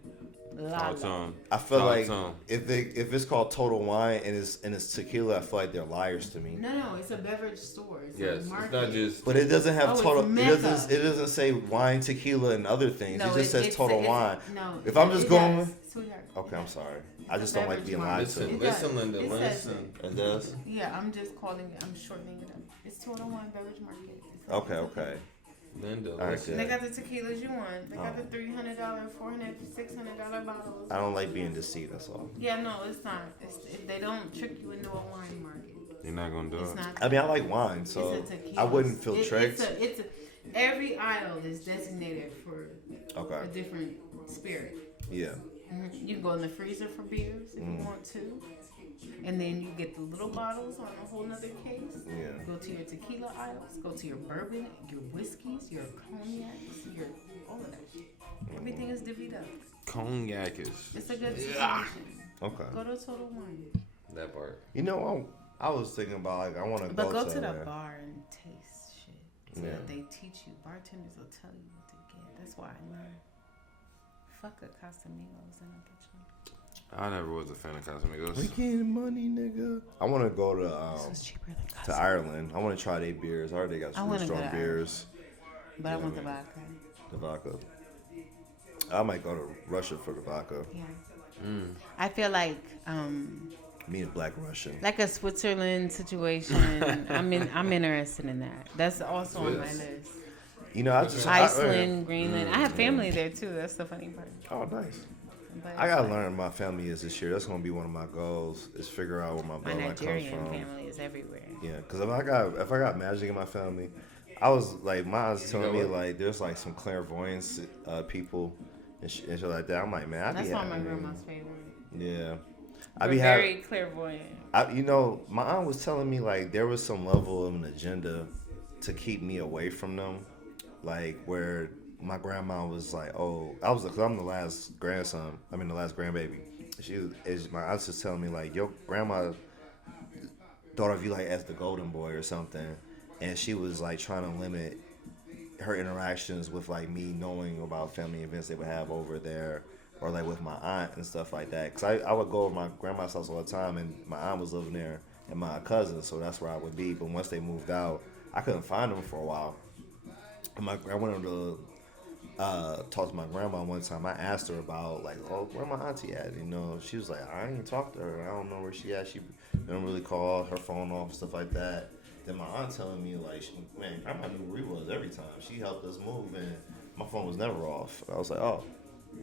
I feel like if it's called Total Wine and it's tequila, I feel like they're liars to me. No, it's a beverage store. It's yes, a it's not just. But it doesn't have total. It doesn't say wine, tequila, and other things. No, it just says Total Wine. No, if I'm just going does, with. Sweetheart. Okay, I'm sorry. I just don't like being lied to. Listen, Linda. Listen. It does. Yeah, I'm just calling it. I'm shortening it up. It's Total Wine Beverage Market. Okay. Linda, they got the tequilas you want. They got the $300, $400, $600 bottles. I don't like being deceived. That's all. Yeah, no, it's not. They don't trick you into a wine market. You're not gonna do it. I mean, I like wine, so I wouldn't feel tricked. Every aisle is designated for a different spirit. Yeah. Mm-hmm. You can go in the freezer for beers if you want to. And then you get the little bottles on a whole nother case. Yeah. Go to your tequila aisles. Go to your bourbon, your whiskeys, your cognacs, your all of that shit. Everything is divvied up. Cognac is. It's a good situation. Okay. Go to Total Wine. That part. You know, I was thinking about I want to go. But go to the bar and taste shit. So that they teach you. Bartenders will tell you what to get. That's why I learned. Fuck a Casamigos in the kitchen. I never was a fan of Casamigos. We getting money, nigga. I want to go to this was cheaper than to Ireland. I want to try their beers. I already got some really strong beers. But I want the vodka. The vodka. I might go to Russia for the vodka. Yeah. I feel like me and Black Russian. Like a Switzerland situation. I'm interested in that. That's also on my list. You know, Iceland, Greenland. I have family there too. That's the funny part. Oh, nice. I gotta learn my family is this year. That's gonna be one of my goals. Is figure out where my bloodline comes from. My Nigerian family is everywhere. Yeah, because if I got magic in my family, I was like, my aunt's telling me like there's like some clairvoyance people and shit like that. I'm like, man, that's one of my grandma's favorite. Yeah, I be very clairvoyant. My aunt was telling me like there was some level of an agenda to keep me away from them, like where. My grandma was like, cause I'm the last grandson. I mean, the last grandbaby. My aunt's just telling me like, your grandma thought of you like as the golden boy or something, and she was like trying to limit her interactions with like me knowing about family events they would have over there, or like with my aunt and stuff like that. Cause I would go over my grandma's house all the time, and my aunt was living there, and my cousin, so that's where I would be. But once they moved out, I couldn't find them for a while. And I went over to talked to my grandma one time. I asked her about like, where my auntie at? You know, she was like, I ain't talked to her. I don't know where she at. She don't really call her phone off, stuff like that. Then my aunt telling me like, man, grandma knew where we was every time. She helped us move, and my phone was never off. I was like, oh,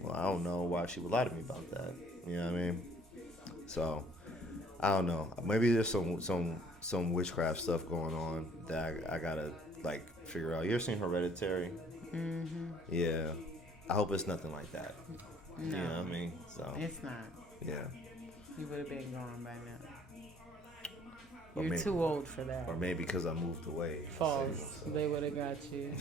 well, I don't know why she would lie to me about that. You know what I mean? So, I don't know. Maybe there's some witchcraft stuff going on that I gotta like figure out. You ever seen Hereditary? Mm-hmm. Yeah. I hope it's nothing like that. No. You know what I mean? So It's not. yeah. You would have been gone by now. Or You're maybe, too old for that. Or maybe because I moved away. False. They would have got you.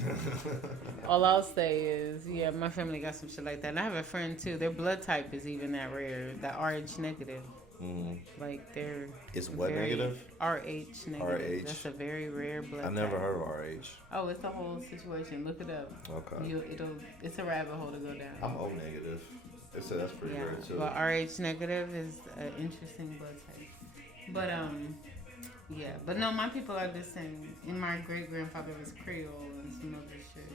All I'll say is, yeah, my family got some shit like that. And I have a friend too. Their blood type is even that rare. That RH negative. Mm-hmm. Like they're. It's what very negative? RH negative. RH. That's a very rare blood. I never type. heard of RH. Oh, it's a whole situation. Look it up. Okay. It's a rabbit hole to go down. I'm O negative. That's pretty rare too. Well, RH negative is an interesting blood type. But yeah. But no, my people are the same. And my great grandfather was Creole and some other shit.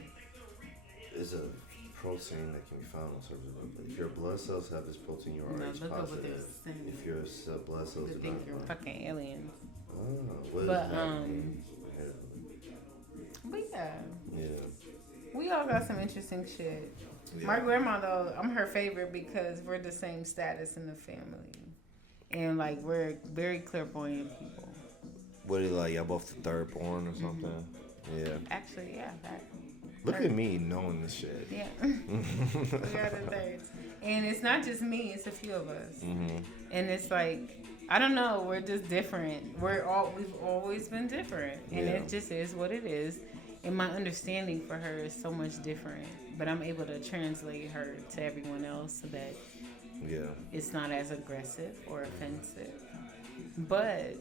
It's a protein that can be found in certain blood. If your blood cells have this protein, you're No, RH look up what they're positive. saying. If your blood cells They do think not you're run. fucking aliens. Oh, what But does that mean? but yeah, Yeah. we all got some interesting shit. Yeah. My grandma though, I'm her favorite because we're the same status in the family, and like we're very clairvoyant people. What is it like? Y'all both the third born or something? Yeah. Actually, yeah, that. Look at me knowing this shit. Yeah, we are the thirds, and it's not just me; it's a few of us, Mm-hmm. and it's like I don't know, we're just different. We've always been different, and Yeah. it just is what it is. And my understanding for her is so much different, but I'm able to translate her to everyone else so that Yeah. it's not as aggressive or offensive. But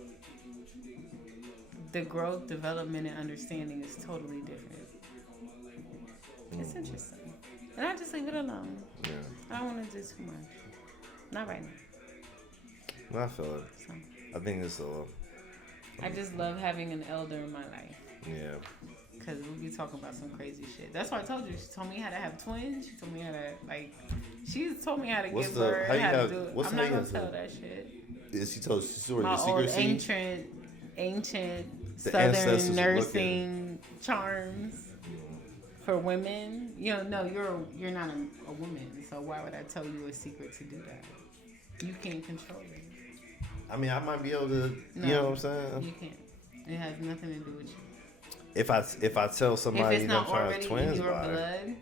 the growth, development, and understanding is totally different. It's interesting. And I just leave it alone. Yeah. I don't want to do too much. Not right now. I feel it. So, I think it's a. I just love having an elder in my life. Yeah. Because we be talking about some crazy shit. That's why I told you. She told me how to have twins. She told me how to, like, she told me how to What's give the- birth, how you how to have- do it. what's I'm how not you going to have tell to- that shit. She told My the old secrecy. ancient The Southern ancestors are nursing charms for women. You know, no, you're not a woman. So why would I tell you a secret to do that? You can't control it. I mean, I might be able to. No, you know what I'm saying? You can't. It has nothing to do with you. If I tell If somebody it's that not I'm trying to already have twins in your by. blood,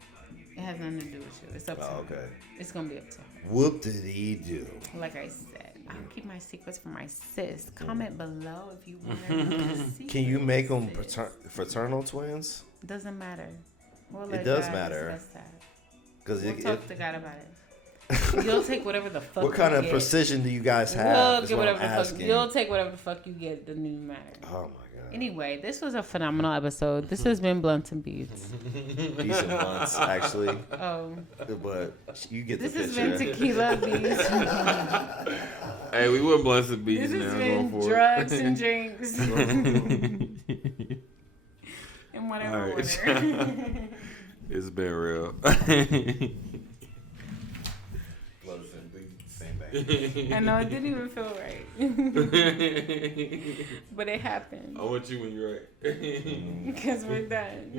it has nothing to do with you. It's up to Oh, her. okay. It's gonna be up to her. Whoop did he do? Like I said, I'll keep my secrets for my sis. Comment below if you want to know the secret. Can you make them sis. fraternal twins? Doesn't matter. We'll It let does God matter. discuss that. Because We'll talk to God about it. You'll take whatever the fuck. what kind you of get. precision do you guys have? We'll is get what whatever I'm the fuck. asking. You'll take whatever the fuck you get. The new matter. Oh my god. Anyway, this was a phenomenal episode. This has been Blunts and Beats. Beats and blunts, actually. Oh, But you get this the has picture. been Tequila Beats. Hey, we wouldn't bless the beats This now. has Going been for drugs it. and drinks and whatever All right. order. It's been real. Same bag. I know it didn't even feel right, but it happened I want you when you're right. because we're done.